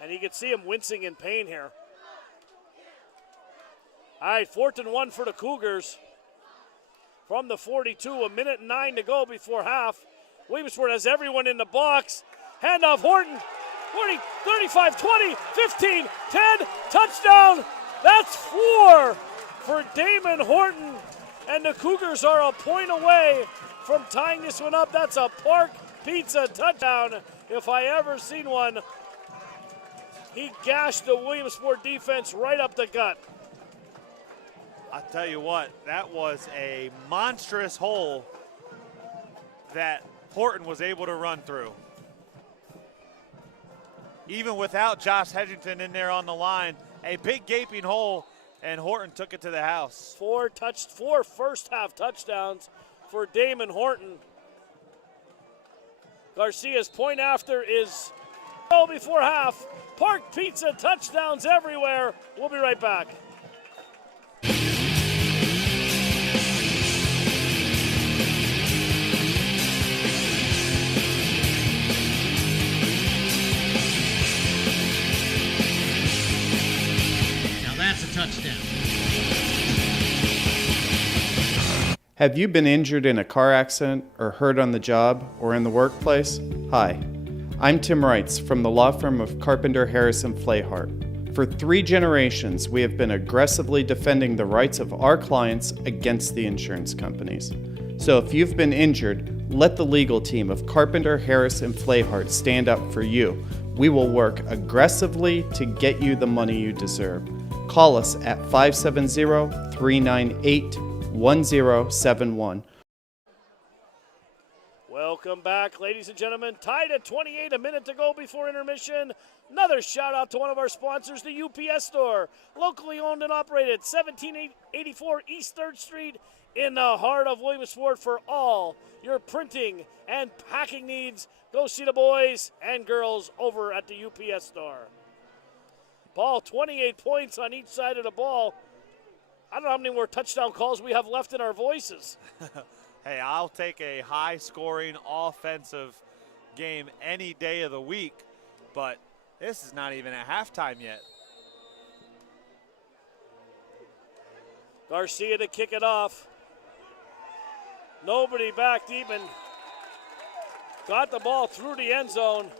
And you can see him wincing in pain here. All right, 4th and 1 for the Cougars from the 42. 1:09 to go before half. Williamsport has everyone in the box. Handoff, Horton. 40, 35, 20, 15, 10, touchdown. That's 4 for Damon Horton. And the Cougars are a point away from tying this one up. That's a Park Pizza touchdown, if I ever seen one. He gashed the Williamsport defense right up the gut. I'll tell you what, that was a monstrous hole that Horton was able to run through. Even without Josh Hedgington in there on the line, a big gaping hole, and Horton took it to the house. 4 first half touchdowns for Damon Horton. Garcia's point after is before half. Park Pizza touchdowns everywhere. We'll be right back. Now that's a touchdown. Have you been injured in a car accident or hurt on the job or in the workplace? Hi, I'm Tim Reitz from the law firm of Carpenter, Harrison, Flayhart. For 3 generations, we have been aggressively defending the rights of our clients against the insurance companies. So if you've been injured, let the legal team of Carpenter, Harrison, Flayhart stand up for you. We will work aggressively to get you the money you deserve. Call us at 570-398-1071. Welcome back, ladies and gentlemen. Tied at 28, a minute to go before intermission. Another shout out to one of our sponsors, the UPS store, locally owned and operated, 1784 East 3rd Street in the heart of Williamsport. For all your printing and packing needs, go see the boys and girls over at the UPS store. Paul, 28 points on each side of the ball. I don't know how many more touchdown calls we have left in our voices. Hey, I'll take a high-scoring offensive game any day of the week, but this is not even at halftime yet. Garcia to kick it off. Nobody back deep and got the ball through the end zone.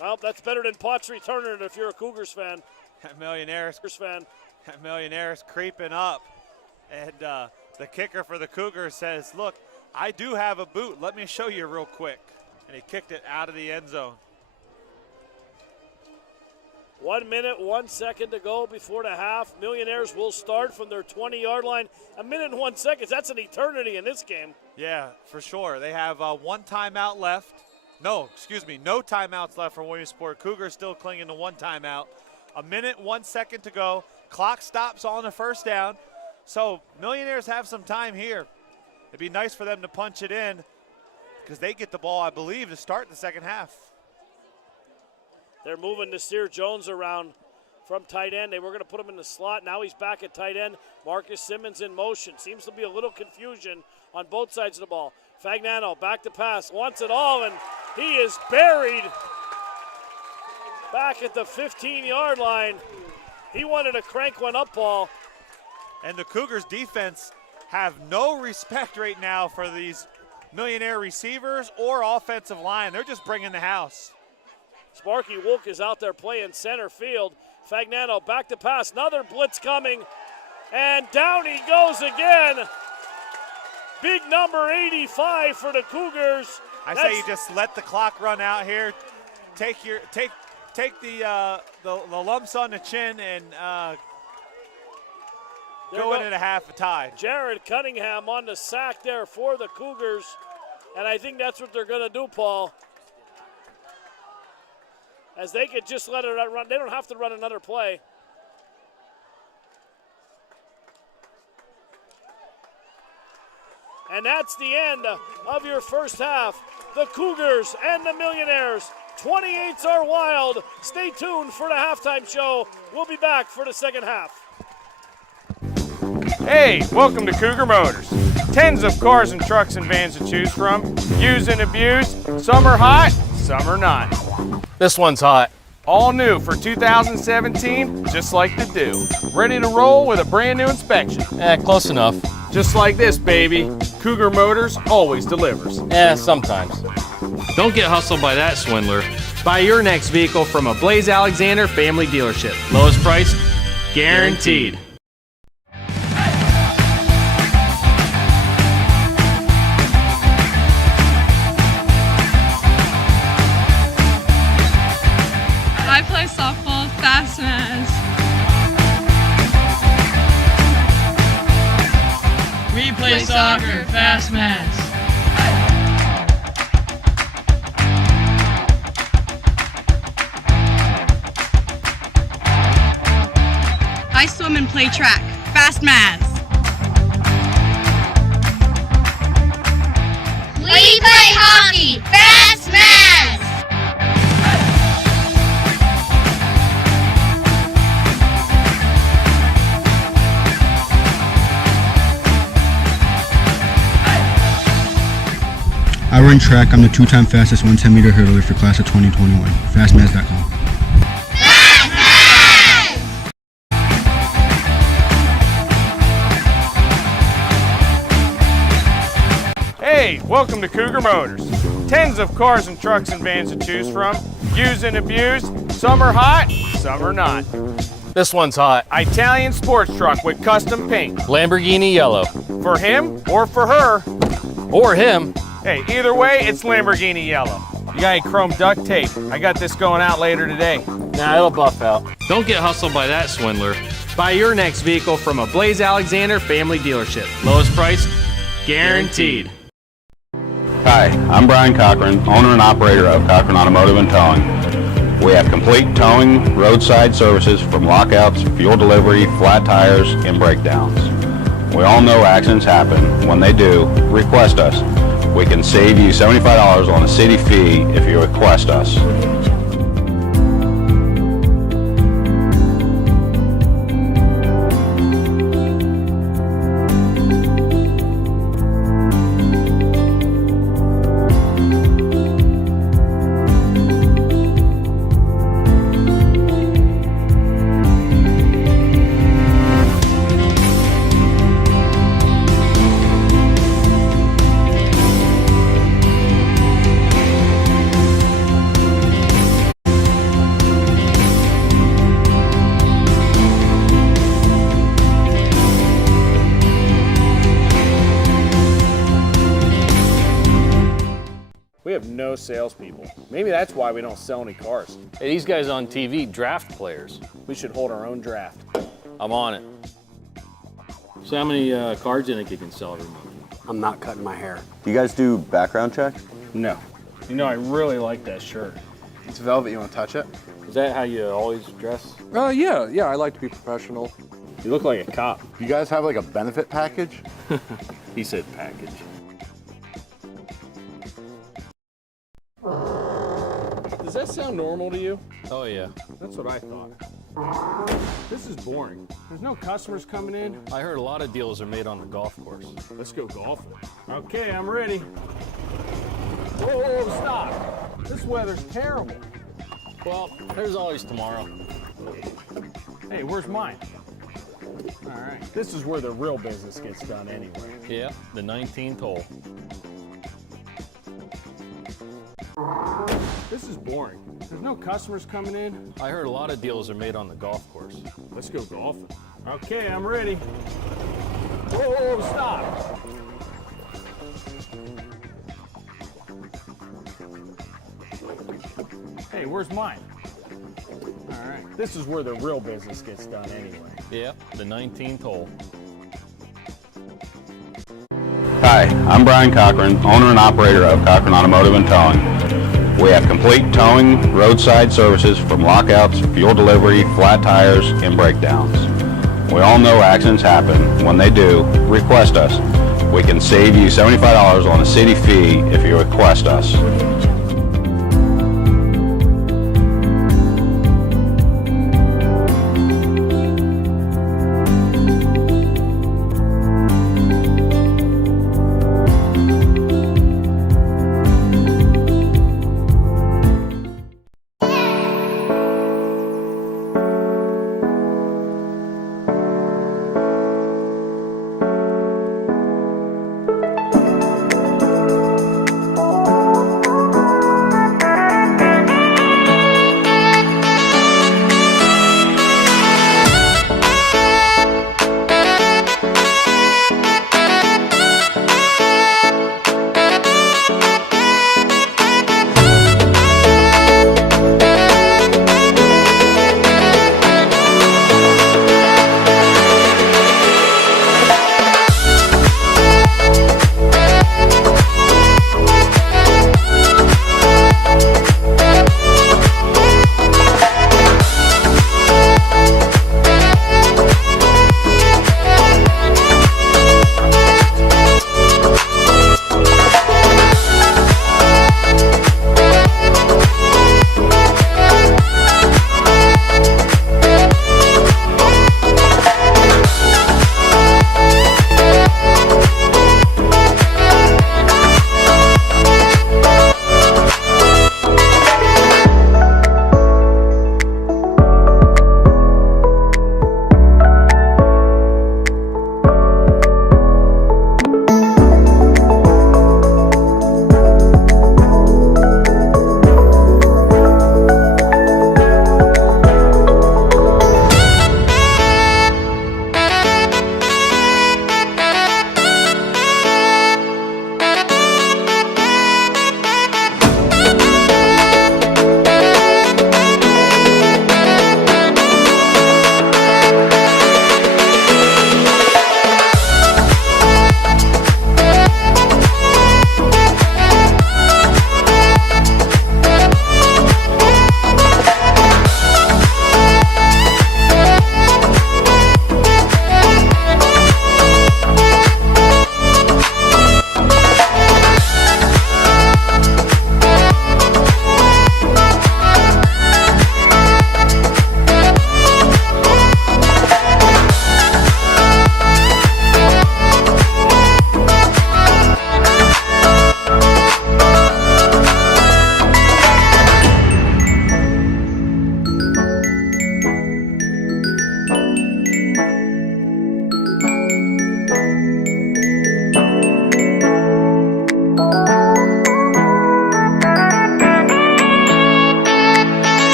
Well, that's better than Potts returning it if you're a Cougars fan. That Millionaire's creeping up. And the kicker for the Cougars says, look, I do have a boot. Let me show you real quick. And he kicked it out of the end zone. 1 minute, 1 second to go before the half. Millionaires will start from their 20-yard line. A minute and 1 second, that's an eternity in this game. Yeah, for sure. They have 1 timeout left. No timeouts left for Williamsport. Cougars still clinging to 1 timeout. A minute, 1 second to go. Clock stops on the first down. So Millionaires have some time here. It'd be nice for them to punch it in because they get the ball, I believe, to start the second half. They're moving Nasir Jones around from tight end. They were going to put him in the slot. Now he's back at tight end. Marcus Simmons in motion. Seems to be a little confusion on both sides of the ball. Fagnano back to pass. Wants it all, and he is buried back at the 15-yard line. He wanted to crank one up, Paul. And the Cougars defense have no respect right now for these Millionaire receivers or offensive line. They're just bringing the house. Sparky Wolk is out there playing center field. Fagnano back to pass. Another blitz coming. And down he goes again. Big number 85 for the Cougars. I say you just let the clock run out here. Take the lumps on the chin and go into the half a tie. Jared Cunningham on the sack there for the Cougars. And I think that's what they're going to do, Paul. As they could just let it run. They don't have to run another play. And that's the end of your first half. The Cougars and the Millionaires. 28s are wild. Stay tuned for the halftime show. We'll be back for the second half. Hey, welcome to Cougar Motors. Tens of cars and trucks and vans to choose from. Used and abused. Some are hot, some are not. This one's hot. All new for 2017, just like the do. Ready to roll with a brand new inspection. Close enough. Just like this, baby. Cougar Motors always delivers. Sometimes. Don't get hustled by that swindler. Buy your next vehicle from a Blaze Alexander family dealership. Lowest price, guaranteed. I play softball, Fast Maz. We play soccer, Fast Maz. I swim and play track, Fast Maz. We play hockey. Fast Maz. I run track. I'm the 2-time fastest 110-meter hurdler for class of 2021. Fastmaz.com. Hey, welcome to Cougar Motors. Tens of cars and trucks and vans to choose from. Used and abused. Some are hot, some are not. This one's hot. Italian sports truck with custom paint. Lamborghini yellow. For him or for her. Or him. Hey, either way, it's Lamborghini yellow. You got any chrome duct tape? I got this going out later today. Nah, it'll buff out. Don't get hustled by that swindler. Buy your next vehicle from a Blaze Alexander family dealership. Lowest price, guaranteed. Hi, I'm Brian Cochran, owner and operator of Cochran Automotive and Towing. We have complete towing, roadside services from lockouts, fuel delivery, flat tires, and breakdowns. We all know accidents happen. When they do, request us. We can save you $75 on a city fee if you request us. We have no salespeople. Maybe that's why we don't sell any cars. Hey, these guys on TV, draft players. We should hold our own draft. I'm on it. So how many cars do you think you can sell every month? I'm not cutting my hair. Do you guys do background checks? No. You know, I really like that shirt. It's velvet. You want to touch it? Is that how you always dress? Yeah. I like to be professional. You look like a cop. You guys have like a benefit package? He said package. Does that sound normal to you? Oh yeah. That's what I thought. This is boring. There's no customers coming in. I heard a lot of deals are made on the golf course. Let's go golfing. Okay, I'm ready. Whoa, stop. This weather's terrible. Well, there's always tomorrow. Hey, where's mine? All right. This is where the real business gets done anyway. Yeah, the 19th hole. This is boring. There's no customers coming in. I heard a lot of deals are made on the golf course. Let's go golfing. Okay, I'm ready. Whoa, stop. Hey, where's mine? All right. This is where the real business gets done anyway. Yeah, the 19th hole. Hi, I'm Brian Cochran, owner and operator of Cochran Automotive and Towing. We have complete towing, roadside services from lockouts, fuel delivery, flat tires, and breakdowns. We all know accidents happen. When they do, request us. We can save you $75 on a city fee if you request us.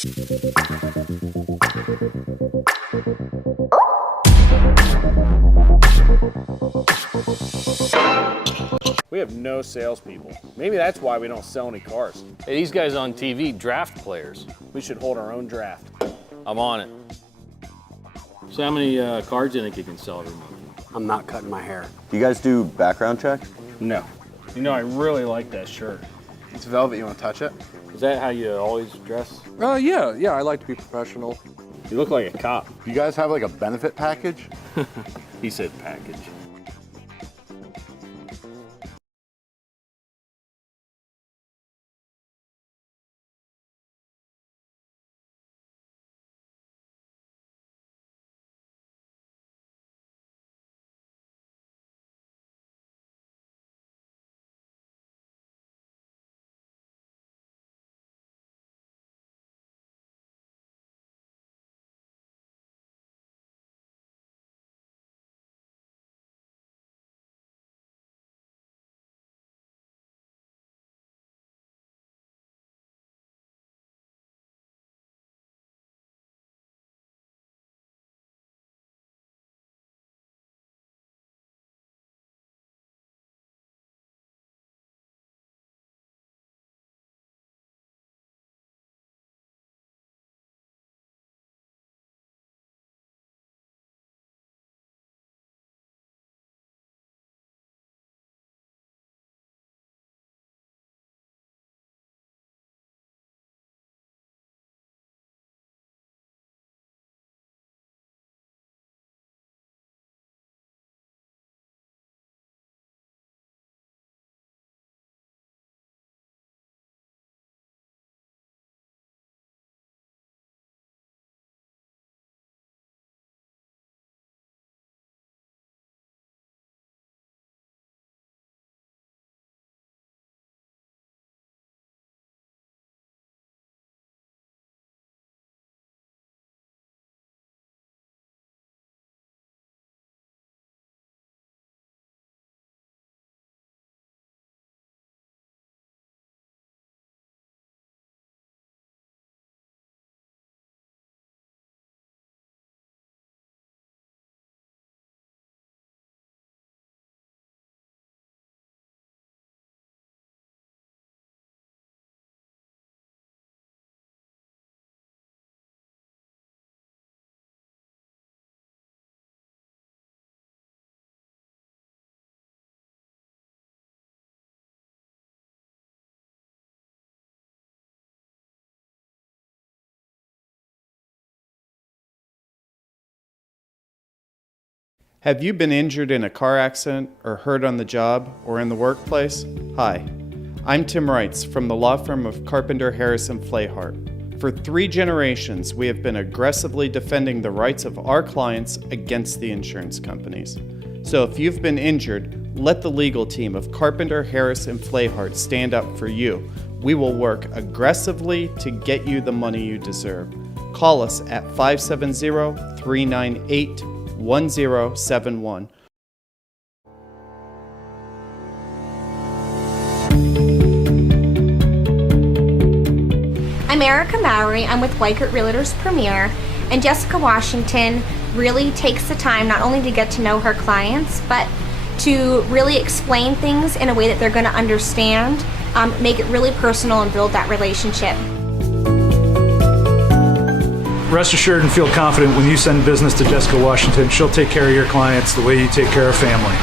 We have no salespeople. Maybe that's why we don't sell any cars. Hey, these guys on TV draft players. We should hold our own draft. I'm on it. So how many cars do you think you can sell every month? I'm not cutting my hair. You guys do background check? No. You know, I really like that shirt. It's velvet. You want to touch it? Is that how you always dress? Yeah. I like to be professional. You look like a cop. You guys have like a benefit package? He said package. Have you been injured in a car accident or hurt on the job or in the workplace? Hi, I'm Tim Wrights from the law firm of Carpenter, Harrison, Flehart. For 3 generations, we have been aggressively defending the rights of our clients against the insurance companies. So if you've been injured, let the legal team of Carpenter, Harrison, Flehart stand up for you. We will work aggressively to get you the money you deserve. Call us at 570-398-1071. I'm Erica Mowry. I'm with Weichert Realtors Premier, and Jessica Washington really takes the time not only to get to know her clients, but to really explain things in a way that they're going to understand, make it really personal, and build that relationship. Rest assured and feel confident when you send business to Jessica Washington, she'll take care of your clients the way you take care of family.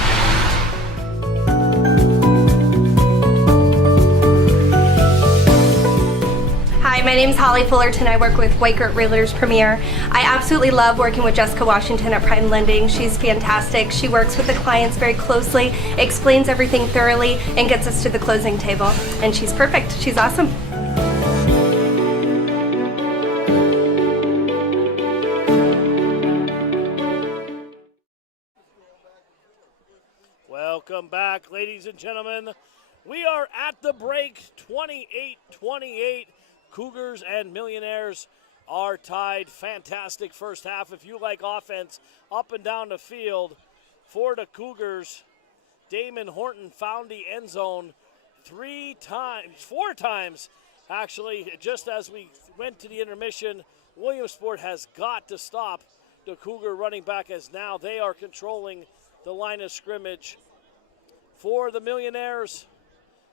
Hi, my name is Holly Fullerton. I work with Weichert Realtors Premier. I absolutely love working with Jessica Washington at Prime Lending. She's fantastic. She works with the clients very closely, explains everything thoroughly, and gets us to the closing table. And she's perfect. She's awesome. Welcome back, ladies and gentlemen. We are at the break, 28-28. Cougars and Millionaires are tied. Fantastic first half. If you like offense up and down the field for the Cougars, Damon Horton found the end zone 4 times Actually, just as we went to the intermission, Williamsport has got to stop the Cougar running back, as now they are controlling the line of scrimmage. For the Millionaires,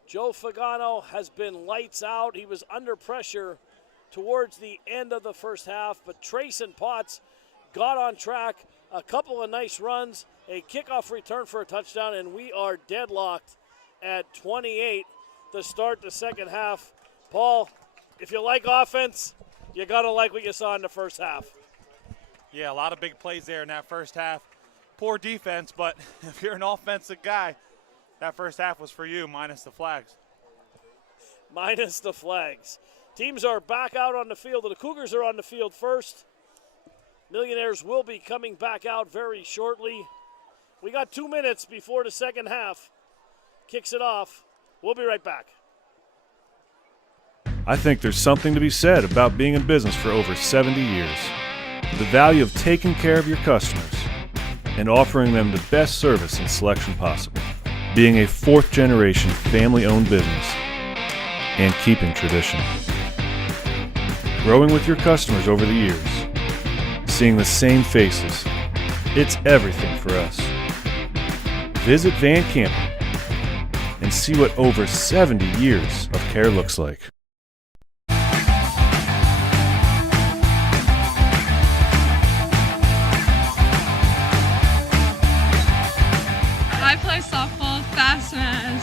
Joe Fagano has been lights out. He was under pressure towards the end of the first half, but Trayson Potts got on track, a couple of nice runs, a kickoff return for a touchdown, and we are deadlocked at 28 to start the second half. Paul, if you like offense, you got to like what you saw in the first half. Yeah, a lot of big plays there in that first half. Poor defense, but if you're an offensive guy, that first half was for you, minus the flags. Minus the flags. Teams are back out on the field. The Cougars are on the field first. Millionaires will be coming back out very shortly. We got 2 minutes before the second half kicks it off. We'll be right back. I think there's something to be said about being in business for over 70 years. The value of taking care of your customers and offering them the best service and selection possible. Being a fourth-generation family-owned business and keeping tradition. Growing with your customers over the years. Seeing the same faces. It's everything for us. Visit Van Campen and see what over 70 years of care looks like. I play softball, Fast Maz.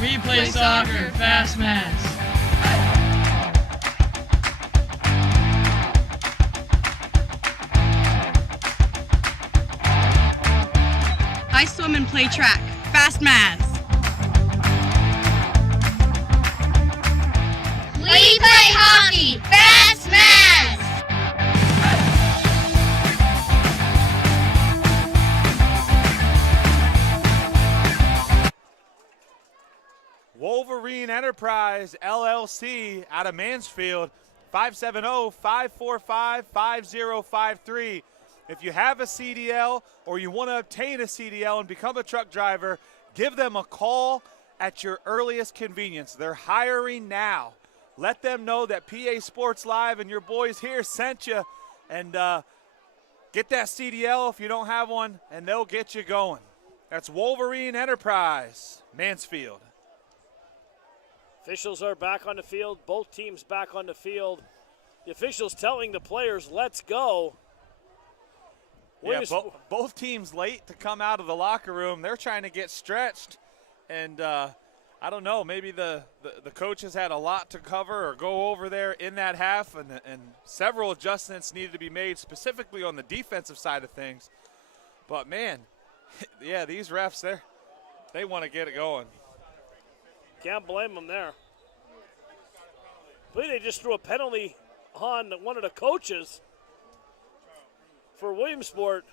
We play soccer, Fast Maz. I swim and play track, Fast Maz. We play hockey, Fast Maz. Wolverine Enterprise, LLC, out of Mansfield, 570-545-5053. If you have a CDL or you want to obtain a CDL and become a truck driver, give them a call at your earliest convenience. They're hiring now. Let them know that PA Sports Live and your boys here sent you, and get that CDL if you don't have one, and they'll get you going. That's Wolverine Enterprise, Mansfield. Officials are back on the field. Both teams back on the field. The officials telling the players, let's go. Yeah, both teams late to come out of the locker room. They're trying to get stretched, and I don't know, maybe the coaches had a lot to cover or go over there in that half, and several adjustments needed to be made, specifically on the defensive side of things. But, man, yeah, these refs, they want to get it going. Can't blame them there. I believe they just threw a penalty on one of the coaches for Williamsport.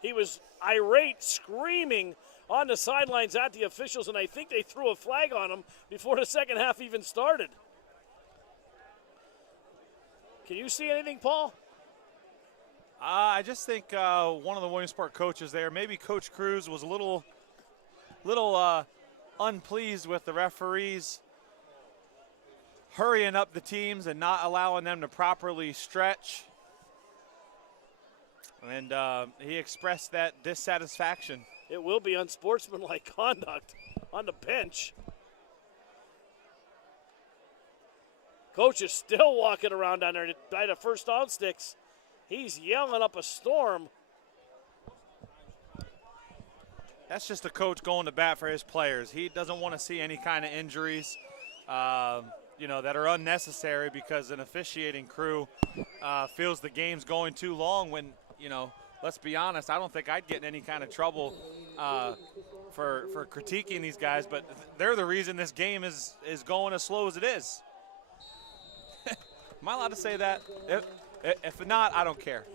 He was irate, screaming on the sidelines at the officials, and I think they threw a flag on him before the second half even started. Can you see anything, Paul? I just think one of the Williamsport coaches there, maybe Coach Cruz, was a little unpleased with the referees hurrying up the teams and not allowing them to properly stretch. And he expressed that dissatisfaction. It will be unsportsmanlike conduct on the bench. Coach is still walking around down there by the first down sticks. He's yelling up a storm. That's just a coach going to bat for his players. He doesn't want to see any kind of injuries, that are unnecessary, because an officiating crew feels the game's going too long when, let's be honest, I don't think I'd get in any kind of trouble for critiquing these guys, but they're the reason this game is going as slow as it is. Am I allowed to say that? If not, I don't care.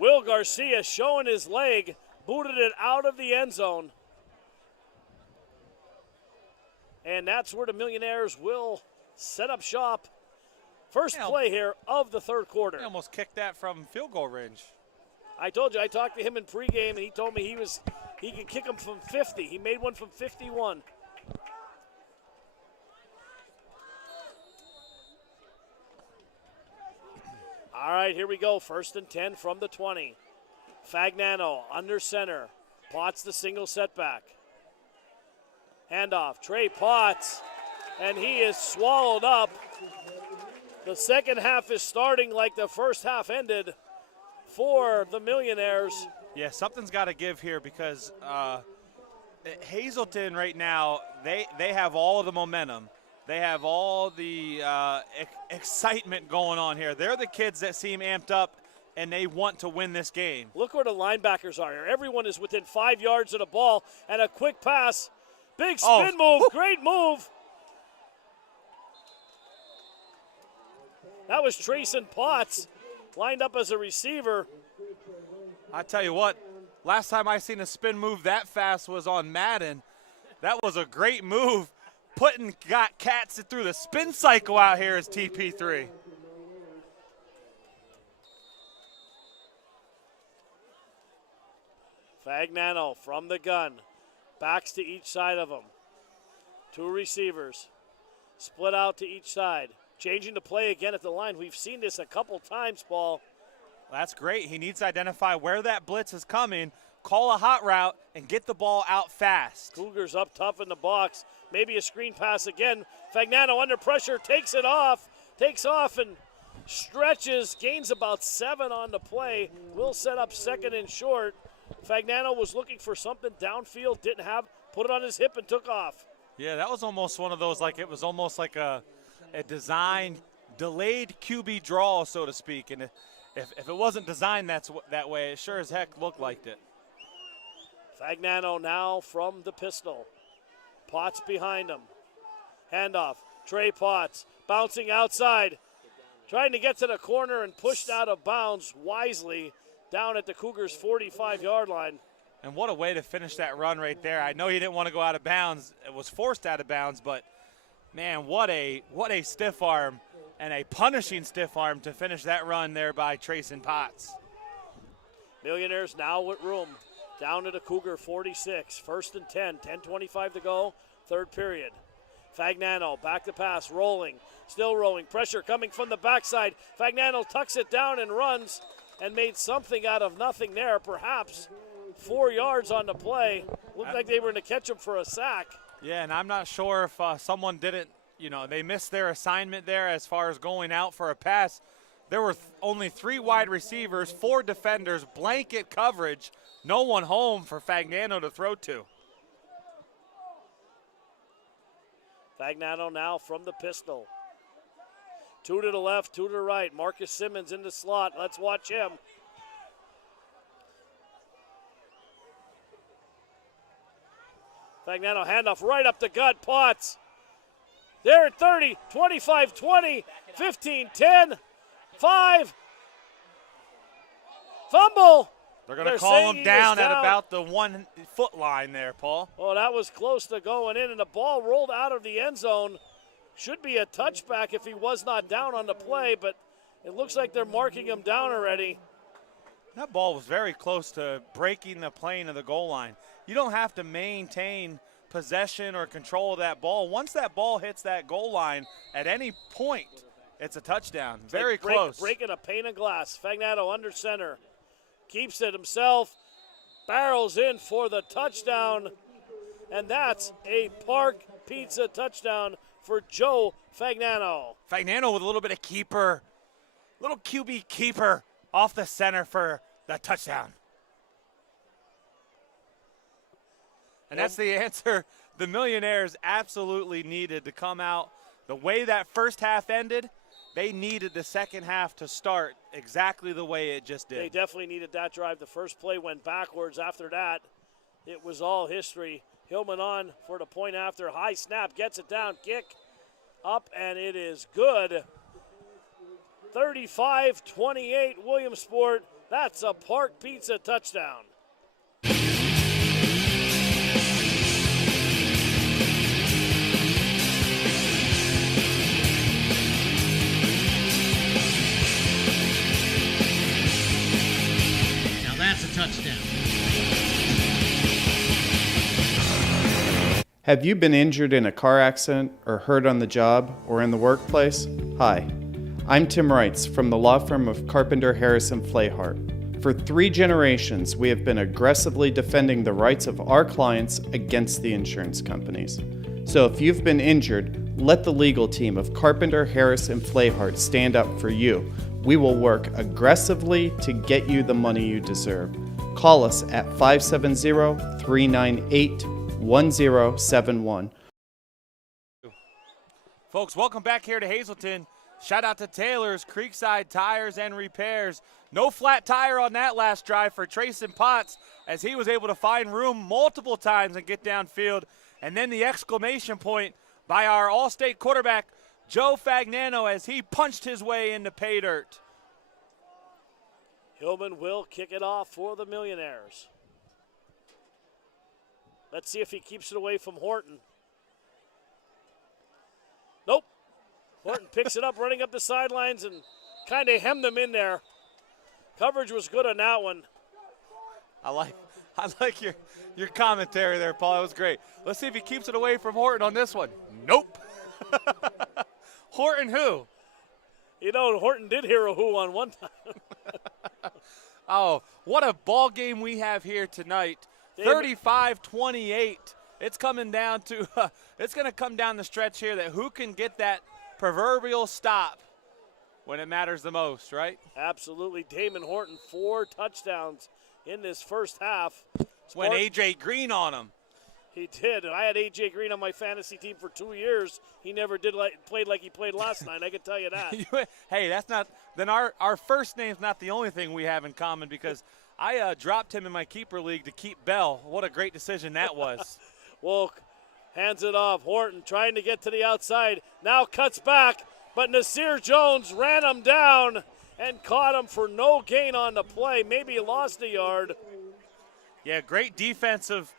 Will Garcia showing his leg, booted it out of the end zone. And that's where the Millionaires will set up shop. First play here of the third quarter. He almost kicked that from field goal range. I told you, I talked to him in pregame, and he told me he was He can kick them from 50. He made one from 51. All right, here we go. 1st and 10 from the 20. Fagnano under center. Potts the single setback. Handoff. Trey Potts, and he is swallowed up. The second half is starting like the first half ended for the Millionaires. Yeah, something's got to give here because Hazleton right now, they have all the momentum. They have all the excitement going on here. They're the kids that seem amped up, and they want to win this game. Look where the linebackers are here. Everyone is within 5 yards of the ball, and a quick pass. Big spin move. Great move. That was Trayson Potts lined up as a receiver. I tell you what, last time I seen a spin move that fast was on Madden. That was a great move. Got cats through the spin cycle out here as TP3. Fagnano from the gun. Backs to each side of him. 2 receivers. Split out to each side. Changing the play again at the line. We've seen this a couple times, Paul. That's great. He needs to identify where that blitz is coming, call a hot route, and get the ball out fast. Cougars up tough in the box. Maybe a screen pass again. Fagnano under pressure, takes off and stretches, gains about 7 on the play. Will set up 2nd and short. Fagnano was looking for something downfield, didn't have, put it on his hip and took off. Yeah, that was almost one of those, like it was almost like a designed, delayed QB draw, so to speak. And if it wasn't designed that way, it sure as heck looked like it. Fagnano now from the pistol. Potts behind him. Handoff. Trey Potts bouncing outside. Trying to get to the corner and pushed out of bounds wisely down at the Cougars' 45-yard line. And what a way to finish that run right there. I know he didn't want to go out of bounds. It was forced out of bounds, but, man, what a stiff arm and a punishing stiff arm to finish that run there by Trayson Potts. Millionaires now with room. Down to the Cougar 46. 1st and 10. 10:25 to go. 3rd period. Fagnano back to pass. Rolling. Still rolling. Pressure coming from the backside. Fagnano tucks it down and runs and made something out of nothing there. Perhaps 4 yards on the play. Looked like they were going to catch him for a sack. Yeah, and I'm not sure if someone didn't, they missed their assignment there as far as going out for a pass. There were only 3 wide receivers, 4 defenders, blanket coverage. No one home for Fagnano to throw to. Fagnano now from the pistol. 2 to the left, 2 to the right. Marcus Simmons in the slot. Let's watch him. Fagnano handoff right up the gut. Potts. There at 30, 25, 20, 15, 10, 5. Fumble. They're going to call him down at about the 1 foot line there, Paul. Oh, that was close to going in, and the ball rolled out of the end zone. Should be a touchback if he was not down on the play, but it looks like they're marking him down already. That ball was very close to breaking the plane of the goal line. You don't have to maintain possession or control of that ball. Once that ball hits that goal line at any point, it's a touchdown. Very close. Breaking a pane of glass. Fagnano under center. Keeps it himself. Barrels in for the touchdown. And that's a Park Pizza touchdown for Joe Fagnano. Fagnano with a little bit of keeper, little QB keeper off the center for the touchdown. And that's the answer the Millionaires absolutely needed to come out. The way that first half ended, they needed the second half to start exactly the way it just did. They definitely needed that drive. The first play went backwards. After that, it was all history. Hillman on for the point after. High snap, gets it down, kick up, and it is good. 35-28 Williamsport. That's a Park Pizza touchdown. Now that's a touchdown. Have you been injured in a car accident or hurt on the job or in the workplace? Hi, I'm Tim Wrights from the law firm of Carpenter Harrison Flayhart. For 3 generations, we have been aggressively defending the rights of our clients against the insurance companies. So if you've been injured, let the legal team of Carpenter Harrison Flayhart stand up for you. We will work aggressively to get you the money you deserve. Call us at 570-398-1071. Folks, welcome back here to Hazleton. Shout out to Taylor's Creekside Tires and Repairs. No flat tire on that last drive for Trayson Potts as he was able to find room multiple times and get downfield. And then the exclamation point by our All-State quarterback, Joe Fagnano, as he punched his way into pay dirt. Hillman will kick it off for the Millionaires. Let's see if he keeps it away from Horton. Nope. Horton picks it up, running up the sidelines and kind of hemmed them in there. Coverage was good on that one. I like your commentary there, Paul. That was great. Let's see if he keeps it away from Horton on this one. Nope. Horton who? You know, Horton did hear a who on one time. Oh, what a ball game we have here tonight. 35-28. It's coming down to it's going to come down the stretch here that who can get that proverbial stop when it matters the most, right? Absolutely. Damon Horton, 4 touchdowns in this first half. Went A.J. Green on him. He did, and I had A.J. Green on my fantasy team for 2 years. He never played like he played last night, I can tell you that. Hey, that's not – then our first name's not the only thing we have in common because I dropped him in my keeper league to keep Bell. What a great decision that was. Wolk hands it off. Horton trying to get to the outside. Now cuts back, but Nasir Jones ran him down and caught him for no gain on the play. Maybe he lost a yard. Yeah, great defensive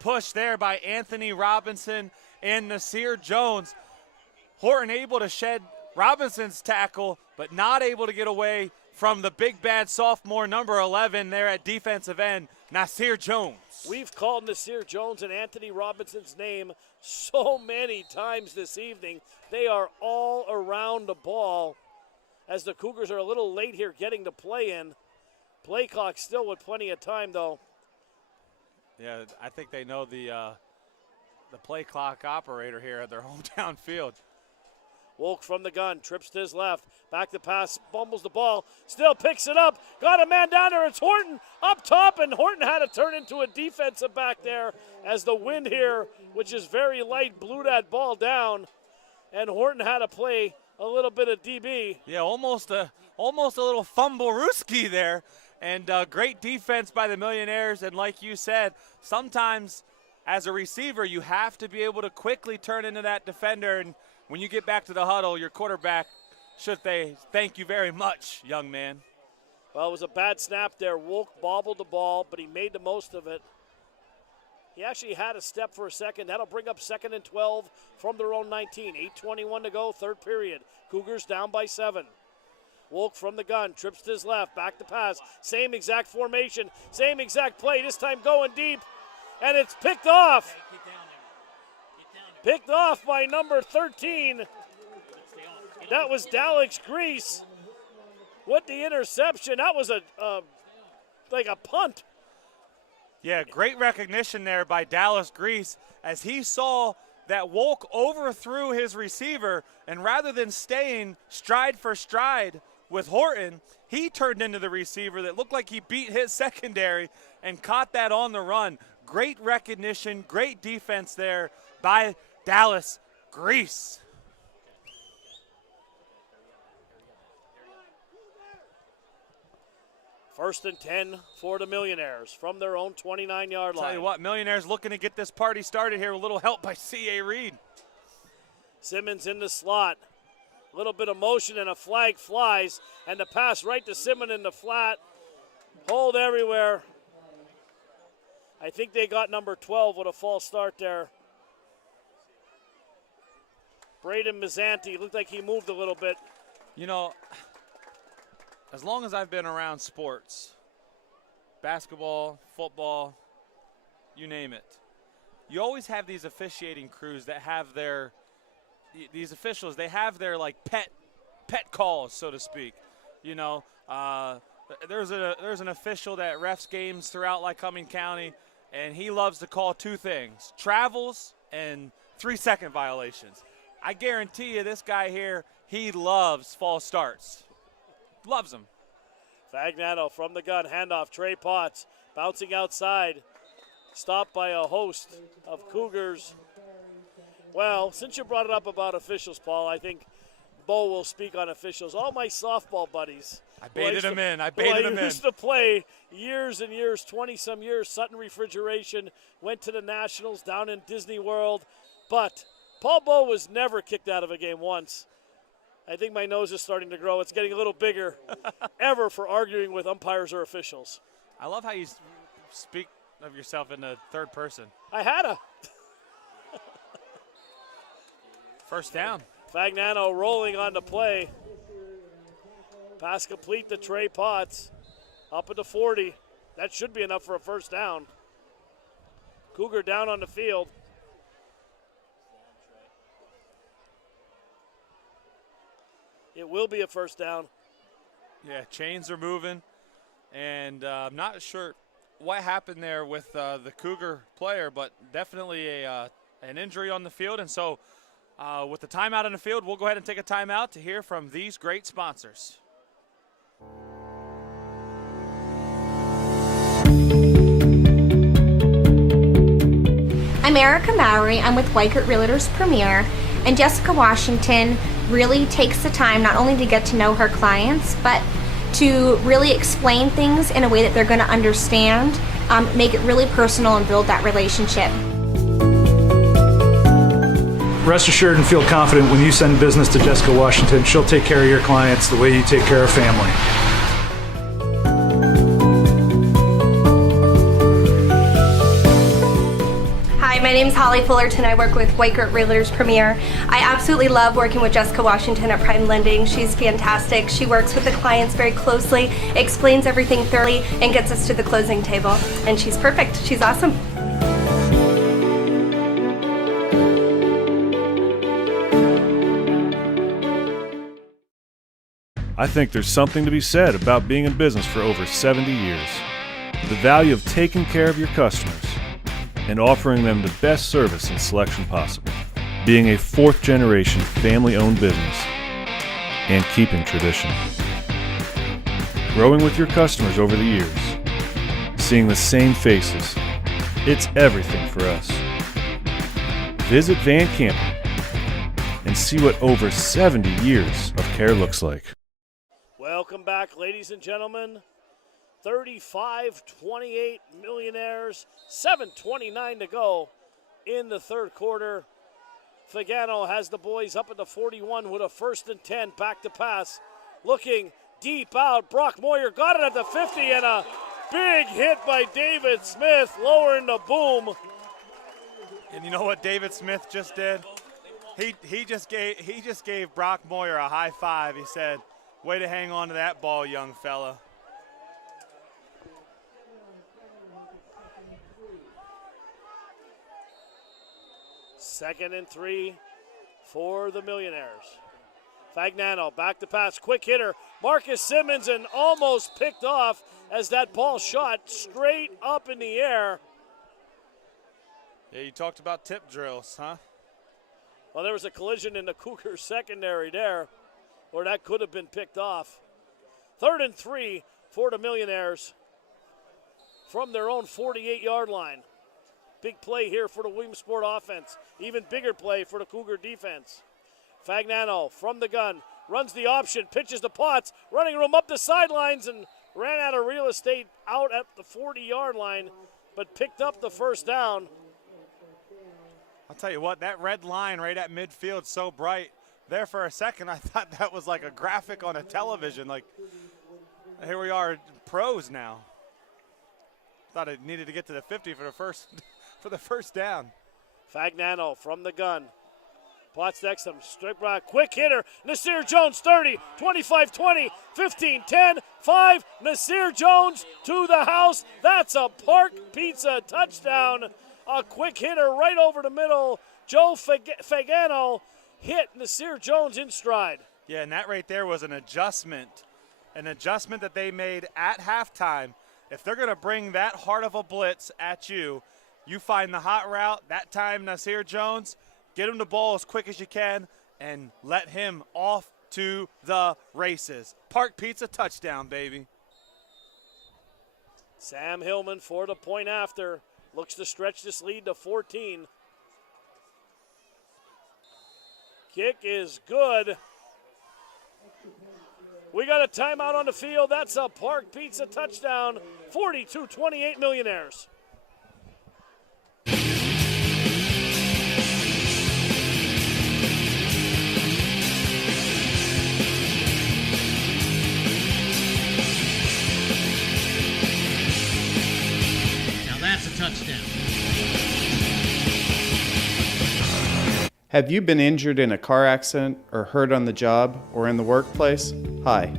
push there by Anthony Robinson and Nasir Jones. Horton able to shed Robinson's tackle, but not able to get away from the big bad sophomore number 11 there at defensive end, Nasir Jones. We've called Nasir Jones and Anthony Robinson's name so many times this evening. They are all around the ball as the Cougars are a little late here getting the play in. Play clock still with plenty of time, though. Yeah, I think they know the play clock operator here at their hometown field. Wolk from the gun, trips to his left, back to pass, bumbles the ball, still picks it up, got a man down there, it's Horton up top, and Horton had to turn into a defensive back there as the wind here, which is very light, blew that ball down, and Horton had to play a little bit of DB. Yeah, almost a little fumble-rooski there. And great defense by the Millionaires. And like you said, sometimes as a receiver, you have to be able to quickly turn into that defender. And when you get back to the huddle, your quarterback should say, thank you very much, young man. Well, it was a bad snap there. Wolk bobbled the ball, but he made the most of it. He actually had a step for a second. That'll bring up 2nd and 12 from their own 19. 8:21 to go, third period. Cougars down by 7. Wolk from the gun, trips to his left, back to pass. Same exact formation, same exact play, this time going deep. And it's picked off. Picked off by number 13. That was Dallas Grease with the interception. That was like a punt. Yeah, great recognition there by Dallas Grease as he saw that Wolk overthrew his receiver, and rather than staying stride for stride with Horton, he turned into the receiver that looked like he beat his secondary and caught that on the run. Great recognition, great defense there by Dallas Grease. First and 10 for the Millionaires from their own 29-yard line. Tell you what, Millionaires looking to get this party started here. A little help by C.A. Reed. Simmons in the slot. A little bit of motion and a flag flies, and the pass right to Simmons in the flat. Hold everywhere. I think they got number 12 with a false start there. Braden Mazzanti looked like he moved a little bit. You know, as long as I've been around sports, basketball, football, you name it, you always have these officiating crews that have these officials, they have their like pet calls, so to speak. You know, there's an official that refs games throughout Lycoming County, and he loves to call two things: travels and 3-second violations. I guarantee you this guy here, he loves false starts. Loves them. Fagnano from the gun, handoff, Trey Potts bouncing outside, stopped by a host of Cougars. Well, since you brought it up about officials, Paul, I think Bo will speak on officials. All my softball buddies. I baited him in. I used to play years and years, 20-some years, Sutton Refrigeration, went to the Nationals down in Disney World. But Paul Bo was never kicked out of a game once. I think my nose is starting to grow. It's getting a little bigger ever for arguing with umpires or officials. I love how you speak of yourself in the third person. I had a. First down. Fagnano rolling on the play. Pass complete to Trey Potts. Up at the 40. That should be enough for a first down. Cougar down on the field. It will be a first down. Yeah, chains are moving, and I'm not sure what happened there with the Cougar player, but definitely an injury on the field. And so with the timeout on the field, we'll go ahead and take a timeout to hear from these great sponsors. I'm Erica Mowry. I'm with Weikert Realtors Premier, and Jessica Washington really takes the time not only to get to know her clients, but to really explain things in a way that they're going to understand, make it really personal and build that relationship. Rest assured and feel confident when you send business to Jessica Washington, she'll take care of your clients the way you take care of family. Hi, my name is Holly Fullerton. I work with Weikert Realtors Premier. I absolutely love working with Jessica Washington at Prime Lending. She's fantastic. She works with the clients very closely, explains everything thoroughly, and gets us to the closing table. And she's perfect. She's awesome. I think there's something to be said about being in business for over 70 years. The value of taking care of your customers and offering them the best service and selection possible. Being a fourth-generation family-owned business and keeping tradition. Growing with your customers over the years. Seeing the same faces. It's everything for us. Visit Van Campen and see what over 70 years of care looks like. Welcome back, ladies and gentlemen. 35-28 Millionaires, 7:29 to go in the third quarter. Fagnano has the boys up at the 41 with a 1st and 10, back to pass. Looking deep out, Brock Moyer got it at the 50, and a big hit by David Smith, lowering the boom. And you know what David Smith just did? He just gave Brock Moyer a high five. He said, "Way to hang on to that ball, young fella." Second and 3 for the Millionaires. Fagnano back to pass, quick hitter. Marcus Simmons, and almost picked off as that ball shot straight up in the air. Yeah, you talked about tip drills, huh? Well, there was a collision in the Cougars secondary there, or that could have been picked off. 3rd and 3 for the Millionaires from their own 48-yard line. Big play here for the Williamsport offense. Even bigger play for the Cougar defense. Fagnano from the gun, runs the option, pitches to Potts, running room up the sidelines, and ran out of real estate out at the 40-yard line, but picked up the first down. I'll tell you what, that red line right at midfield, so bright. There for a second, I thought that was like a graphic on a television. Like, here we are, pros now. Thought it needed to get to the 50 for the first down. Fagnano from the gun. Potts next to him, straight back, quick hitter. Nasir Jones, 30, 25-20, 15-10, 5. Nasir Jones to the house. That's a Park Pizza touchdown. A quick hitter right over the middle. Joe Fagano hit Nasir Jones in stride. Yeah, and that right there was an adjustment that they made at halftime. If they're going to bring that hard of a blitz at you, you find the hot route. That time, Nasir Jones, get him the ball as quick as you can and let him off to the races. Park Pizza touchdown, baby. Sam Hillman for the point after. Looks to stretch this lead to 14. Kick is good. We got a timeout on the field. That's a Park Pizza touchdown. 42-28 Millionaires. Now that's a touchdown. Have you been injured in a car accident or hurt on the job or in the workplace? Hi,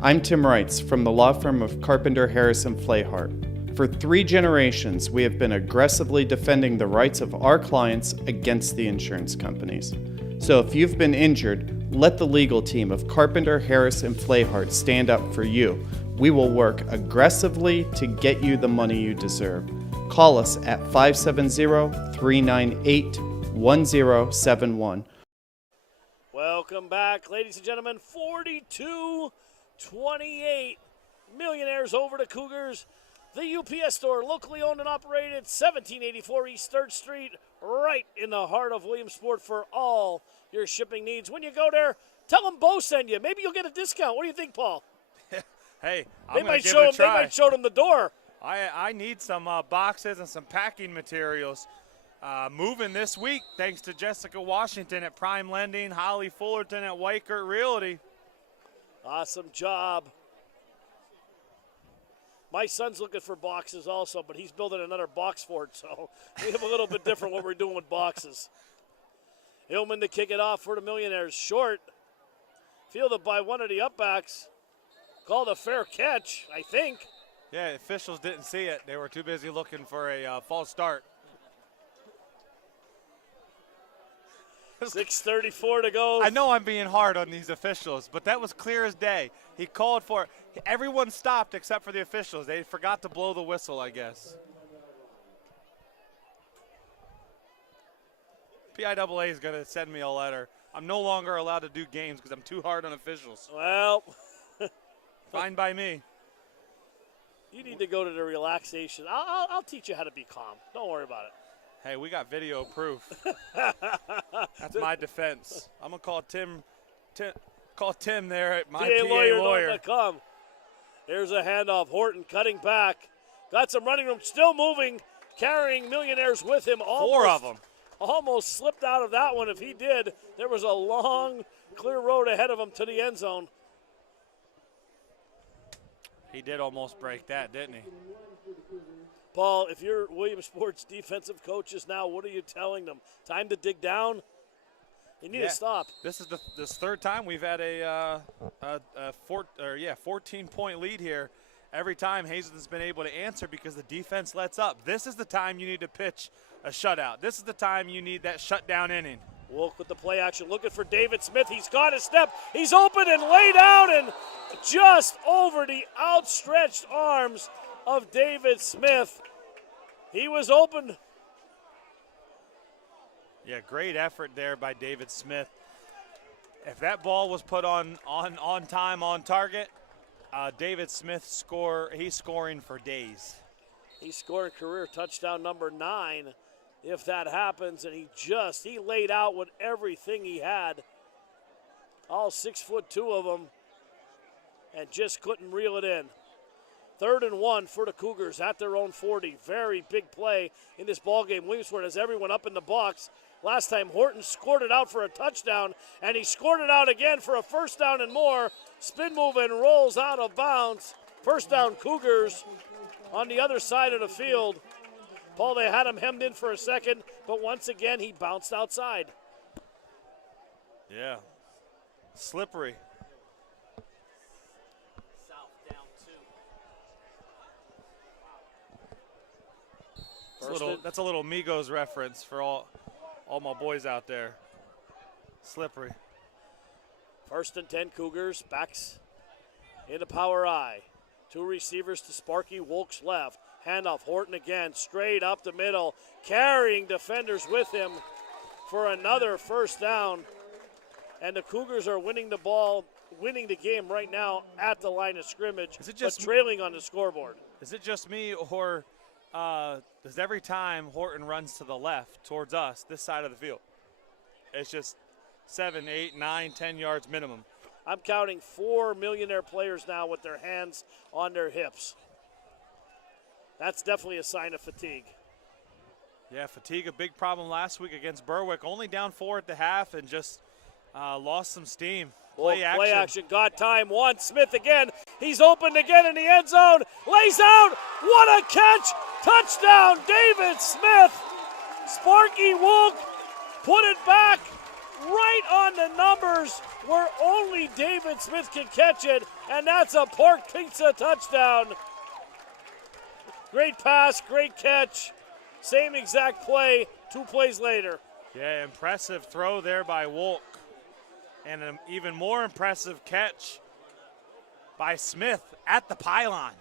I'm Tim Reitz from the law firm of Carpenter Harrison Flayhart. For 3 generations, we have been aggressively defending the rights of our clients against the insurance companies. So if you've been injured, let the legal team of Carpenter Harrison Flayhart stand up for you. We will work aggressively to get you the money you deserve. Call us at 570-398-1071. Welcome back, ladies and gentlemen. 42-28 Millionaires over the Cougars. The UPS store, locally owned and operated, 1784 East 3rd Street, right in the heart of Williamsport for all your shipping needs. When you go there, tell them Bo sent you. Maybe you'll get a discount. What do you think, Paul? Hey, They might show them the door. I need some boxes and some packing materials. Moving this week, thanks to Jessica Washington at Prime Lending, Holly Fullerton at Weichert Realty. Awesome job. My son's looking for boxes also, but he's building another box fort, so we have a little bit different what we're doing with boxes. Hillman to kick it off for the Millionaires. Short, fielded by one of the upbacks. Called a fair catch, I think. Yeah, officials didn't see it. They were too busy looking for a false start. 6:34 to go. I know I'm being hard on these officials, but that was clear as day. He called for it. Everyone stopped except for the officials. They forgot to blow the whistle, I guess. PIAA is going to send me a letter. I'm no longer allowed to do games because I'm too hard on officials. Well, fine by me. You need to go to the relaxation. I'll teach you how to be calm. Don't worry about it. Hey, we got video proof. That's my defense. I'm gonna call Tim there at my PA lawyer. There's a handoff. Horton cutting back. Got some running room. Still moving. Carrying Millionaires with him. Four of them. Almost slipped out of that one. If he did, there was a long, clear road ahead of him to the end zone. He did almost break that, didn't he? Paul, if you're Williamsport's defensive coaches now, what are you telling them? Time to dig down? You need to stop. This is this third time we've had a 14-point lead here. Every time Hazleton's been able to answer because the defense lets up. This is the time you need to pitch a shutout. This is the time you need that shutdown inning. Wolk with the play action, looking for David Smith. He's got a step. He's open and laid out and just over the outstretched arms of David Smith. He was open. Yeah, great effort there by David Smith. If that ball was put on time, on target, David Smith he's scoring for days. He's scoring career touchdown number 9 if that happens, and he laid out with everything he had. All 6'2" of them, and just couldn't reel it in. 3rd and 1 for the Cougars at their own 40. Very big play in this ballgame. Williamsport has everyone up in the box. Last time Horton scored it out for a touchdown, and he scored it out again for a first down and more. Spin move and rolls out of bounds. First down Cougars on the other side of the field. Paul, they had him hemmed in for a second, but once again he bounced outside. Yeah, slippery. That's a little Migos reference for all my boys out there. Slippery. 1st and 10 Cougars. Backs into power I. 2 receivers to Sparky Wolk's left. Handoff, Horton again, straight up the middle, carrying defenders with him for another first down. And the Cougars are winning the game right now at the line of scrimmage, but trailing on the scoreboard. Is it just me, or does every time Horton runs to the left towards us, this side of the field, it's just 7, 8, 9, 10 yards minimum? I'm counting 4 Millionaire players now with their hands on their hips. That's definitely a sign of fatigue. Yeah, fatigue, a big problem last week against Berwick. Only down 4 at the half and just lost some steam. Play action. Got time. Smith again. He's opened again in the end zone. Lays out. What a catch. Touchdown, David Smith. Sparky Wolk put it back right on the numbers where only David Smith can catch it, and that's a Park Pizza touchdown. Great pass, great catch. Same exact play, 2 plays later. Yeah, impressive throw there by Wolk. And an even more impressive catch by Smith at the pylon.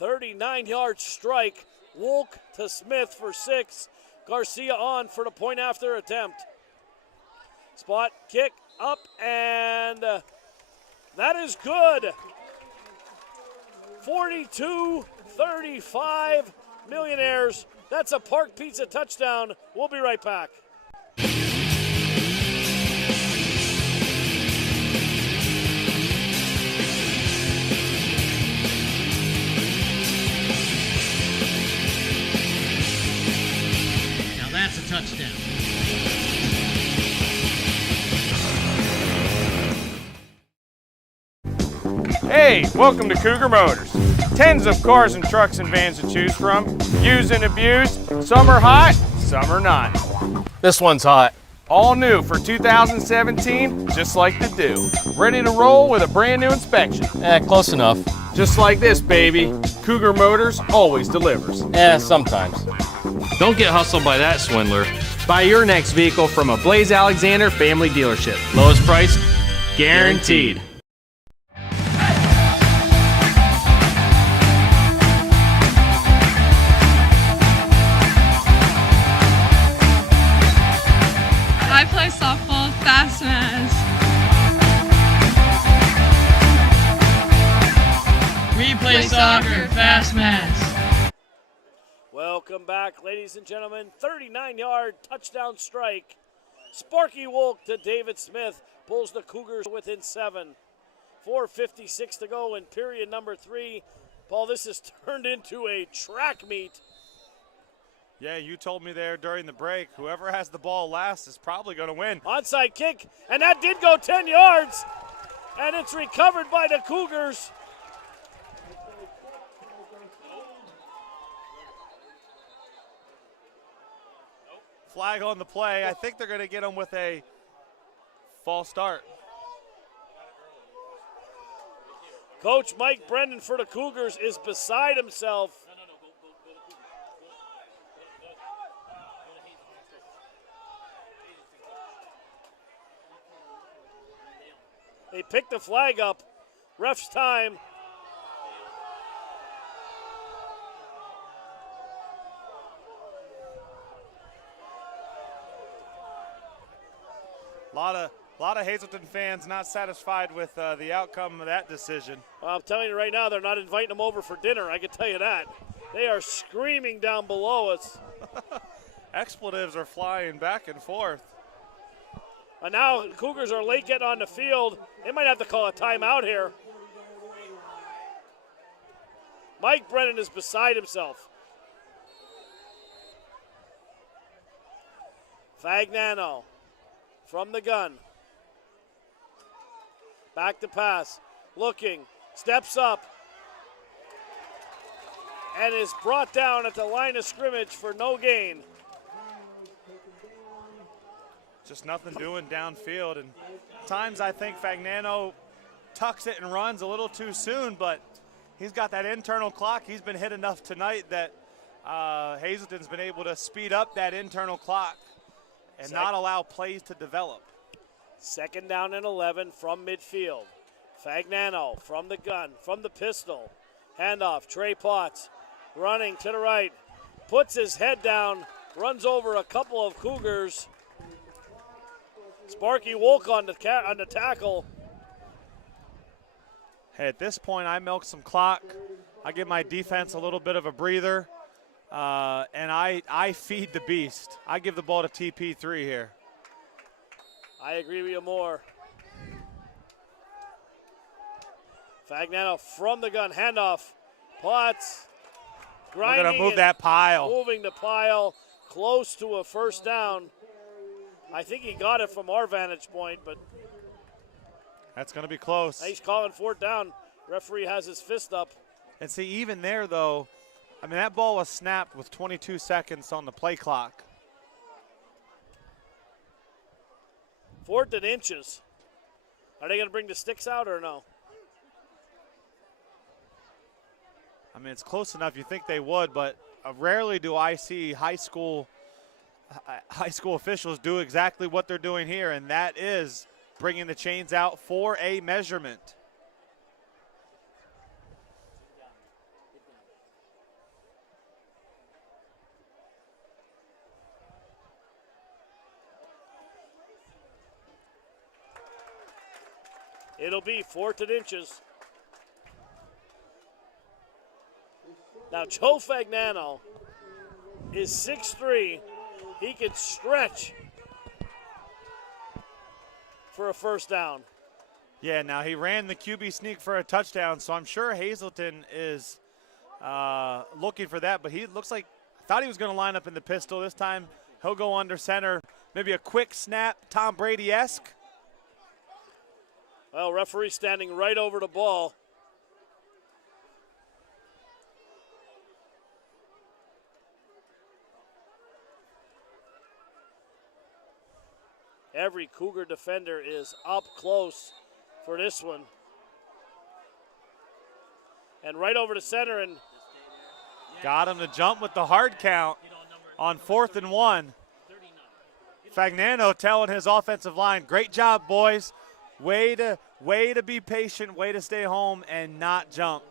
39-yard strike. Wolk to Smith for 6. Garcia on for the point after attempt. Spot kick up, and that is good. 42-35 Millionaires. That's a Park Pizza touchdown. We'll be right back. Now that's a touchdown. Hey, welcome to Cougar Motors. Tens of cars and trucks and vans to choose from. Used and abused. Some are hot, some are not. This one's hot. All new for 2017, just like the do. Ready to roll with a brand new inspection. Close enough. Just like this, baby. Cougar Motors always delivers. Sometimes. Don't get hustled by that swindler. Buy your next vehicle from a Blaze Alexander family dealership. Lowest price, guaranteed. I play softball, Fast Maz. We play soccer, Fast Maz. Welcome back, ladies and gentlemen. 39-yard touchdown strike. Sparky Wolk to David Smith pulls the Cougars within 7. 4:56 to go in period number 3. Paul, this has turned into a track meet. Yeah, you told me there during the break, whoever has the ball last is probably going to win. Onside kick, and that did go 10 yards, and it's recovered by the Cougars. Flag on the play. I think they're going to get them with a false start. Coach Mike Brendan for the Cougars is beside himself. They picked the flag up. Ref's time. A lot of Hazleton fans not satisfied with the outcome of that decision. Well, I'm telling you right now, they're not inviting them over for dinner. I can tell you that. They are screaming down below us. Expletives are flying back and forth. And now the Cougars are late getting on the field. They might have to call a timeout here. Mike Brennan is beside himself. Fagnano from the gun. Back to pass. Looking. Steps up. And is brought down at the line of scrimmage for no gain. Just nothing doing downfield. And times I think Fagnano tucks it and runs a little too soon, but he's got that internal clock. He's been hit enough tonight that Hazleton's been able to speed up that internal clock and not allow plays to develop. 2nd down and 11 from midfield. Fagnano from the gun, from the pistol. Handoff, Trey Potts running to the right. Puts his head down, runs over a couple of Cougars. Sparky Wolk on the tackle. Hey, at this point, I milk some clock. I give my defense a little bit of a breather, and I feed the beast. I give the ball to TP3 here. I agree with you more. Fagnano from the gun, handoff. Potts grinding. We're going to move that pile. Moving the pile close to a first down. I think he got it from our vantage point, but that's going to be close. He's calling 4th down. Referee has his fist up. And see, even there, though, I mean, that ball was snapped with 22 seconds on the play clock. 4th and inches. Are they going to bring the sticks out or no? I mean, it's close enough. You think they would, but rarely do I see high school officials do exactly what they're doing here, and that is bringing the chains out for a measurement. It'll be 4th and inches. Now, Joe Fagnano is 6'3". He can stretch for a first down. Yeah, now he ran the QB sneak for a touchdown, so I'm sure Hazleton is looking for that, but he looks like, I thought he was going to line up in the pistol. This time he'll go under center. Maybe a quick snap, Tom Brady-esque. Well, referee standing right over the ball. Every Cougar defender is up close for this one. And right over to center, and got him to jump with the hard count on 4th and 1. Fagnano telling his offensive line, great job, boys. Way to be patient, way to stay home and not jump.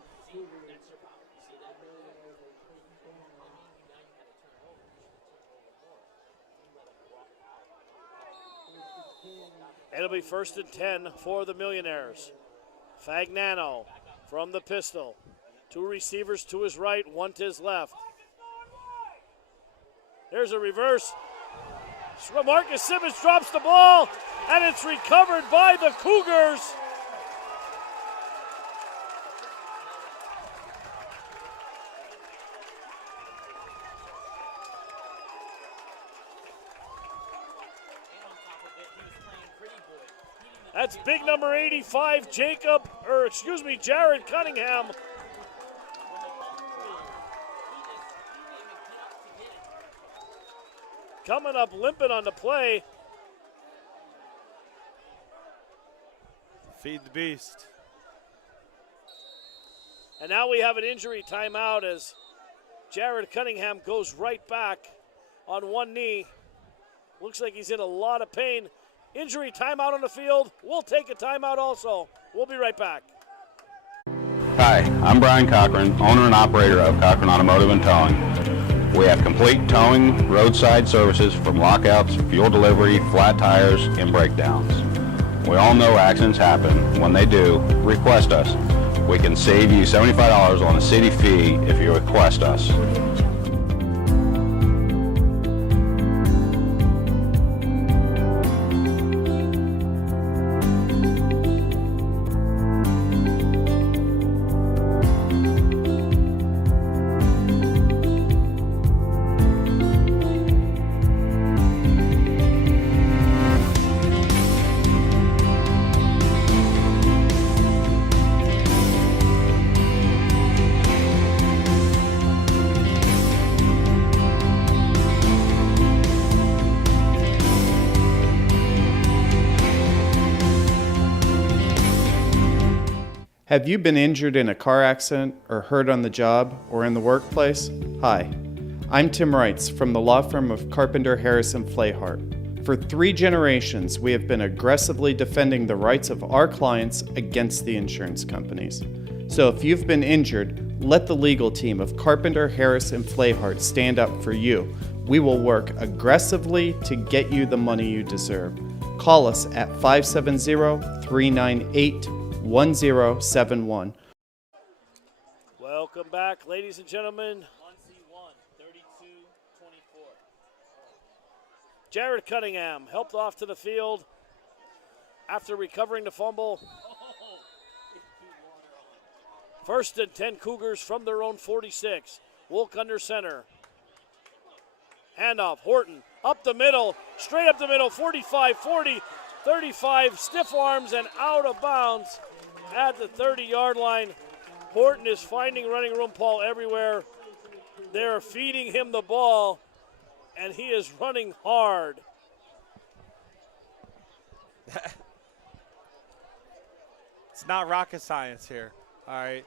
It'll be 1st and 10 for the Millionaires. Fagnano from the pistol. 2 receivers to his right, 1 to his left. There's a reverse. Marcus Simmons drops the ball, and it's recovered by the Cougars. That's big number 85, Jared Cunningham. Coming up limping on the play. Feed the beast. And now we have an injury timeout as Jared Cunningham goes right back on one knee. Looks like he's in a lot of pain. Injury timeout on the field. We'll take a timeout also. We'll be right back. Hi, I'm Brian Cochran, owner and operator of Cochran Automotive and Towing. We have complete towing, roadside services from lockouts, fuel delivery, flat tires, and breakdowns. We all know accidents happen. When they do, request us. We can save you $75 on a city fee if you request us. Have you been injured in a car accident or hurt on the job or in the workplace? Hi, I'm Tim Reitz from the law firm of Carpenter, Harrison, Flayhart. For 3 generations, we have been aggressively defending the rights of our clients against the insurance companies. So if you've been injured, let the legal team of Carpenter, Harrison, Flayhart stand up for you. We will work aggressively to get you the money you deserve. Call us at 570-398-1071. Welcome back, ladies and gentlemen. Jared Cunningham helped off to the field after recovering the fumble. First and 10 Cougars from their own 46. Wolk under center. Handoff, Horton up the middle, straight up the middle, 45, 40, 35, stiff arms and out of bounds at the 30-yard line. Horton is finding running room, Paul, everywhere. They're feeding him the ball, and he is running hard. It's not rocket science here, all right?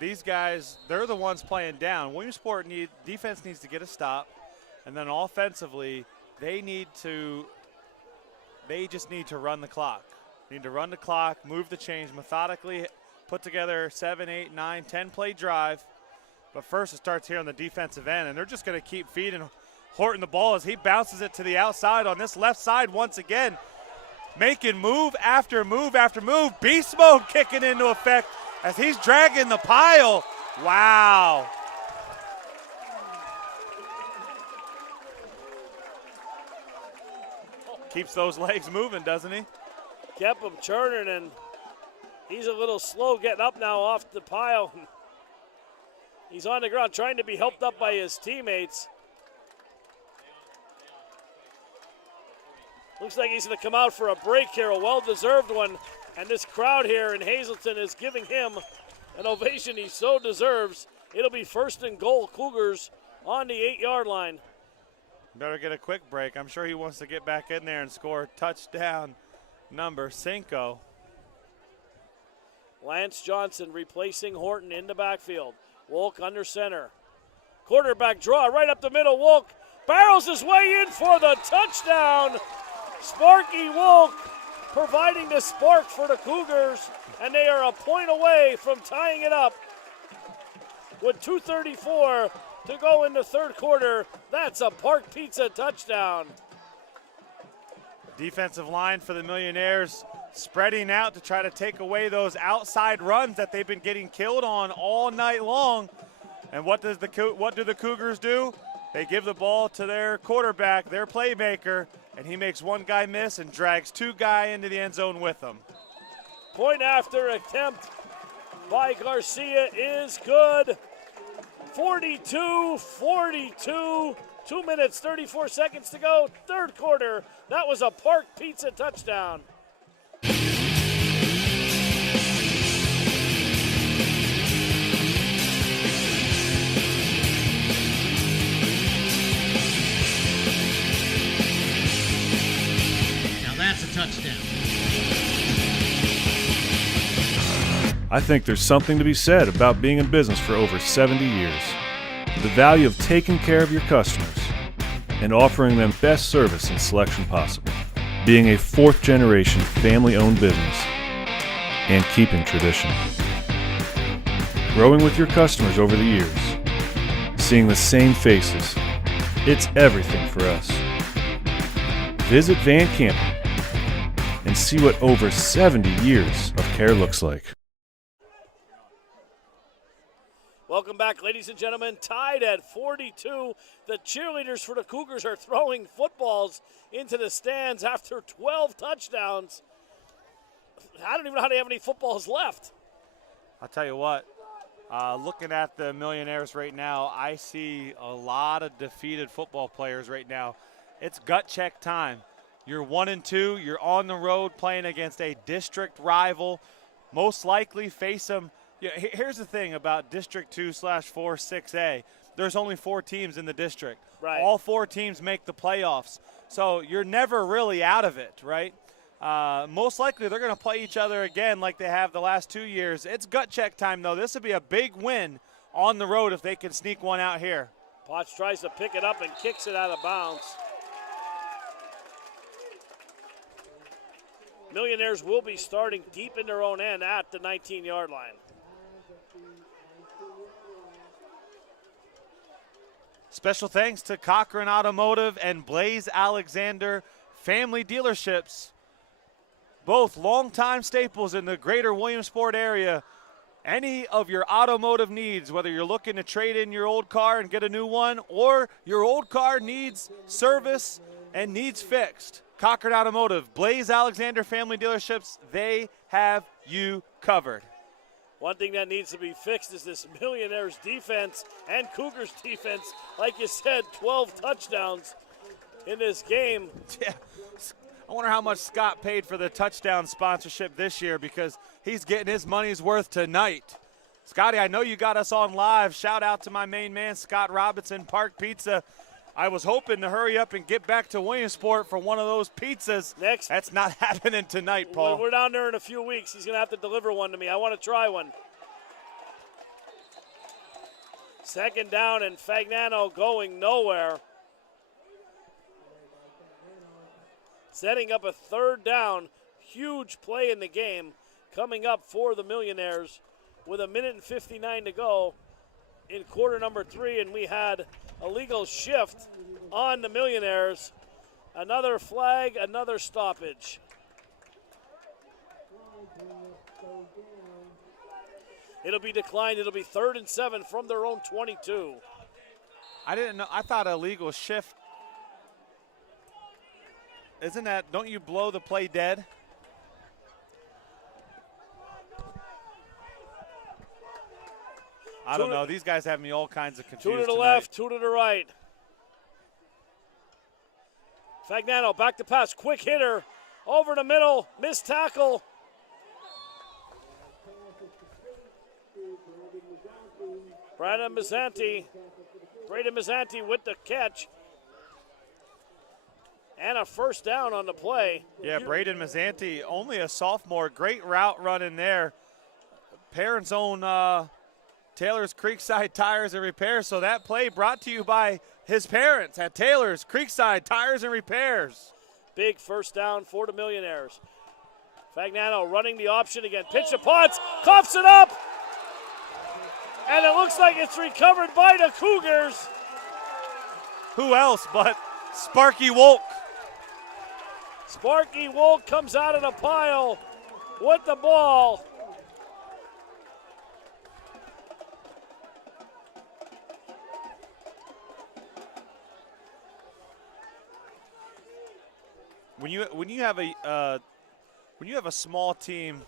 These guys, they're the ones playing down. Williamsport defense needs to get a stop, and then offensively, they just need to run the clock. Need to run the clock, move the chains methodically, put together 7, 8, 9, 10-play drive. But first it starts here on the defensive end, and they're just going to keep feeding Horton the ball as he bounces it to the outside on this left side once again. Making move after move after move. Beast mode kicking into effect as he's dragging the pile. Wow. Keeps those legs moving, doesn't he? Kept him churning, and he's a little slow getting up now off the pile. He's on the ground trying to be helped up by his teammates. Looks like he's going to come out for a break here, a well-deserved one. And this crowd here in Hazleton is giving him an ovation he so deserves. It'll be first and goal, Cougars on the 8-yard line. Better get a quick break. I'm sure he wants to get back in there and score touchdown number 5. Lance Johnson replacing Horton in the backfield. Wolk under center. Quarterback draw right up the middle. Wolk barrels his way in for the touchdown. Sparky Wolk providing the spark for the Cougars, and they are a point away from tying it up with 2:34 to go in the third quarter. That's a Park Pizza touchdown. Defensive line for the Millionaires spreading out to try to take away those outside runs that they've been getting killed on all night long. And what do the Cougars do? They give the ball to their quarterback, their playmaker, and he makes one guy miss and drags 2 guys into the end zone with him. Point after attempt by Garcia is good. 42-42, 2 minutes, 34 seconds to go, third quarter. That was a Park Pizza touchdown. That's a touchdown. I think there's something to be said about being in business for over 70 years. The value of taking care of your customers and offering them best service and selection possible. Being a 4th-generation family-owned business and keeping tradition. Growing with your customers over the years. Seeing the same faces. It's everything for us. Visit Van Camp and see what over 70 years of care looks like. Welcome back, ladies and gentlemen. Tied at 42. The cheerleaders for the Cougars are throwing footballs into the stands after 12 touchdowns. I don't even know how they have any footballs left. I'll tell you what, looking at the Millionaires right now, I see a lot of defeated football players right now. It's gut check time. You're 1-2. You're on the road playing against a district rival. Most likely face them. Here's the thing about District 2/4 6A. There's only 4 teams in the district. Right. All 4 teams make the playoffs. So you're never really out of it, right? Most likely they're going to play each other again like they have the last 2 years. It's gut check time, though. This would be a big win on the road if they can sneak one out here. Potts tries to pick it up and kicks it out of bounds. Millionaires will be starting deep in their own end at the 19-yard line. Special thanks to Cochran Automotive and Blaze Alexander Family Dealerships, both longtime staples in the greater Williamsport area. Any of your automotive needs, whether you're looking to trade in your old car and get a new one, or your old car needs service and needs fixed, Cochran Automotive, Blaze Alexander Family Dealerships, they have you covered. One thing that needs to be fixed is this Millionaires defense and Cougars defense. Like you said, 12 touchdowns in this game. Yeah. I wonder how much Scott paid for the touchdown sponsorship this year, because he's getting his money's worth tonight. Scotty, I know you got us on live. Shout out to my main man, Scott Robinson, Park Pizza. I was hoping to hurry up and get back to Williamsport for one of those pizzas. Next. That's not happening tonight, Paul. We're down there in a few weeks. He's going to have to deliver one to me. I want to try one. Second down, and Fagnano going nowhere. Setting up a third down. Huge play in the game coming up for the Millionaires with 1:59 to go in quarter number 3, and we had a legal shift on the Millionaires. Another flag, another stoppage. It'll be declined. It'll be 3rd and 7 from their own 22. I didn't know. I thought a legal shift. Isn't that, don't you blow the play dead? I don't know. These guys have me all kinds of confused. 2 to the tonight. left, 2 to the right. Fagnano back to pass. Quick hitter. Over the middle. Missed tackle. Braden Mazzanti with the catch. And a first down on the play. Yeah, Braden Mazzanti, only a sophomore. Great route running there. Parents own Taylor's Creekside Tires and Repairs. So that play brought to you by his parents at Taylor's Creekside Tires and Repairs. Big first down for the Millionaires. Fagnano running the option again. Pitch to Potts. Coughs it up. And it looks like it's recovered by the Cougars. Who else but Sparky Wolk? Sparky Wolk comes out of the pile with the ball. When you have a small team,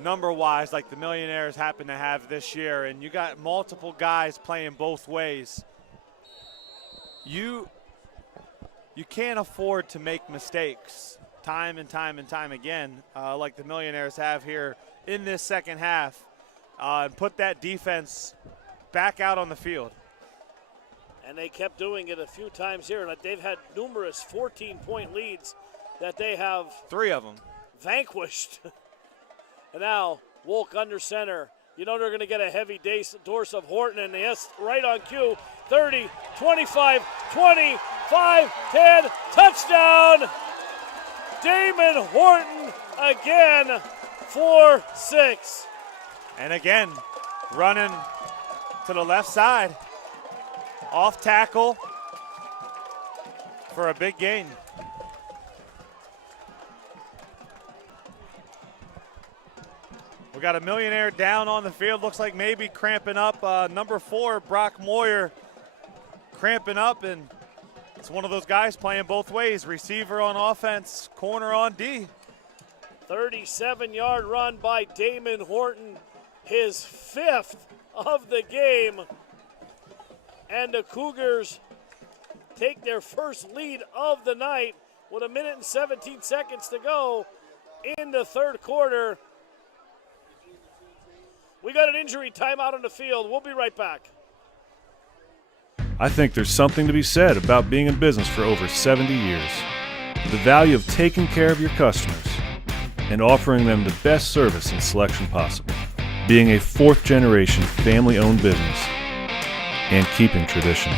number-wise, like the Millionaires happen to have this year, and you got multiple guys playing both ways, you can't afford to make mistakes time and time and time again, like the Millionaires have here in this second half, and put that defense back out on the field. And they kept doing it a few times here. Like they've had numerous 14-point leads that they have 3 of them vanquished. And now Wolk under center. You know they're going to get a heavy dose of Horton, and yes, right on cue. 30, 25, 25, 10, touchdown! Damon Horton again for 6. And again, running to the left side. Off tackle for a big gain. We got a Millionaire down on the field. Looks like maybe cramping up. Number 4, Brock Moyer, cramping up, and it's one of those guys playing both ways. Receiver on offense, corner on D. 37-yard run by Damon Horton, his 5th of the game. And the Cougars take their first lead of the night with 1:17 to go in the third quarter. We got an injury timeout on the field. We'll be right back. I think there's something to be said about being in business for over 70 years. The value of taking care of your customers and offering them the best service and selection possible. Being a 4th-generation family-owned business. and keeping tradition.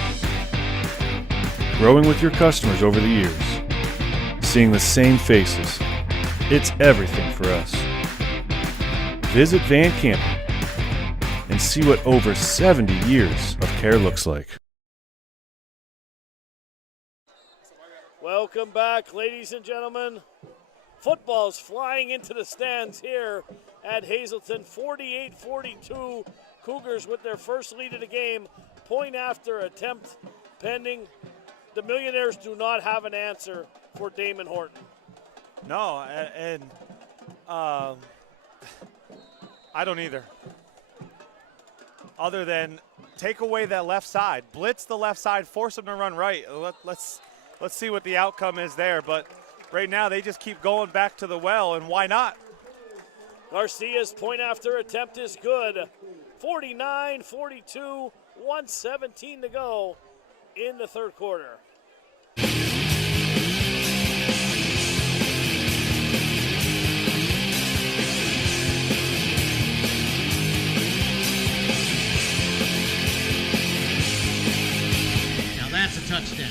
Growing with your customers over the years, seeing the same faces, it's everything for us. Visit Van Camp and see what over 70 years of care looks like. Welcome back, ladies and gentlemen. Football's flying into the stands here at Hazleton. 48-42. Cougars with their first lead of the game. Point after attempt pending. The Millionaires do not have an answer for Damon Horton. No, and I don't either. Other than take away that left side, blitz the left side, force them to run right. Let's see what the outcome is there. But right now they just keep going back to the well, and why not? Garcia's point after attempt is good. 49-42, 1:17 to go in the third quarter. Now that's a touchdown.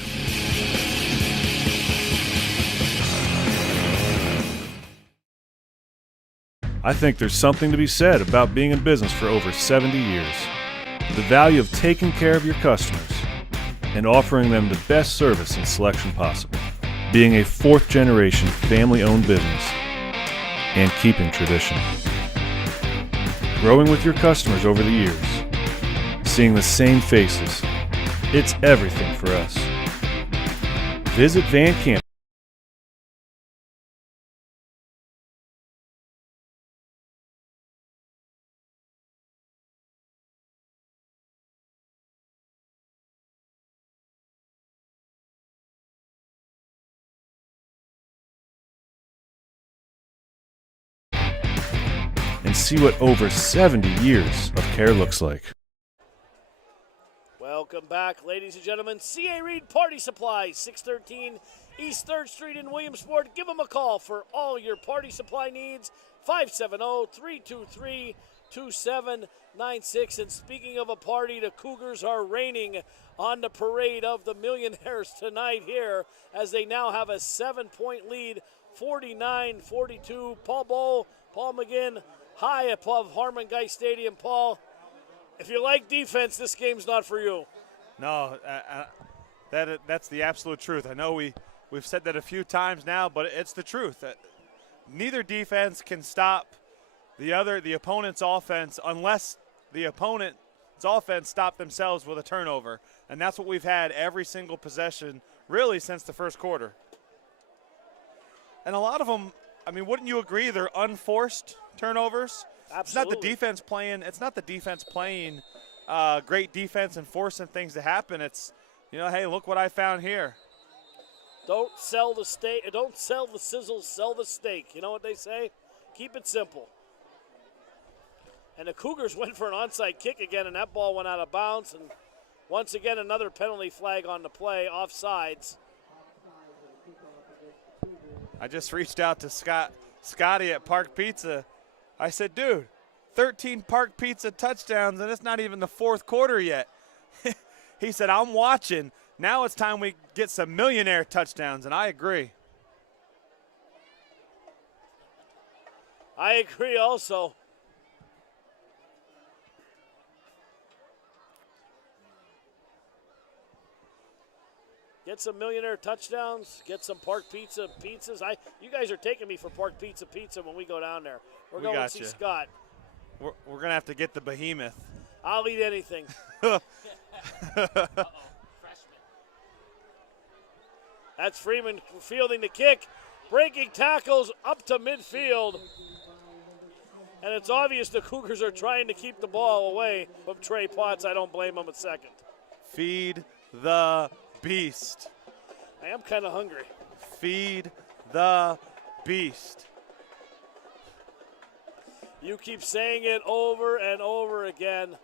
I think there's something to be said about being in business for over 70 years. The value of taking care of your customers and offering them the best service and selection possible. Being a fourth-generation family-owned business and keeping tradition. Growing with your customers over the years, seeing the same faces, it's everything for us. Visit Van Camp. And see what over 70 years of care looks like. Welcome back, ladies and gentlemen. C.A. Reed Party Supply, 613 East 3rd Street in Williamsport. Give them a call for all your party supply needs, 570-323-2796. And speaking of a party, the Cougars are reigning on the parade of the Millionaires tonight here as they now have a 7-point lead, 49-42. Paul McGinn, high above Harmon Guy Stadium. Paul, if you like defense, this game's not for you. No, that's the absolute truth. I know we've said that a few times now, but it's the truth. Neither defense can stop the opponent's offense unless the opponent's offense stop themselves with a turnover. And that's what we've had every single possession, really, since the first quarter. And a lot of them, I mean, wouldn't you agree they're unforced turnovers? Absolutely. It's not the defense playing great defense and forcing things to happen. It's, hey, look what I found here. Don't sell the steak. Don't sell the sizzle, sell the steak. You know what they say? Keep it simple. And the Cougars went for an onside kick again, and that ball went out of bounds. And once again, another penalty flag on the play, offsides. I just reached out to Scotty at Park Pizza. I said, dude, 13 Park Pizza touchdowns, and it's not even the fourth quarter yet. He said, I'm watching. Now it's time we get some Millionaire touchdowns, and I agree. I agree also. Get some Millionaire touchdowns. Get some Park pizzas. You guys are taking me for Park Pizza when we go down there. We're going to see Scott. We're going to have to get the behemoth. I'll eat anything. That's Freeman fielding the kick. Breaking tackles up to midfield. And it's obvious the Cougars are trying to keep the ball away from Trey Potts. I don't blame him a second. Feed the beast. I am kind of hungry. Feed the beast. You keep saying it over and over again.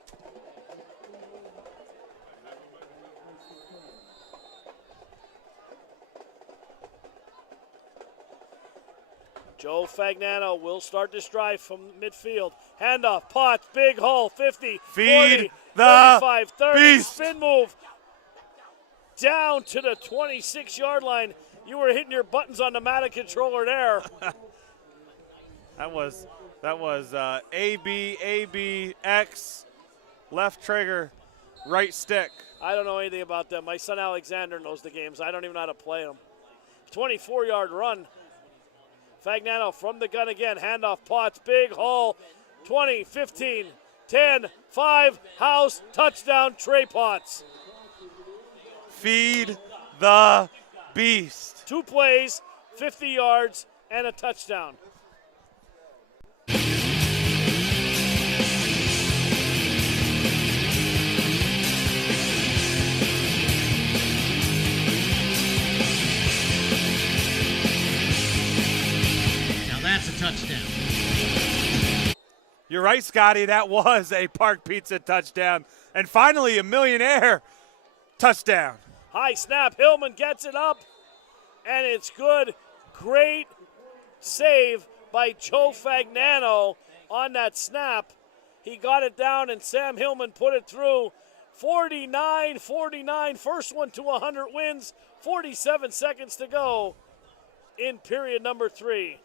Joe Fagnano will start this drive from midfield. Handoff, Potts, big hole, 50, Feed 40, the 35, 30, beast. spin move. Down to the 26-yard line. You were hitting your buttons on the Matic controller there. That was A, B, X, left trigger, right stick. I don't know anything about them. My son Alexander knows the games. I don't even know how to play them. 24-yard run. Fagnano from the gun again. Handoff, Potts, big hole. 20, 15, 10, 5, house, touchdown, Trey Potts. Feed the beast. 2 plays, 50 yards, and a touchdown. Now that's a touchdown. You're right, Scotty. That was a Park Pizza touchdown. And finally, a Millionaire touchdown. High snap, Hillman gets it up, and it's good. Great save by Joe Fagnano on that snap. He got it down, and Sam Hillman put it through. 49-49, first one to 100 wins. 47 seconds to go in period number 3.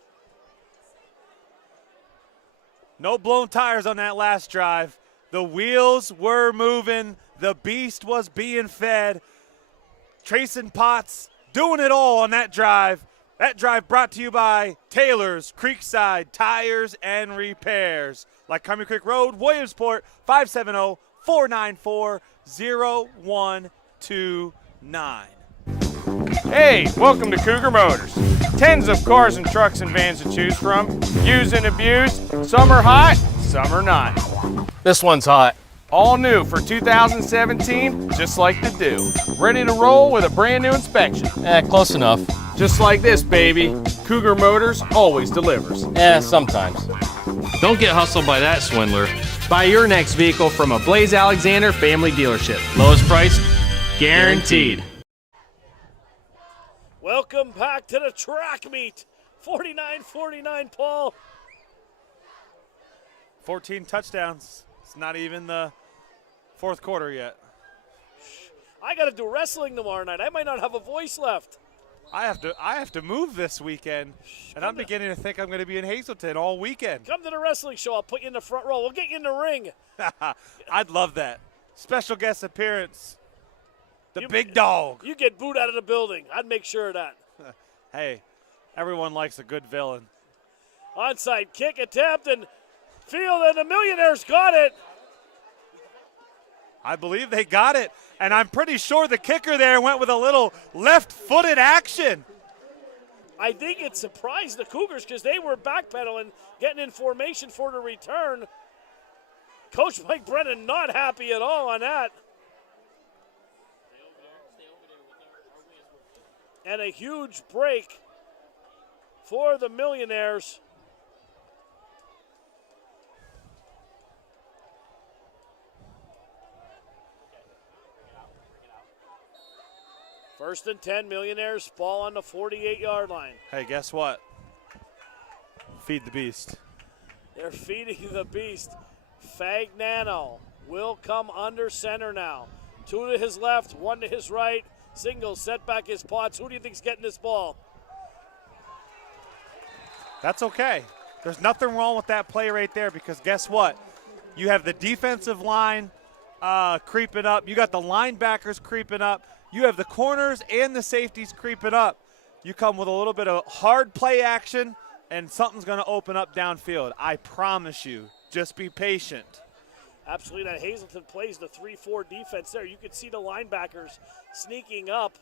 No blown tires on that last drive. The wheels were moving. The beast was being fed. Trayson Potts doing it all on that drive. That drive brought to you by Taylor's Creekside Tires and Repairs. Like Cummy Creek Road, Williamsport, 570-494-0129. Hey, welcome to Cougar Motors. Tens of cars and trucks and vans to choose from. Used and abused. Some are hot, some are not. This one's hot. All new for 2017, just like the do. Ready to roll with a brand new inspection. Close enough. Just like this, baby. Cougar Motors always delivers. Sometimes. Don't get hustled by that swindler. Buy your next vehicle from a Blaze Alexander family dealership. Lowest price, guaranteed. Welcome back to the track meet. 49-49, Paul. 14 touchdowns. It's not even the fourth quarter yet. I got to do wrestling tomorrow night. I might not have a voice left. I have to move this weekend, and I'm beginning to think I'm going to be in Hazleton all weekend. Come to the wrestling show. I'll put you in the front row. We'll get you in the ring. I'd love that. Special guest appearance. The big dog. You get booed out of the building. I'd make sure of that. Hey, everyone likes a good villain. Onside kick attempt, and field, and the Millionaires got it. I believe they got it, and I'm pretty sure the kicker there went with a little left-footed action. I think it surprised the Cougars because they were backpedaling, getting in formation for the return. Coach Mike Brennan not happy at all on that. And a huge break for the Millionaires. First and 10, Millionaires, ball on the 48-yard line. Hey, guess what? Feed the beast. They're feeding the beast. Fagnano will come under center now. 2 to his left, 1 to his right. Single, set back his Potts. Who do you think's getting this ball? That's okay. There's nothing wrong with that play right there because guess what? You have the defensive line creeping up. You got the linebackers creeping up. You have the corners and the safeties creeping up. You come with a little bit of hard play action, and something's going to open up downfield. I promise you. Just be patient. Absolutely. That Hazleton plays the 3-4 defense there. You can see the linebackers sneaking up.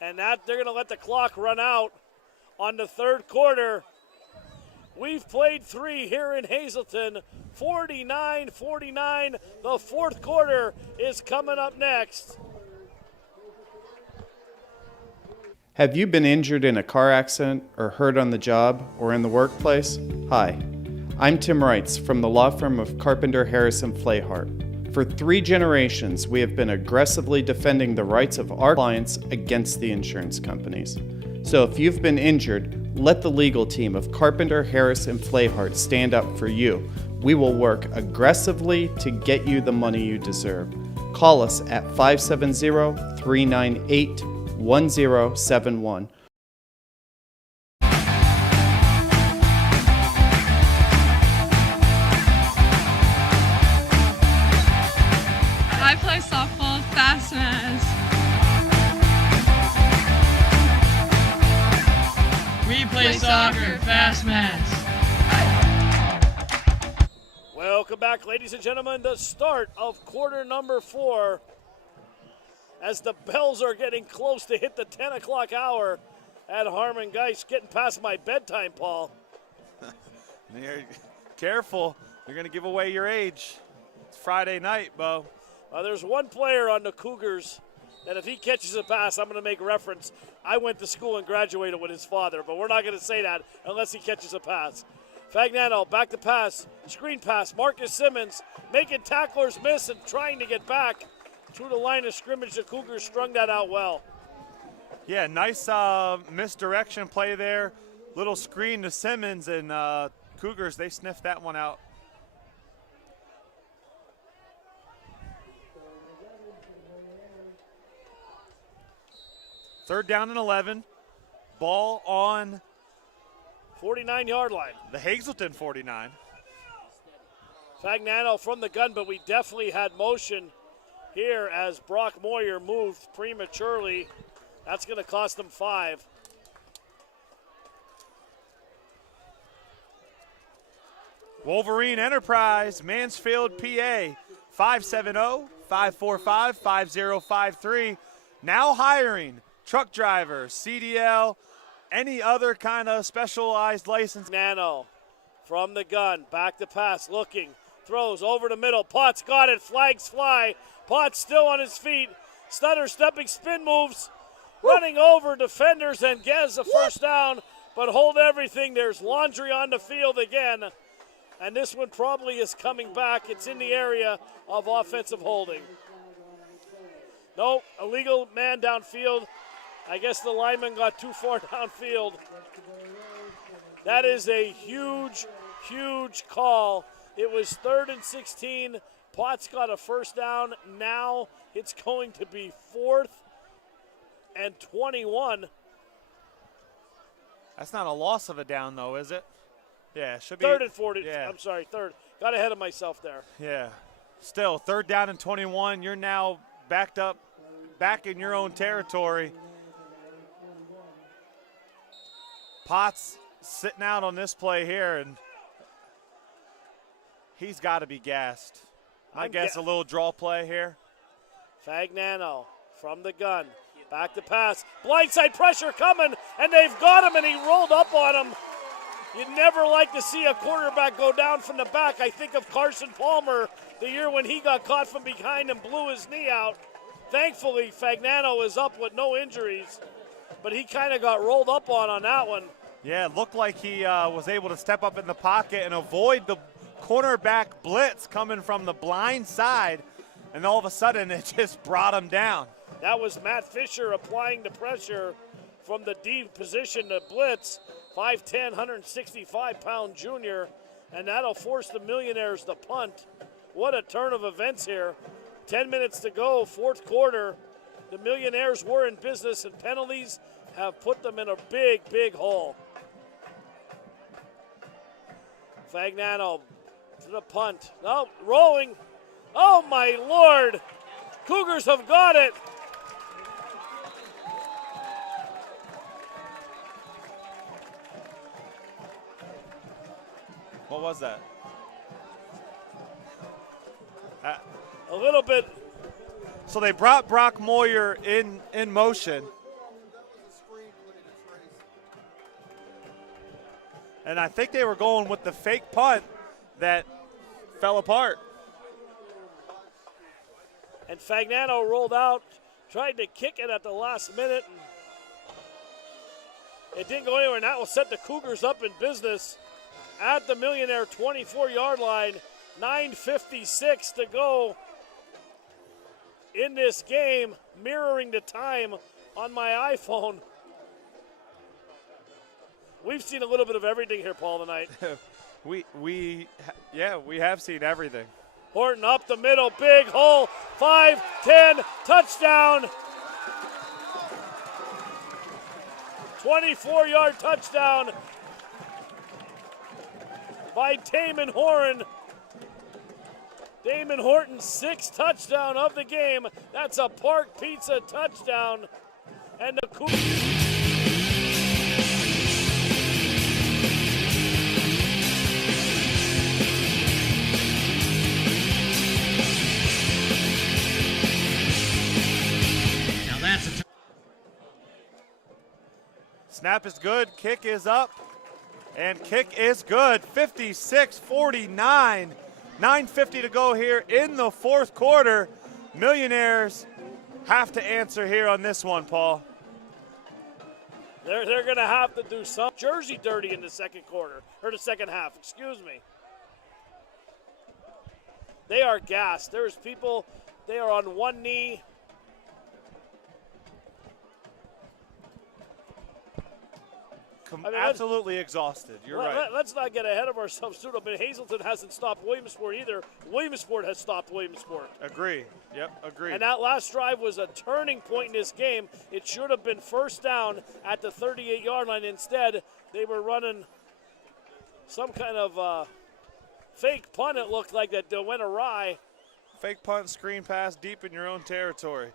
And that they're going to let the clock run out on the third quarter. We've played 3 here in Hazleton. 49-49. The fourth quarter is coming up next. Have you been injured in a car accident or hurt on the job or in the workplace? Hi, I'm Tim Wrights from the law firm of Carpenter, Harrison, Flehart. For 3 generations, we have been aggressively defending the rights of our clients against the insurance companies. So if you've been injured, let the legal team of Carpenter, Harrison, Flehart stand up for you. We will work aggressively to get you the money you deserve. Call us at 570-398-1071. I play softball, Fast Maz. We play soccer, Fast Maz. Welcome back, ladies and gentlemen. The start of quarter number 4 as the bells are getting close to hit the 10 o'clock hour at Harmon Geist. Getting past my bedtime, Paul. Careful. You're going to give away your age. It's Friday night, Bo. There's one player on the Cougars that if he catches a pass, I'm going to make reference. I went to school and graduated with his father, but we're not going to say that unless he catches a pass. Fagnano back to pass, screen pass. Marcus Simmons making tacklers miss and trying to get back through the line of scrimmage. The Cougars strung that out well. Yeah, nice misdirection play there. Little screen to Simmons, and Cougars, they sniffed that one out. Third down and 11. Ball on 49-yard line. The Hazleton 49. Fagnano from the gun, but we definitely had motion here as Brock Moyer moved prematurely. That's going to cost them 5. Wolverine Enterprise, Mansfield, PA, 570-545-5053. Now hiring truck drivers, CDL, any other kind of specialized license. Nano from the gun, back to pass, looking, throws over the middle. Potts got it, flags fly. Potts still on his feet. Stutter stepping, spin moves, running over defenders and gets the first down, but hold everything. There's laundry on the field again, and this one probably is coming back. It's in the area of offensive holding. No, illegal man downfield. I guess the lineman got too far downfield. That is a huge, huge call. It was 3rd and 16. Potts got a first down. Now it's going to be 4th and 21. That's not a loss of a down, though, is it? Yeah, it should be. 3rd and 40. Yeah. I'm sorry, 3rd. Got ahead of myself there. Yeah. Still, 3rd down and 21. You're now backed up, back in your own territory. Potts sitting out on this play here, and he's got to be gassed. I guess a little draw play here. Fagnano from the gun, back to pass. Blindside pressure coming, and they've got him, and he rolled up on him. You'd never like to see a quarterback go down from the back. I think of Carson Palmer the year when he got caught from behind and blew his knee out. Thankfully, Fagnano is up with no injuries, but he kind of got rolled up on that one. Yeah, it looked like he was able to step up in the pocket and avoid the cornerback blitz coming from the blind side, and all of a sudden it just brought him down. That was Matt Fisher applying the pressure from the D position to blitz. 5'10", 165-pound junior, and that'll force the Millionaires to punt. What a turn of events here. 10 minutes to go, 4th quarter. The Millionaires were in business, and penalties have put them in a big, big hole. Fagnano to the punt. No, rolling. Oh, my Lord. Cougars have got it. What was that? A little bit. So they brought Brock Moyer in motion. And I think they were going with the fake punt that fell apart. And Fagnano rolled out, tried to kick it at the last minute. It didn't go anywhere, and that will set the Cougars up in business at the Millionaire 24-yard line. 9:56 to go in this game, mirroring the time on my iPhone. We've seen a little bit of everything here, Paul, tonight. We have seen everything. Horton up the middle, big hole, 5-10, touchdown. 24-yard touchdown by Damon Horton. Damon Horton's 6th touchdown of the game. That's a Park Pizza touchdown. And the Cougars. Snap is good, kick is up, and kick is good. 56-49, 9:50 to go here in the fourth quarter. Millionaires have to answer here on this one, Paul. They're going to have to do some jersey dirty in the second quarter, or the second half, excuse me. They are gassed. There's people, they are on one knee. Absolutely exhausted. You're right. Let's not get ahead of ourselves, too. But Hazleton hasn't stopped Williamsport either. Williamsport has stopped Williamsport. Agree. Yep, agree. And that last drive was a turning point in this game. It should have been first down at the 38-yard line. Instead, they were running some kind of fake punt, it looked like, that went awry. Fake punt, screen pass, deep in your own territory.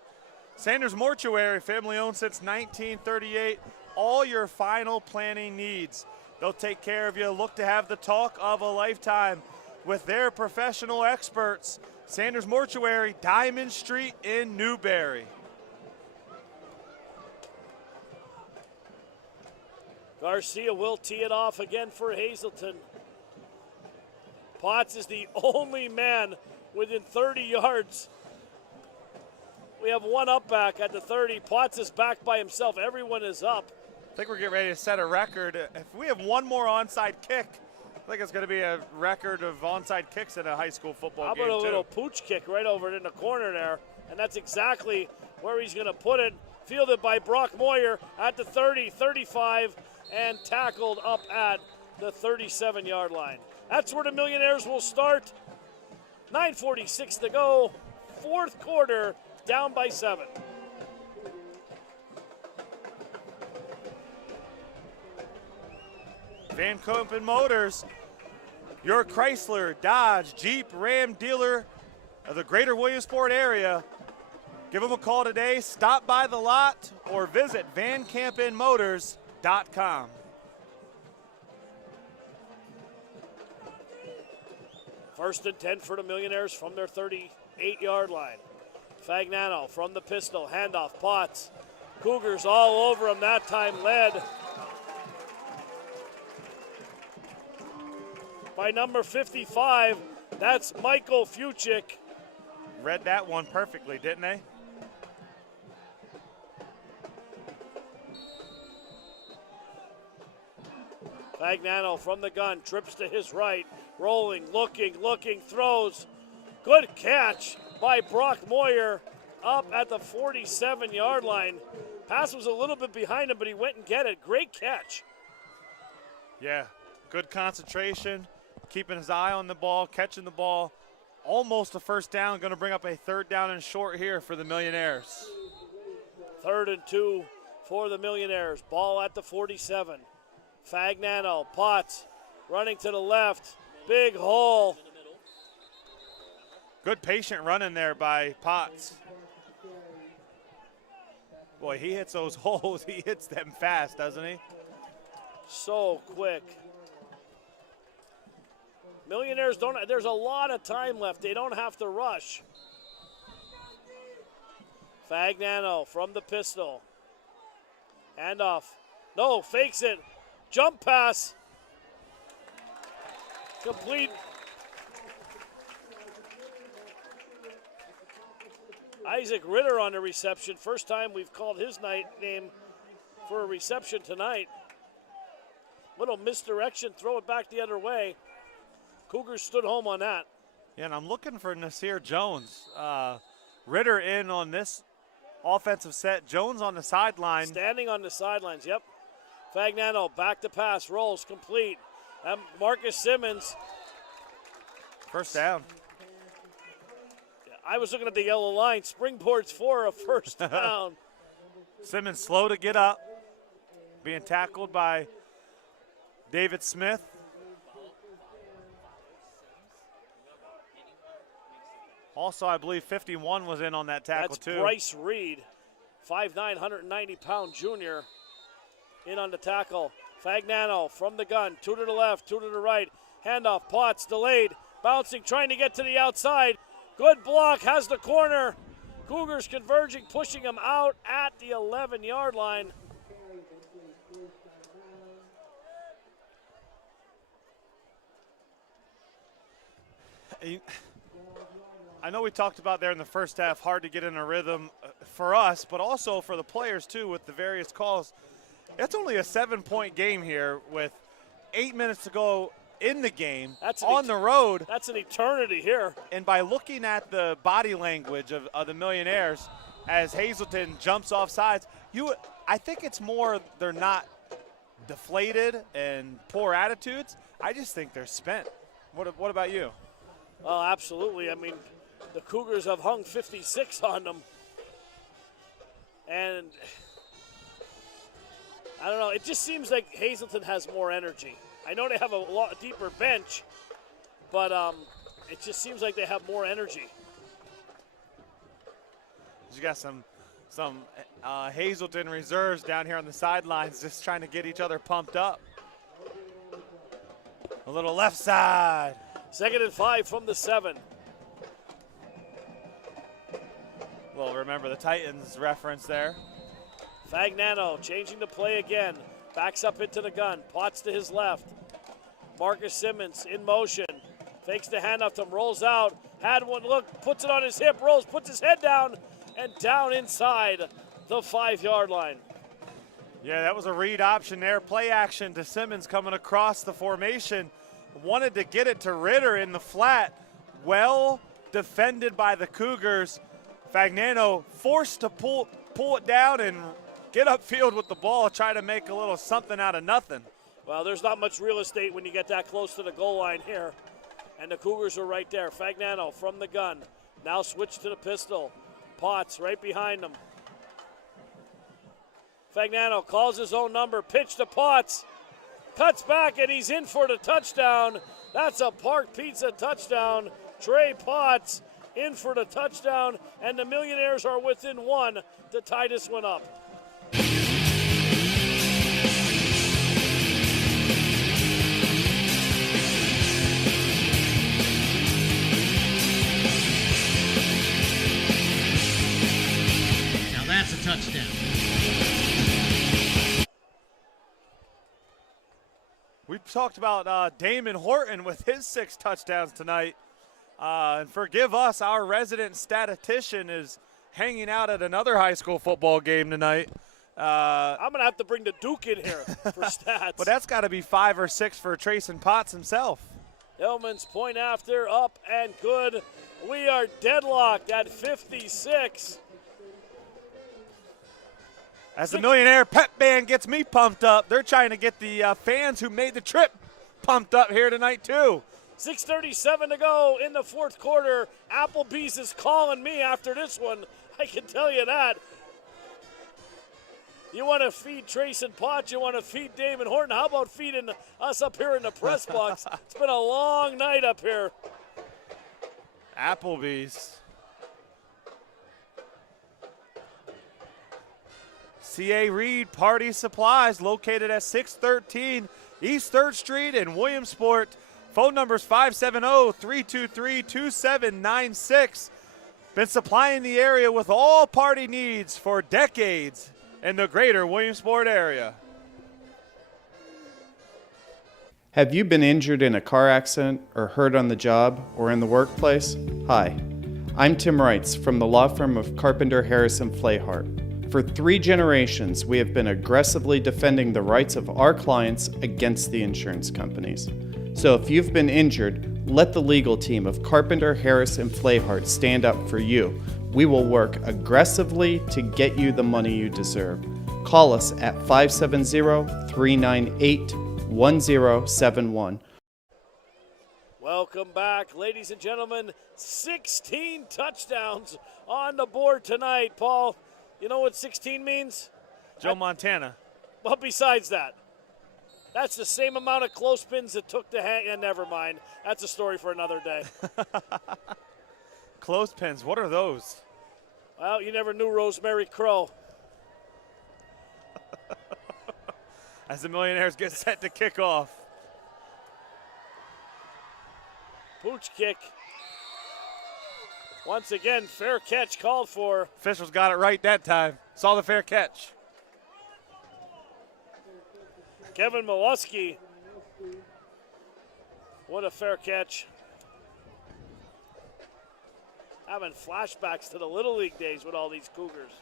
Sanders Mortuary, family-owned since 1938. All your final planning needs. They'll take care of you. Look to have the talk of a lifetime with their professional experts. Sanders Mortuary, Diamond Street in Newberry. Garcia will tee it off again for Hazleton. Potts is the only man within 30 yards. We have one up back at the 30. Potts is back by himself. Everyone is up. I think we're getting ready to set a record. If we have one more onside kick, I think it's going to be a record of onside kicks in a high school football game. How about a little pooch kick right over in the corner there? And that's exactly where he's going to put it. Fielded by Brock Moyer at the 30, 35, and tackled up at the 37-yard line. That's where the Millionaires will start. 9:46 to go. Fourth quarter, down by 7. Van Kampen Motors, your Chrysler, Dodge, Jeep, Ram dealer of the greater Williamsport area. Give them a call today, stop by the lot, or visit vankampenmotors.com. First and 10 for the Millionaires from their 38-yard line. Fagnano from the pistol, handoff, Potts. Cougars all over him that time, led by number 55, that's Michael Fuchik. Read that one perfectly, didn't they? Fagnano from the gun, trips to his right, rolling, looking, throws. Good catch by Brock Moyer up at the 47-yard line. Pass was a little bit behind him, but he went and get it. Great catch. Yeah, good concentration. Keeping his eye on the ball, catching the ball. Almost a first down, going to bring up a third down and short here for the Millionaires. 3rd and 2 for the Millionaires. Ball at the 47. Fagnano, Potts running to the left. Big hole. Good patient running there by Potts. Boy, he hits those holes. He hits them fast, doesn't he? So quick. Millionaires there's a lot of time left. They don't have to rush. Fagnano from the pistol. Handoff. No, fakes it. Jump pass. Complete. Isaac Ritter on the reception. First time we've called his name for a reception tonight. Little misdirection, throw it back the other way. Cougars stood home on that. Yeah, and I'm looking for Nasir Jones. Ritter in on this offensive set. Jones on the sideline. Standing on the sidelines, yep. Fagnano back to pass, rolls complete. Marcus Simmons. First down. I was looking at the yellow line. Springboards for a first down. Simmons slow to get up. Being tackled by David Smith. Also, I believe 51 was in on that tackle, That's too. Bryce Reed, 5'9", 190-pound junior, in on the tackle. Fagnano from the gun, 2 to the left, 2 to the right. Handoff, Potts delayed, bouncing, trying to get to the outside. Good block, has the corner. Cougars converging, pushing him out at the 11-yard line. I know we talked about there in the first half, hard to get in a rhythm for us, but also for the players too with the various calls. It's only a 7-point game here with 8 minutes to go in the game, on the road. That's an eternity here. And by looking at the body language of the Millionaires as Hazleton jumps off sides, I think it's more they're not deflated and poor attitudes. I just think they're spent. What about you? Oh, absolutely. I mean, the Cougars have hung 56 on them. And I don't know, it just seems like Hazleton has more energy. I know they have a lot deeper bench, but it just seems like they have more energy. You got some Hazleton reserves down here on the sidelines just trying to get each other pumped up. A little left side. 2nd and 5 from the 7. Well, remember the Titans reference there. Fagnano changing the play again. Backs up into the gun. Potts to his left. Marcus Simmons in motion. Fakes the handoff to him. Rolls out. Had one look. Puts it on his hip. Rolls. Puts his head down. And down inside the 5-yard line. Yeah, that was a read option there. Play action to Simmons coming across the formation. Wanted to get it to Ritter in the flat. Well defended by the Cougars. Fagnano forced to pull it down and get upfield with the ball, try to make a little something out of nothing. Well, there's not much real estate when you get that close to the goal line here. And the Cougars are right there. Fagnano from the gun. Now switch to the pistol. Potts right behind him. Fagnano calls his own number. Pitch to Potts. Cuts back and he's in for the touchdown. That's a Park Pizza touchdown. Trey Potts in for the touchdown, and the Millionaires are within 1 to tie this one up. Now that's a touchdown. We've talked about Damon Horton with his 6 touchdowns tonight. And forgive us, our resident statistician is hanging out at another high school football game tonight. I'm going to have to bring the Duke in here for stats. But that's got to be 5 or 6 for Trayson Potts himself. Hillman's point after, up and good. We are deadlocked at 56. As the Millionaire pep band gets me pumped up, they're trying to get the fans who made the trip pumped up here tonight too. 6:37 to go in the 4th quarter. Applebee's is calling me after this one. I can tell you that. You want to feed Trayson Potts, you want to feed Damon Horton. How about feeding us up here in the press box? It's been a long night up here. Applebee's. C.A. Reed Party Supplies, located at 613 East 3rd Street in Williamsport. Phone numbers 570-323-2796. Been supplying the area with all party needs for decades in the greater Williamsport area. Have you been injured in a car accident or hurt on the job or in the workplace? Hi, I'm Tim Wrights from the law firm of Carpenter, Harrison, Flayhart. For 3 generations, we have been aggressively defending the rights of our clients against the insurance companies. So if you've been injured, let the legal team of Carpenter, Harris, and Flayhart stand up for you. We will work aggressively to get you the money you deserve. Call us at 570-398 1071. Welcome back, ladies and gentlemen. 16 touchdowns on the board tonight. Paul, you know what 16 means? Joe Montana. Well, besides that, that's the same amount of clothespins it took to hang. And never mind. That's a story for another day. Clothespins, what are those? Well, you never knew Rosemary Crow. As the Millionaires get set to kick off. Pooch kick. Once again, fair catch called for. Officials got it right that time. Saw the fair catch. Kevin Milewski. What a fair catch. Having flashbacks to the Little League days with all these Cougars.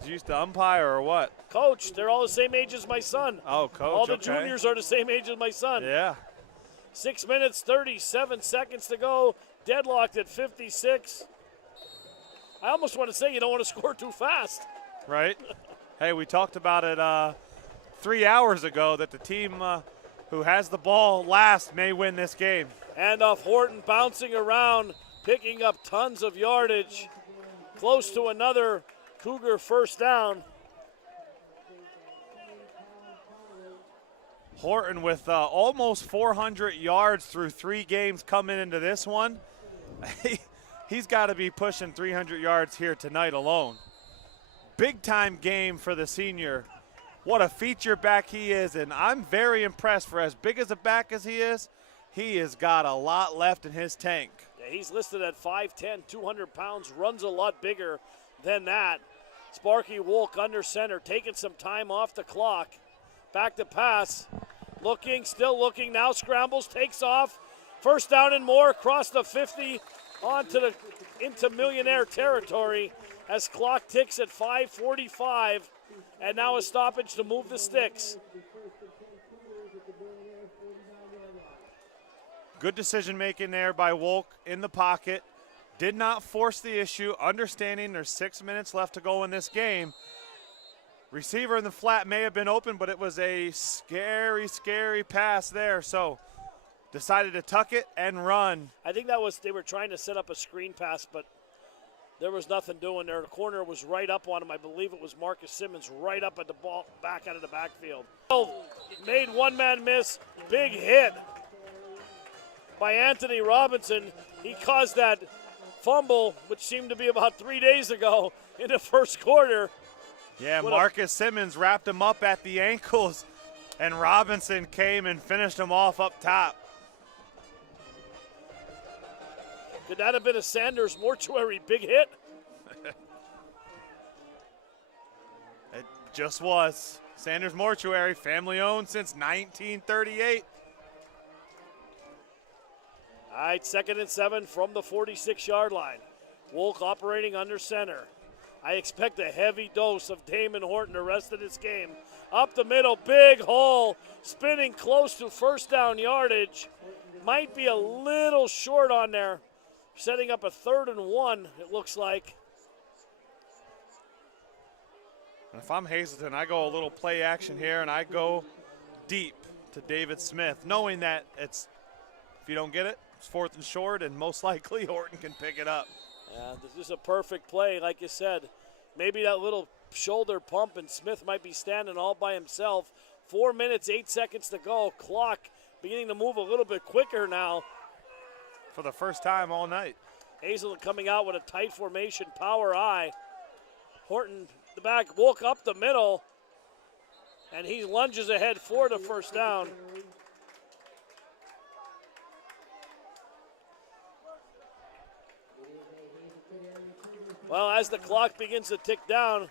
Did you used to umpire or what? Coach, they're all the same age as my son. Oh, coach, all the okay. juniors are the same age as my son. Yeah. 6 minutes, 37 seconds to go. Deadlocked at 56. I almost want to say you don't want to score too fast. Right. Hey, we talked about it 3 hours ago that the team who has the ball last may win this game. Handoff Horton bouncing around, picking up tons of yardage. Close to another Cougar first down. Horton with almost 400 yards through 3 games coming into this one. He's got to be pushing 300 yards here tonight alone. Big time game for the senior. What a feature back he is, and I'm very impressed. For as big as a back as he has got a lot left in his tank. Yeah, he's listed at 5'10", 200 pounds, runs a lot bigger than that. Sparky Wolk under center, taking some time off the clock. Back to pass. Looking, still looking, now scrambles, takes off. First down and more, across the 50, into Millionaire territory as clock ticks at 5:45, and now a stoppage to move the sticks. Good decision making there by Wolk in the pocket. Did not force the issue, understanding there's 6 minutes left to go in this game. Receiver in the flat may have been open, but it was a scary, scary pass there. So decided to tuck it and run. I think they were trying to set up a screen pass, but there was nothing doing there. The corner was right up on him. I believe it was Marcus Simmons right up at the ball, back out of the backfield. Made one man miss, big hit by Anthony Robinson. He caused that fumble, which seemed to be about 3 days ago in the first quarter. Yeah, Marcus Simmons wrapped him up at the ankles, and Robinson came and finished him off up top. Could that have been a Sanders mortuary big hit? It just was. Sanders Mortuary, family owned since 1938. All right, 2nd and 7 from the 46-yard line. Wolk operating under center. I expect a heavy dose of Damon Horton the rest of this game. Up the middle, big hole, spinning close to first down yardage. Might be a little short on there. Setting up a 3rd and 1, it looks like. And if I'm Hazleton, I go a little play action here, and I go deep to David Smith, knowing that if you don't get it, it's 4th and short, and most likely Horton can pick it up. Yeah, this is a perfect play, like you said. Maybe that little shoulder pump, and Smith might be standing all by himself. 4 minutes, 8 seconds to go. Clock beginning to move a little bit quicker now. For the first time all night. Hazleton coming out with a tight formation, power I. Horton, the back, Wolk up the middle, and he lunges ahead for the first down. Well, as the clock begins to tick down,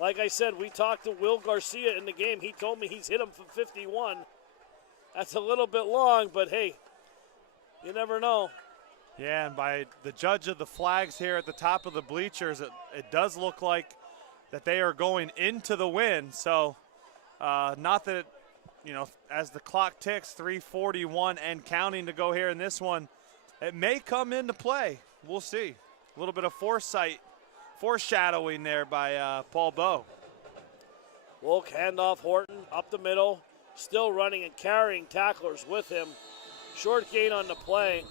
like I said, we talked to Will Garcia in the game. He told me he's hit him from 51. That's a little bit long, but hey, you never know. Yeah, and by the judge of the flags here at the top of the bleachers, it does look like that they are going into the win. So not that, as the clock ticks, 3:41 and counting to go here in this one, it may come into play. We'll see. A little bit of foreshadowing there by Paul Bowe. Wilk handoff Horton up the middle. Still running and carrying tacklers with him. Short gain on the play.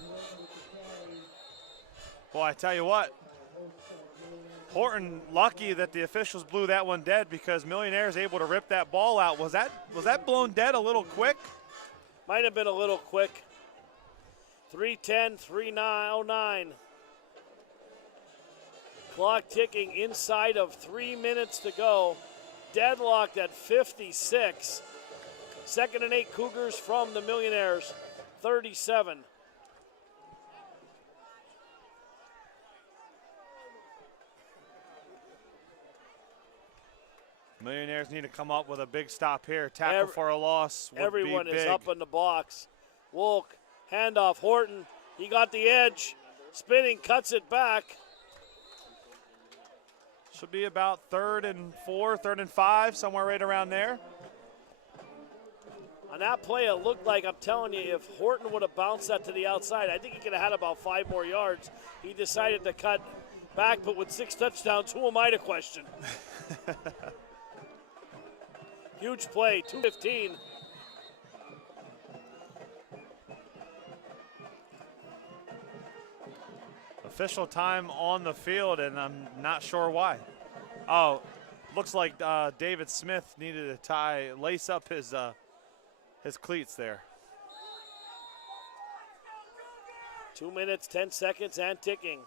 Well, I tell you what, Horton lucky that the officials blew that one dead because Millionaire's able to rip that ball out. Was that blown dead a little quick? Might have been a little quick. 3:10, 3:09. Clock ticking inside of 3 minutes to go. Deadlocked at 56. 2nd and 8 Cougars from the Millionaires, 37. Millionaires need to come up with a big stop here. Tackle for a loss would Everyone be big. is up in the box. Wolk, handoff, Horton. He got the edge. Spinning, cuts it back. Should be about 3rd and 4, 3rd and 5, somewhere right around there. On that play, it looked like, I'm telling you, if Horton would have bounced that to the outside, I think he could have had about 5 more yards. He decided to cut back, but with 6 touchdowns, who am I to question? Huge play, 2:15. Official time on the field, and I'm not sure why. Oh, looks like David Smith needed to lace up his cleats there. 2 minutes, 10 seconds, and ticking.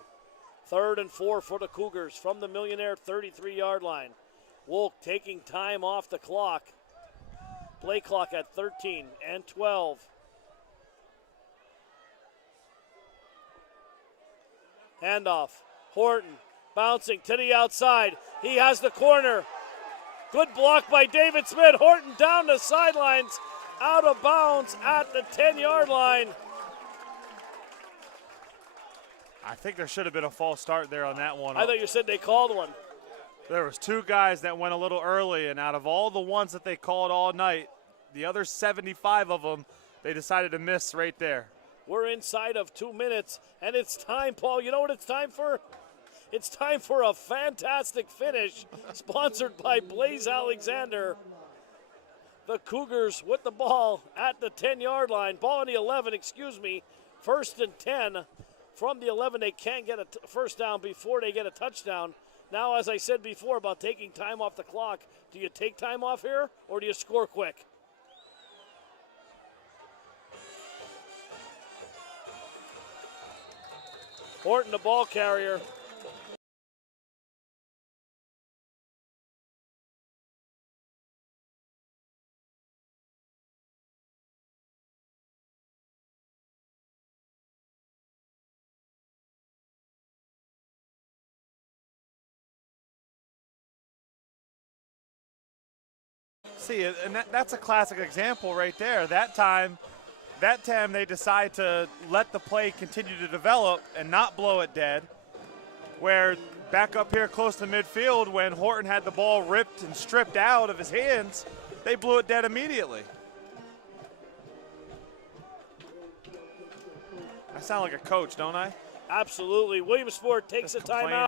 3rd and 4 for the Cougars from the Millionaire 33-yard line. Wolk taking time off the clock. Play clock at 13 and 12. Handoff. Horton bouncing to the outside. He has the corner. Good block by David Smith. Horton down the sidelines, out of bounds at the 10-yard line. I think there should have been a false start there on that one. I thought you said they called one. There was 2 guys that went a little early, and out of all the ones that they called all night, the other 75 of them, they decided to miss right there. We're inside of 2 minutes, and it's time, Paul. You know what it's time for? It's time for a fantastic finish, sponsored by Blaze Alexander. The Cougars with the ball at the 10-yard line. Ball on the 11, 1st and 10. From the 11, they can't get a first down before they get a touchdown. Now, as I said before about taking time off the clock, do you take time off here or do you score quick? Horton, the ball carrier. See, and that's a classic example right there. That time they decide to let the play continue to develop and not blow it dead. Where back up here close to midfield, when Horton had the ball ripped and stripped out of his hands, they blew it dead immediately. I sound like a coach, don't I? Absolutely. Williamsport takes a timeout.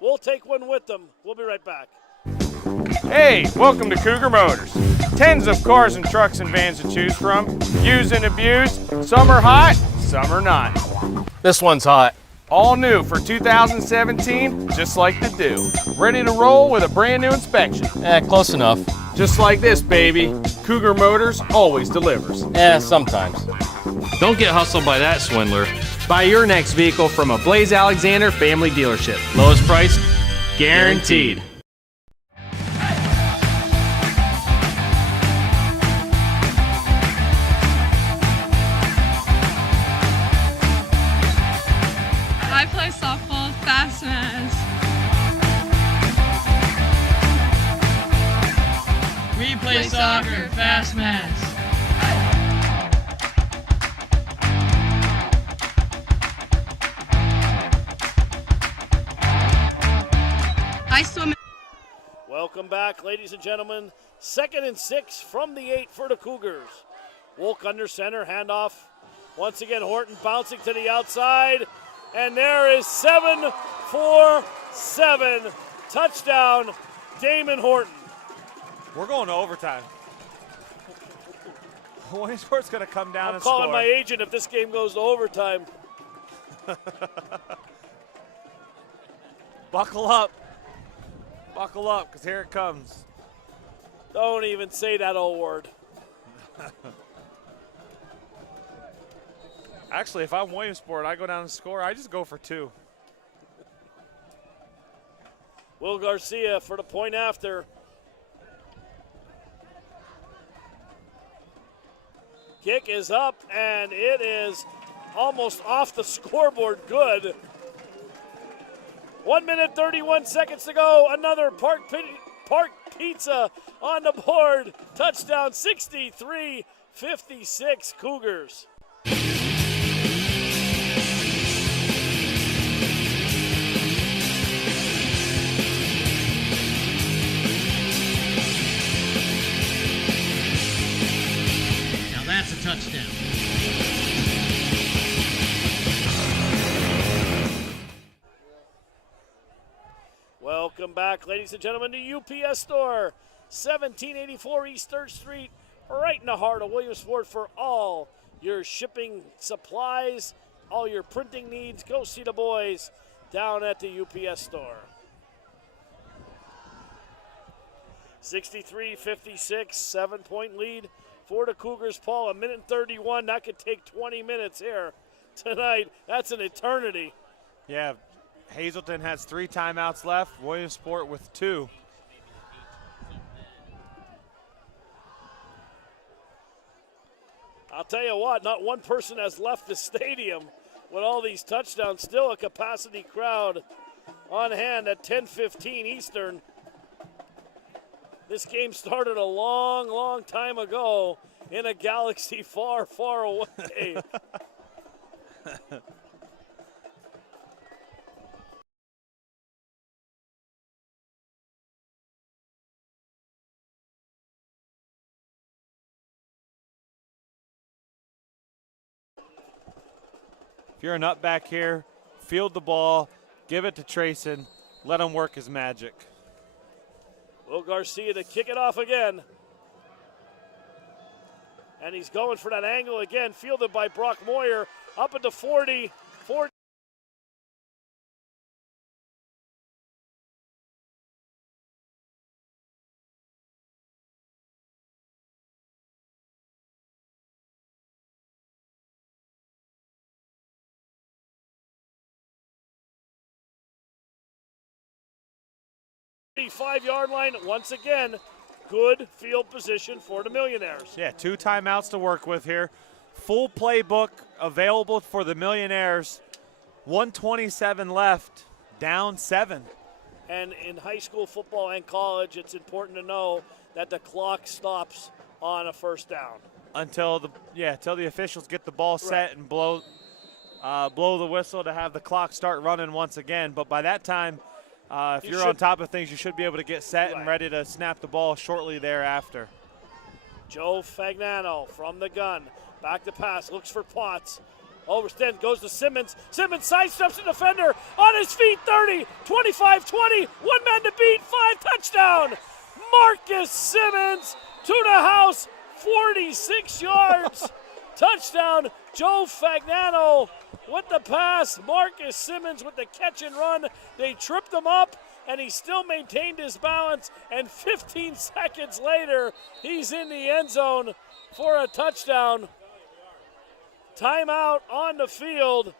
We'll take one with them. We'll be right back. Hey, welcome to Cougar Motors. Tens of cars and trucks and vans to choose from. Used and abused. Some are hot, some are not. This one's hot. All new for 2017, just like the do. Ready to roll with a brand new inspection. Close enough. Just like this, baby. Cougar Motors always delivers. Sometimes. Don't get hustled by that swindler. Buy your next vehicle from a Blaze Alexander family dealership. Lowest price, guaranteed. Fast Maz. We play soccer, Fast Maz. I swim. Welcome back, ladies and gentlemen. 2nd and 6 from the 8 for the Cougars. Wolk under center, handoff. Once again, Horton bouncing to the outside. And there is 7-4-7. Touchdown, Damon Horton. We're going to overtime. Williamsport's going to come down I'm and calling score. my agent if this game goes to overtime. Buckle up. Buckle up, because here it comes. Don't even say that old word. Actually, if I'm Williamsport, I go down and score. I just go for 2. Will Garcia for the point after. Kick is up, and it is almost off the scoreboard. Good. 1 minute, 31 seconds to go. Another Park Pizza on the board. Touchdown, 63-56 Cougars. Now that's a touchdown. Welcome back, ladies and gentlemen, to UPS Store, 1784 East 3rd Street, right in the heart of Williamsport for all your shipping supplies, all your printing needs. Go see the boys down at the UPS Store. 63-56, 7-point lead for the Cougars. Paul, 1 minute and 31. That could take 20 minutes here tonight. That's an eternity. Yeah, Hazleton has 3 timeouts left. Williamsport with 2. I'll tell you what, not one person has left the stadium with all these touchdowns. Still a capacity crowd on hand at 10:15 Eastern. This game started a long, long time ago in a galaxy far, far away. If you're a nut back here, field the ball, give it to Trayson, let him work his magic. Will Garcia to kick it off again. And he's going for that angle again, fielded by Brock Moyer, up at the 40. 40. Five-yard line once again. Good field position for the Millionaires. Yeah, 2 timeouts to work with here. Full playbook available for the Millionaires. 1:27 left, down 7. And in high school football and college, it's important to know that the clock stops on a first down. Until the officials get the ball set and blow the whistle to have the clock start running once again. But by that time, if you're on top of things, you should be able to get set and ready to snap the ball shortly thereafter. Joe Fagnano from the gun. Back to pass, looks for Potts. Overstand, goes to Simmons. Simmons sidesteps the defender on his feet, 30, 25, 20. One man to beat, 5, touchdown. Marcus Simmons to the house, 46 yards. Touchdown, Joe Fagnano with the pass. Marcus Simmons with the catch and run. They tripped him up, and he still maintained his balance. And 15 seconds later, he's in the end zone for a touchdown. Timeout on the field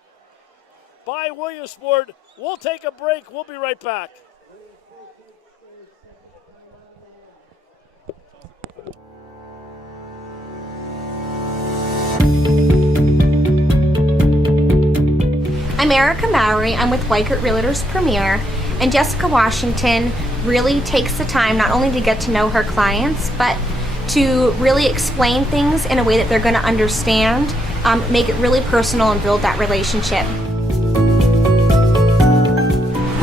by Williamsport. We'll take a break. We'll be right back. I'm Erica Mowry. I'm with Weichert Realtors Premier, and Jessica Washington really takes the time not only to get to know her clients, but to really explain things in a way that they're going to understand, make it really personal and build that relationship.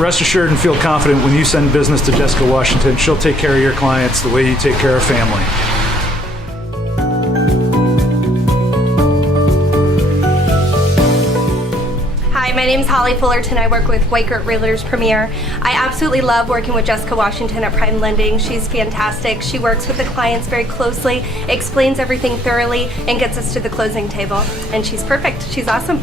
Rest assured and feel confident when you send business to Jessica Washington, she'll take care of your clients the way you take care of family. Hi, my name is Holly Fullerton. I work with Weichert Realtors Premier. I absolutely love working with Jessica Washington at Prime Lending. She's fantastic. She works with the clients very closely, explains everything thoroughly, and gets us to the closing table. And she's perfect. She's awesome.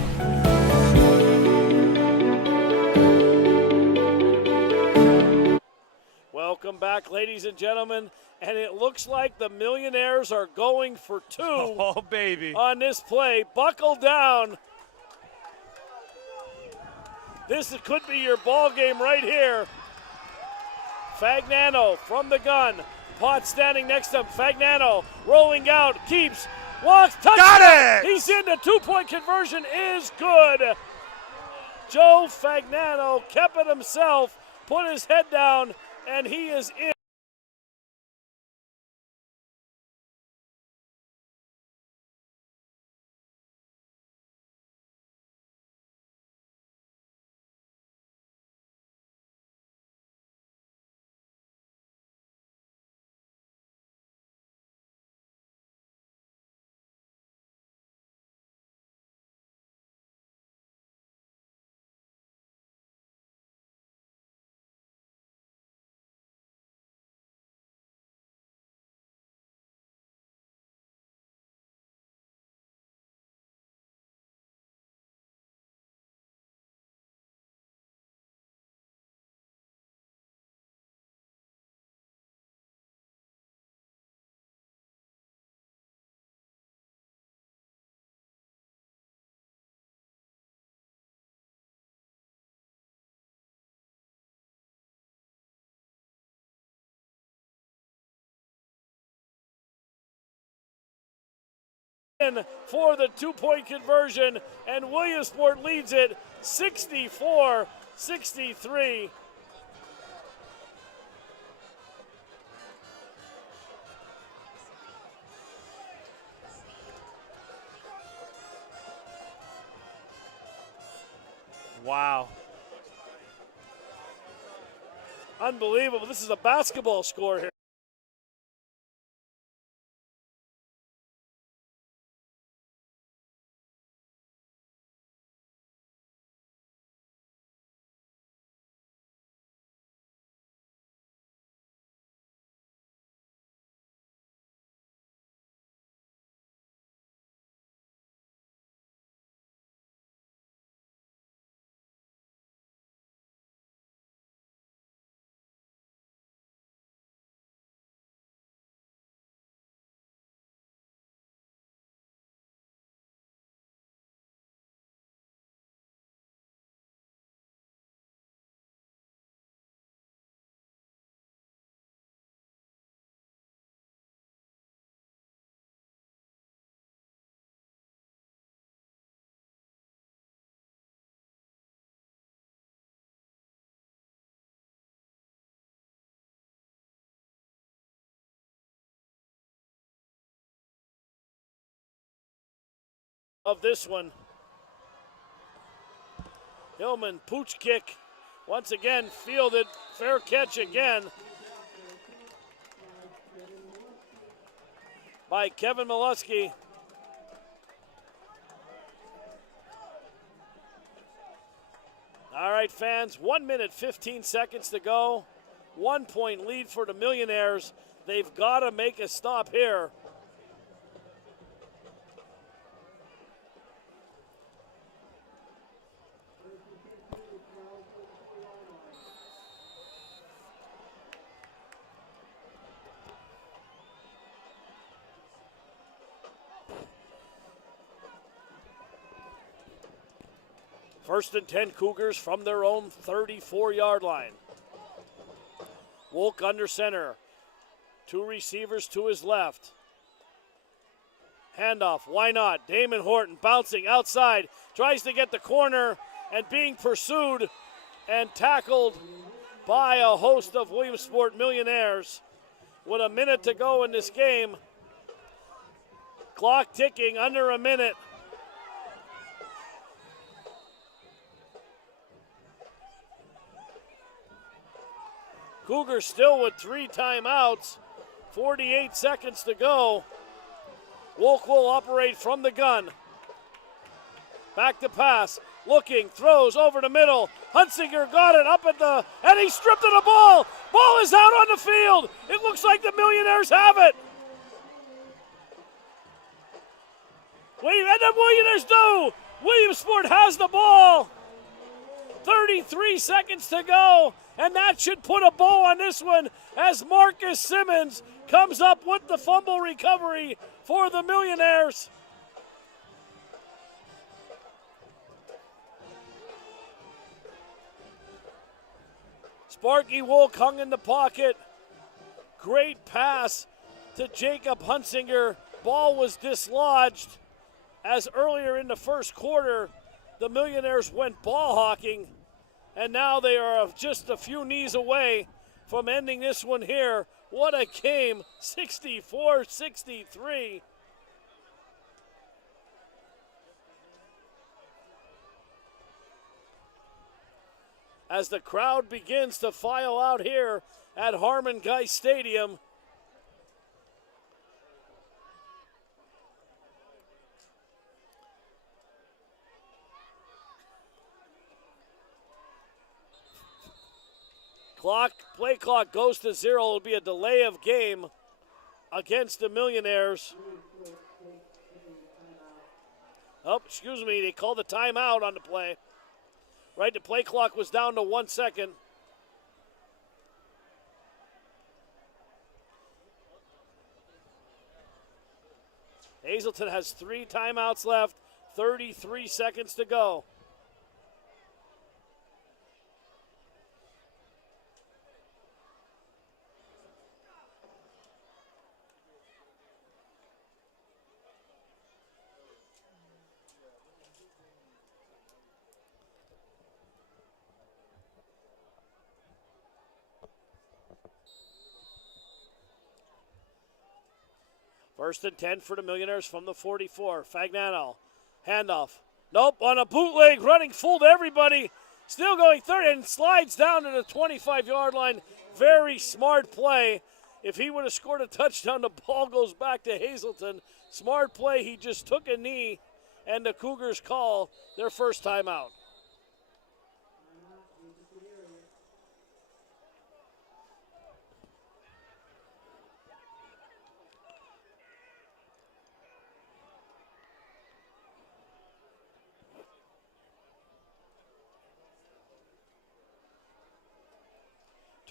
Welcome back, ladies and gentlemen. And it looks like the Millionaires are going for two on this play. Buckle down. This could be your ball game right here. Fagnano from the gun. Potts standing next to him. Fagnano rolling out, keeps, walks, touchdown. Got it! He's in. The two-point conversion is good. Joe Fagnano kept it himself, put his head down, and he is in. In for the two-point conversion, and Williamsport leads it 64-63. Wow. Unbelievable. This is a basketball score here. Of this one. Hillman, pooch kick, once again fielded, fair catch again by Kevin Molesky. All right, fans, 1 minute, 15 seconds to go. 1 point lead for the Millionaires. They've got to make a stop here. First and 10 Cougars from their own 34-yard line. Wolk under center. Two receivers to his left. Handoff, why not? Damon Horton bouncing outside. Tries to get the corner. and being pursued and tackled by a host of Williamsport Millionaires. With a minute to go in this game, clock ticking, under a minute. Cougars still with 3 timeouts, 48 seconds to go. Wolk will operate from the gun. Back to pass, looking, throws over the middle. Hunsinger got it up at the, and he stripped of the ball. Ball is out on the field. It looks like the Millionaires have it. And the Millionaires do. Williamsport has the ball. 33 seconds to go, and that should put a bow on this one as Marcus Simmons comes up with the fumble recovery for the Millionaires. Sparky Wolk hung in the pocket. Great pass to Jacob Hunsinger. Ball was dislodged as earlier in the first quarter the Millionaires went ball hawking, and now they are just a few knees away from ending this one here. What a game, 64-63. As the crowd begins to file out here at Harmon Geist Stadium. Play clock goes to 0. It'll be a delay of game against the Millionaires. Oh, excuse me, they called the timeout on the play. Right, the play clock was down to 1 second. Hazleton has 3 timeouts left, 33 seconds to go. First and 10 for the Millionaires from the 44. Fagnano, handoff. Nope, on a bootleg, running full to everybody. Still going 30 and slides down to the 25-yard line. Very smart play. If he would have scored a touchdown, the ball goes back to Hazleton. Smart play, he just took a knee, and the Cougars call their first timeout.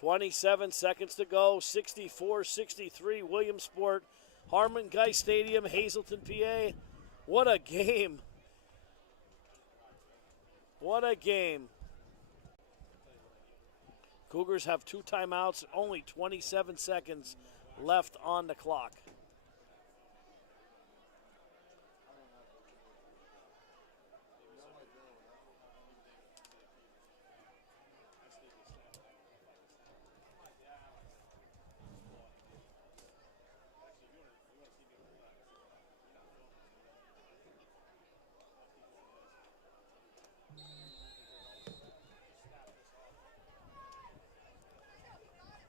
.27 seconds to go, 64-63, Williamsport, Harmon Geist Stadium, Hazleton, PA. What a game. What a game. Cougars have 2 timeouts, only 27 seconds left on the clock.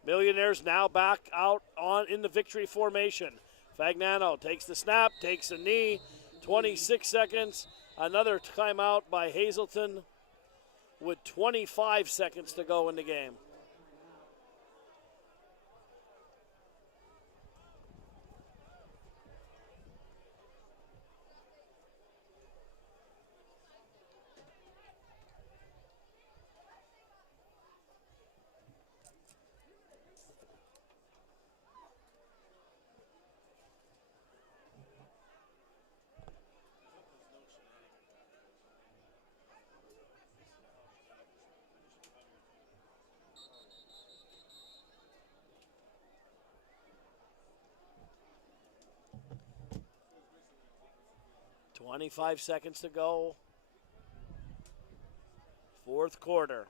Millionaires now back out in the victory formation. Fagnano takes the snap, takes a knee, 26 seconds. Another timeout by Hazleton with 25 seconds to go in the game. .25 seconds to go. Fourth quarter.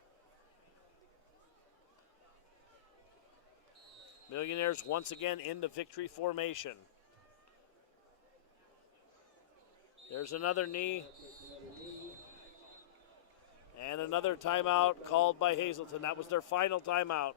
Millionaires once again in the victory formation. There's another knee. And another timeout called by Hazleton. That was their final timeout.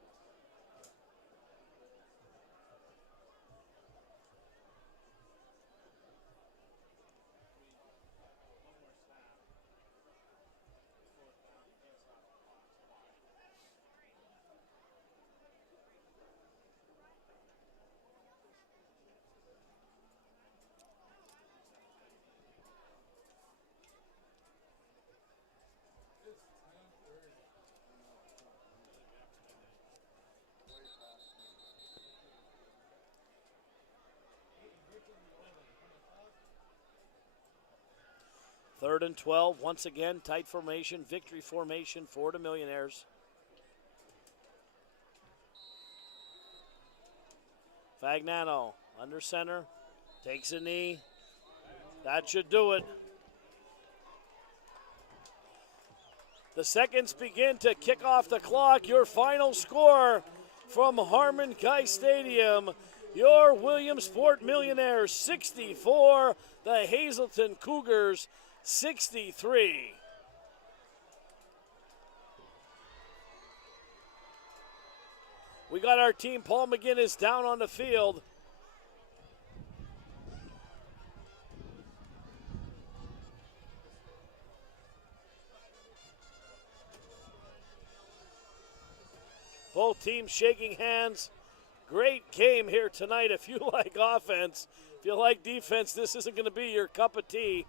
Third and 12, once again, tight formation, victory formation for the Millionaires. Fagnano under center, takes a knee. That should do it. The seconds begin to kick off the clock. Your final score from Harmon Kai Stadium. Your Williamsport Millionaires 64, the Hazleton Cougars 63. We got our team. Paul McGinnis down on the field. Both teams shaking hands. Great game here tonight. If you like offense, if you like defense, this isn't going to be your cup of tea.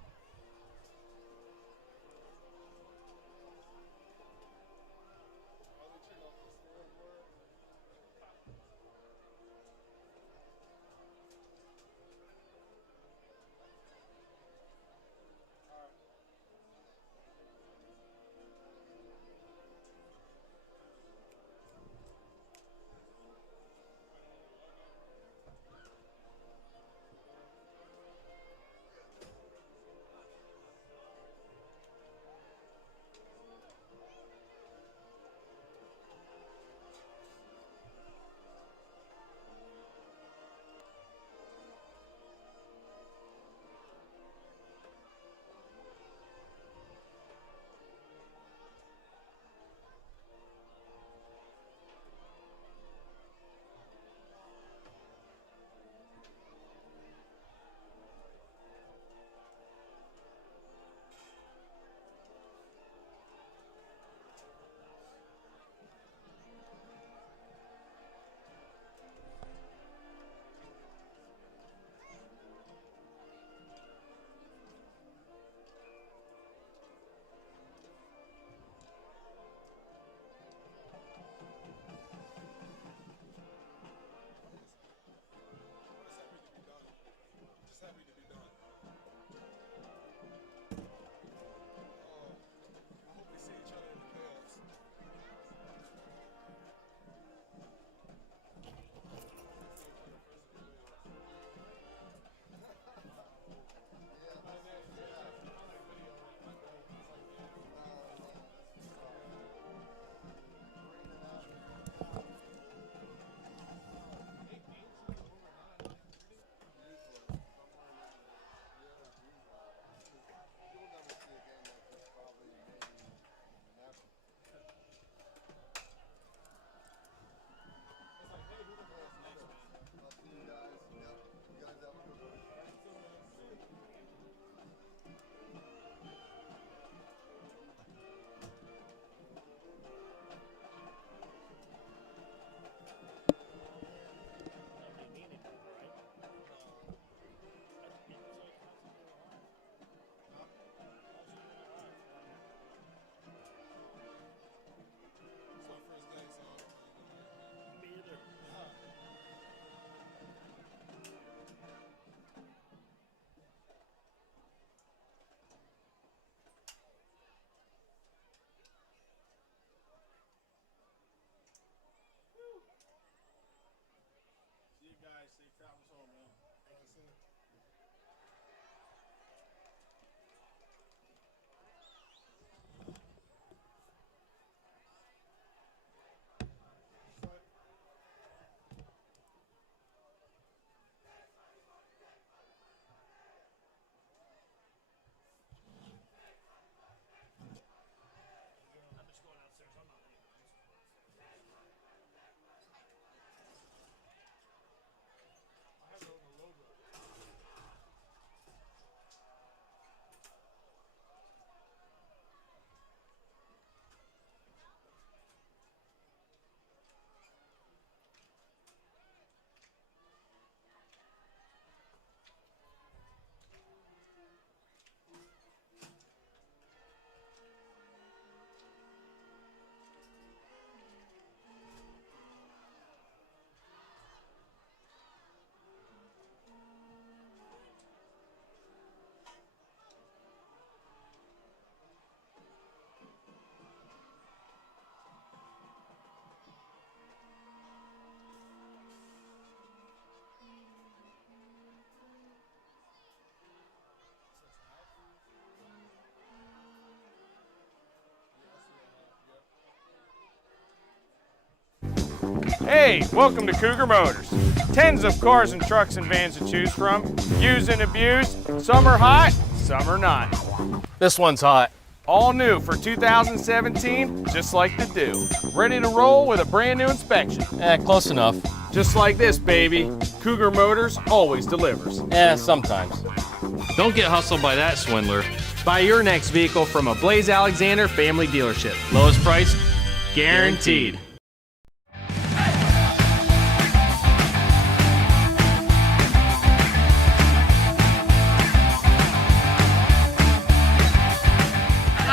Hey, welcome to Cougar Motors. Tens of cars and trucks and vans to choose from. Used and abused. Some are hot, some are not. This one's hot. All new for 2017, just like the do. Ready to roll with a brand new inspection. Close enough. Just like this, baby. Cougar Motors always delivers. Sometimes. Don't get hustled by that swindler. Buy your next vehicle from a Blaze Alexander family dealership. Lowest price, guaranteed.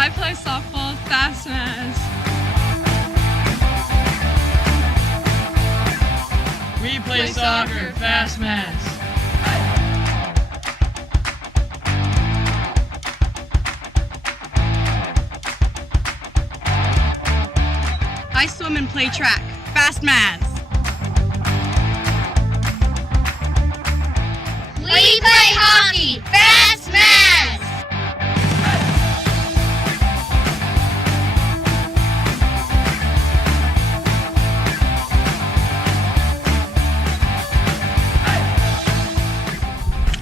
I play softball, Fast Maz. We play soccer, Fast Maz. I swim and play track, Fast Maz. We play hockey. Fast Maz.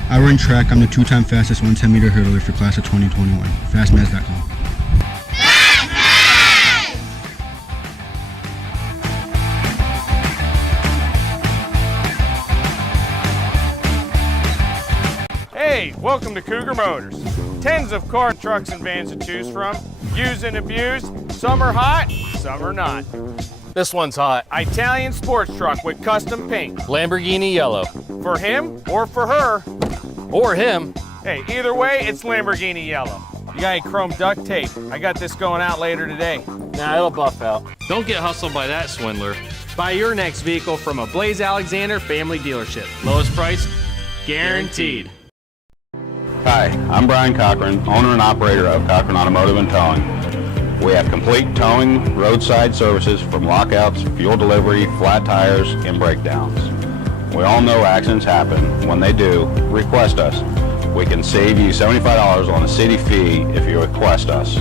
I run track. I'm the 2-time fastest 110-meter hurdler for class of 2021. Fastmaz.com. Hey, welcome to Cougar Motors. Tens of cars, trucks, and vans to choose from. Used and abused. Some are hot, some are not. This one's hot. Italian sports truck with custom paint. Lamborghini yellow. For him or for her. Or him. Hey, either way, it's Lamborghini yellow. You got any chrome duct tape? I got this going out later today. Nah, it'll buff out. Don't get hustled by that swindler. Buy your next vehicle from a Blaze Alexander family dealership. Lowest price, guaranteed. Hi, I'm Brian Cochran, owner and operator of Cochran Automotive and Towing. We have complete towing, roadside services from lockouts, fuel delivery, flat tires, and breakdowns. We all know accidents happen. When they do, request us. We can save you $75 on a city fee if you request us.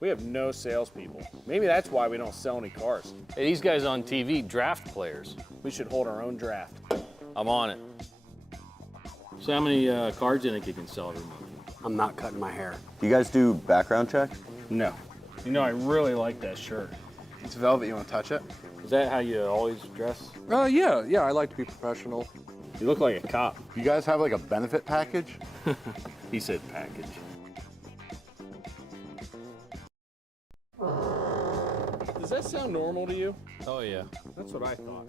We have no salespeople. Maybe that's why we don't sell any cars. Hey, these guys on TV, draft players. We should hold our own draft. I'm on it. So how many cars do you think you can sell every month? I'm not cutting my hair. Do you guys do background check? No. You know, I really like that shirt. It's velvet. You want to touch it? Is that how you always dress? Yeah. I like to be professional. You look like a cop. You guys have like a benefit package? He said package. Does that sound normal to you? Oh yeah. That's what I thought.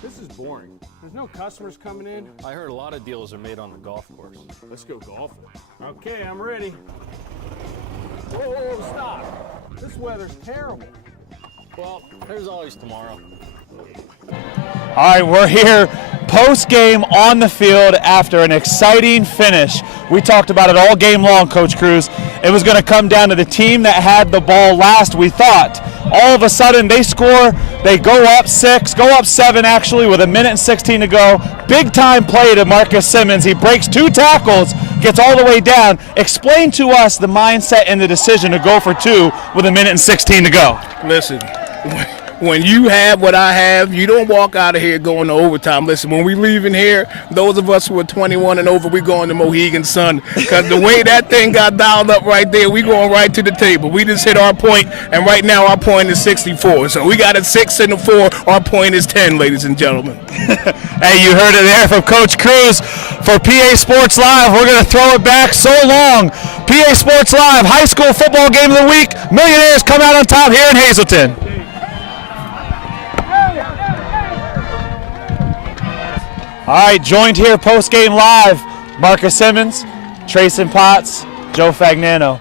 This is boring. There's no customers coming in. I heard a lot of deals are made on the golf course. Let's go golfing. Okay, I'm ready. Whoa, stop. This weather's terrible. Well, there's always tomorrow. All right, we're here post-game on the field after an exciting finish. We talked about it all game long, Coach Cruz. It was going to come down to the team that had the ball last, we thought. All of a sudden, they score. They go up 7 actually, with 1:16 to go. Big-time play to Marcus Simmons. He breaks 2 tackles, gets all the way down. Explain to us the mindset and the decision to go for 2 with 1:16 to go. Listen, when you have what I have, you don't walk out of here going to overtime. Listen, when we leave in here, those of us who are 21 and over, we going to Mohegan Sun. Because the way that thing got dialed up right there, we going right to the table. We just hit our point, and right now our point is 64. So we got a 6 and a 4. Our point is 10, ladies and gentlemen. Hey, you heard it there from Coach Cruz. For PA Sports Live, we're going to throw it back so long. PA Sports Live, high school football game of the week. Millionaires come out on top here in Hazleton. All right, joined here post-game live, Marcus Simmons, Trayson Potts, Joe Fagnano.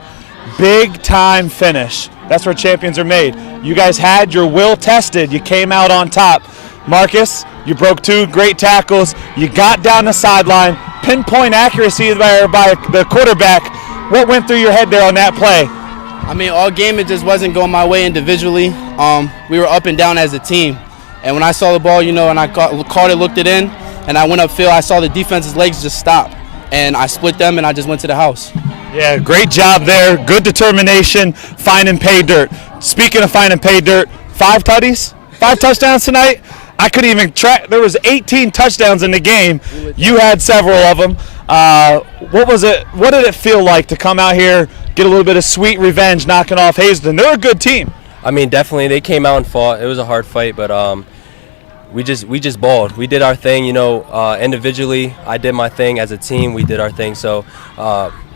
Big time finish. That's where champions are made. You guys had your will tested. You came out on top. Marcus, you broke 2 great tackles. You got down the sideline. Pinpoint accuracy by the quarterback. What went through your head there on that play? I mean, all game it just wasn't going my way individually. We were up and down as a team. And when I saw the ball, and I caught it, looked it in, and I went upfield, I saw the defense's legs just stop. And I split them, and I just went to the house. Yeah, great job there. Good determination, finding pay dirt. Speaking of finding pay dirt, 5 tutties? 5 touchdowns tonight? I couldn't even track. There was 18 touchdowns in the game. You had several of them. What was it? What did it feel like to come out here, get a little bit of sweet revenge, knocking off Hazleton? They're a good team. I mean, definitely they came out and fought. It was a hard fight, but we just balled. We did our thing, individually. I did my thing. As a team, we did our thing. So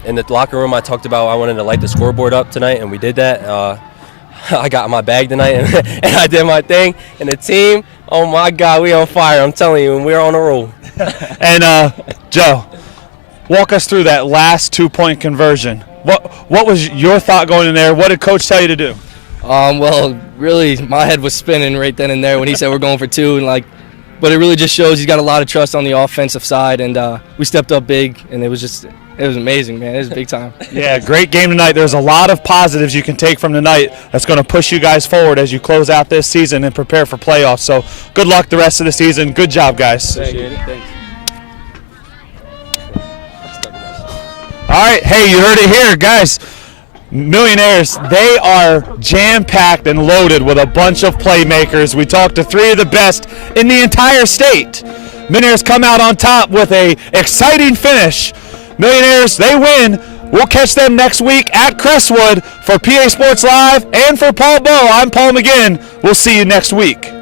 in the locker room, I talked about I wanted to light the scoreboard up tonight, and we did that. I got my bag tonight, and I did my thing. And the team, oh my God, we on fire. I'm telling you, and we're on a roll. And Joe, walk us through that last 2-point conversion. What was your thought going in there? What did Coach tell you to do? Well, really, my head was spinning right then and there when he said we're going for 2, but it really just shows he's got a lot of trust on the offensive side, and we stepped up big, and it was amazing, man. It was big time. Yeah, great game tonight. There's a lot of positives you can take from tonight that's going to push you guys forward as you close out this season and prepare for playoffs. So good luck the rest of the season. Good job, guys. Appreciate it. Thanks. All right, hey, you heard it here, guys. Millionaires, they are jam-packed and loaded with a bunch of playmakers. We talked to 3 of the best in the entire state. Millionaires come out on top with a exciting finish. Millionaires, they win. We'll catch them next week at Crestwood for PA Sports Live and for Paul Bowe. I'm Paul McGinn. We'll see you next week.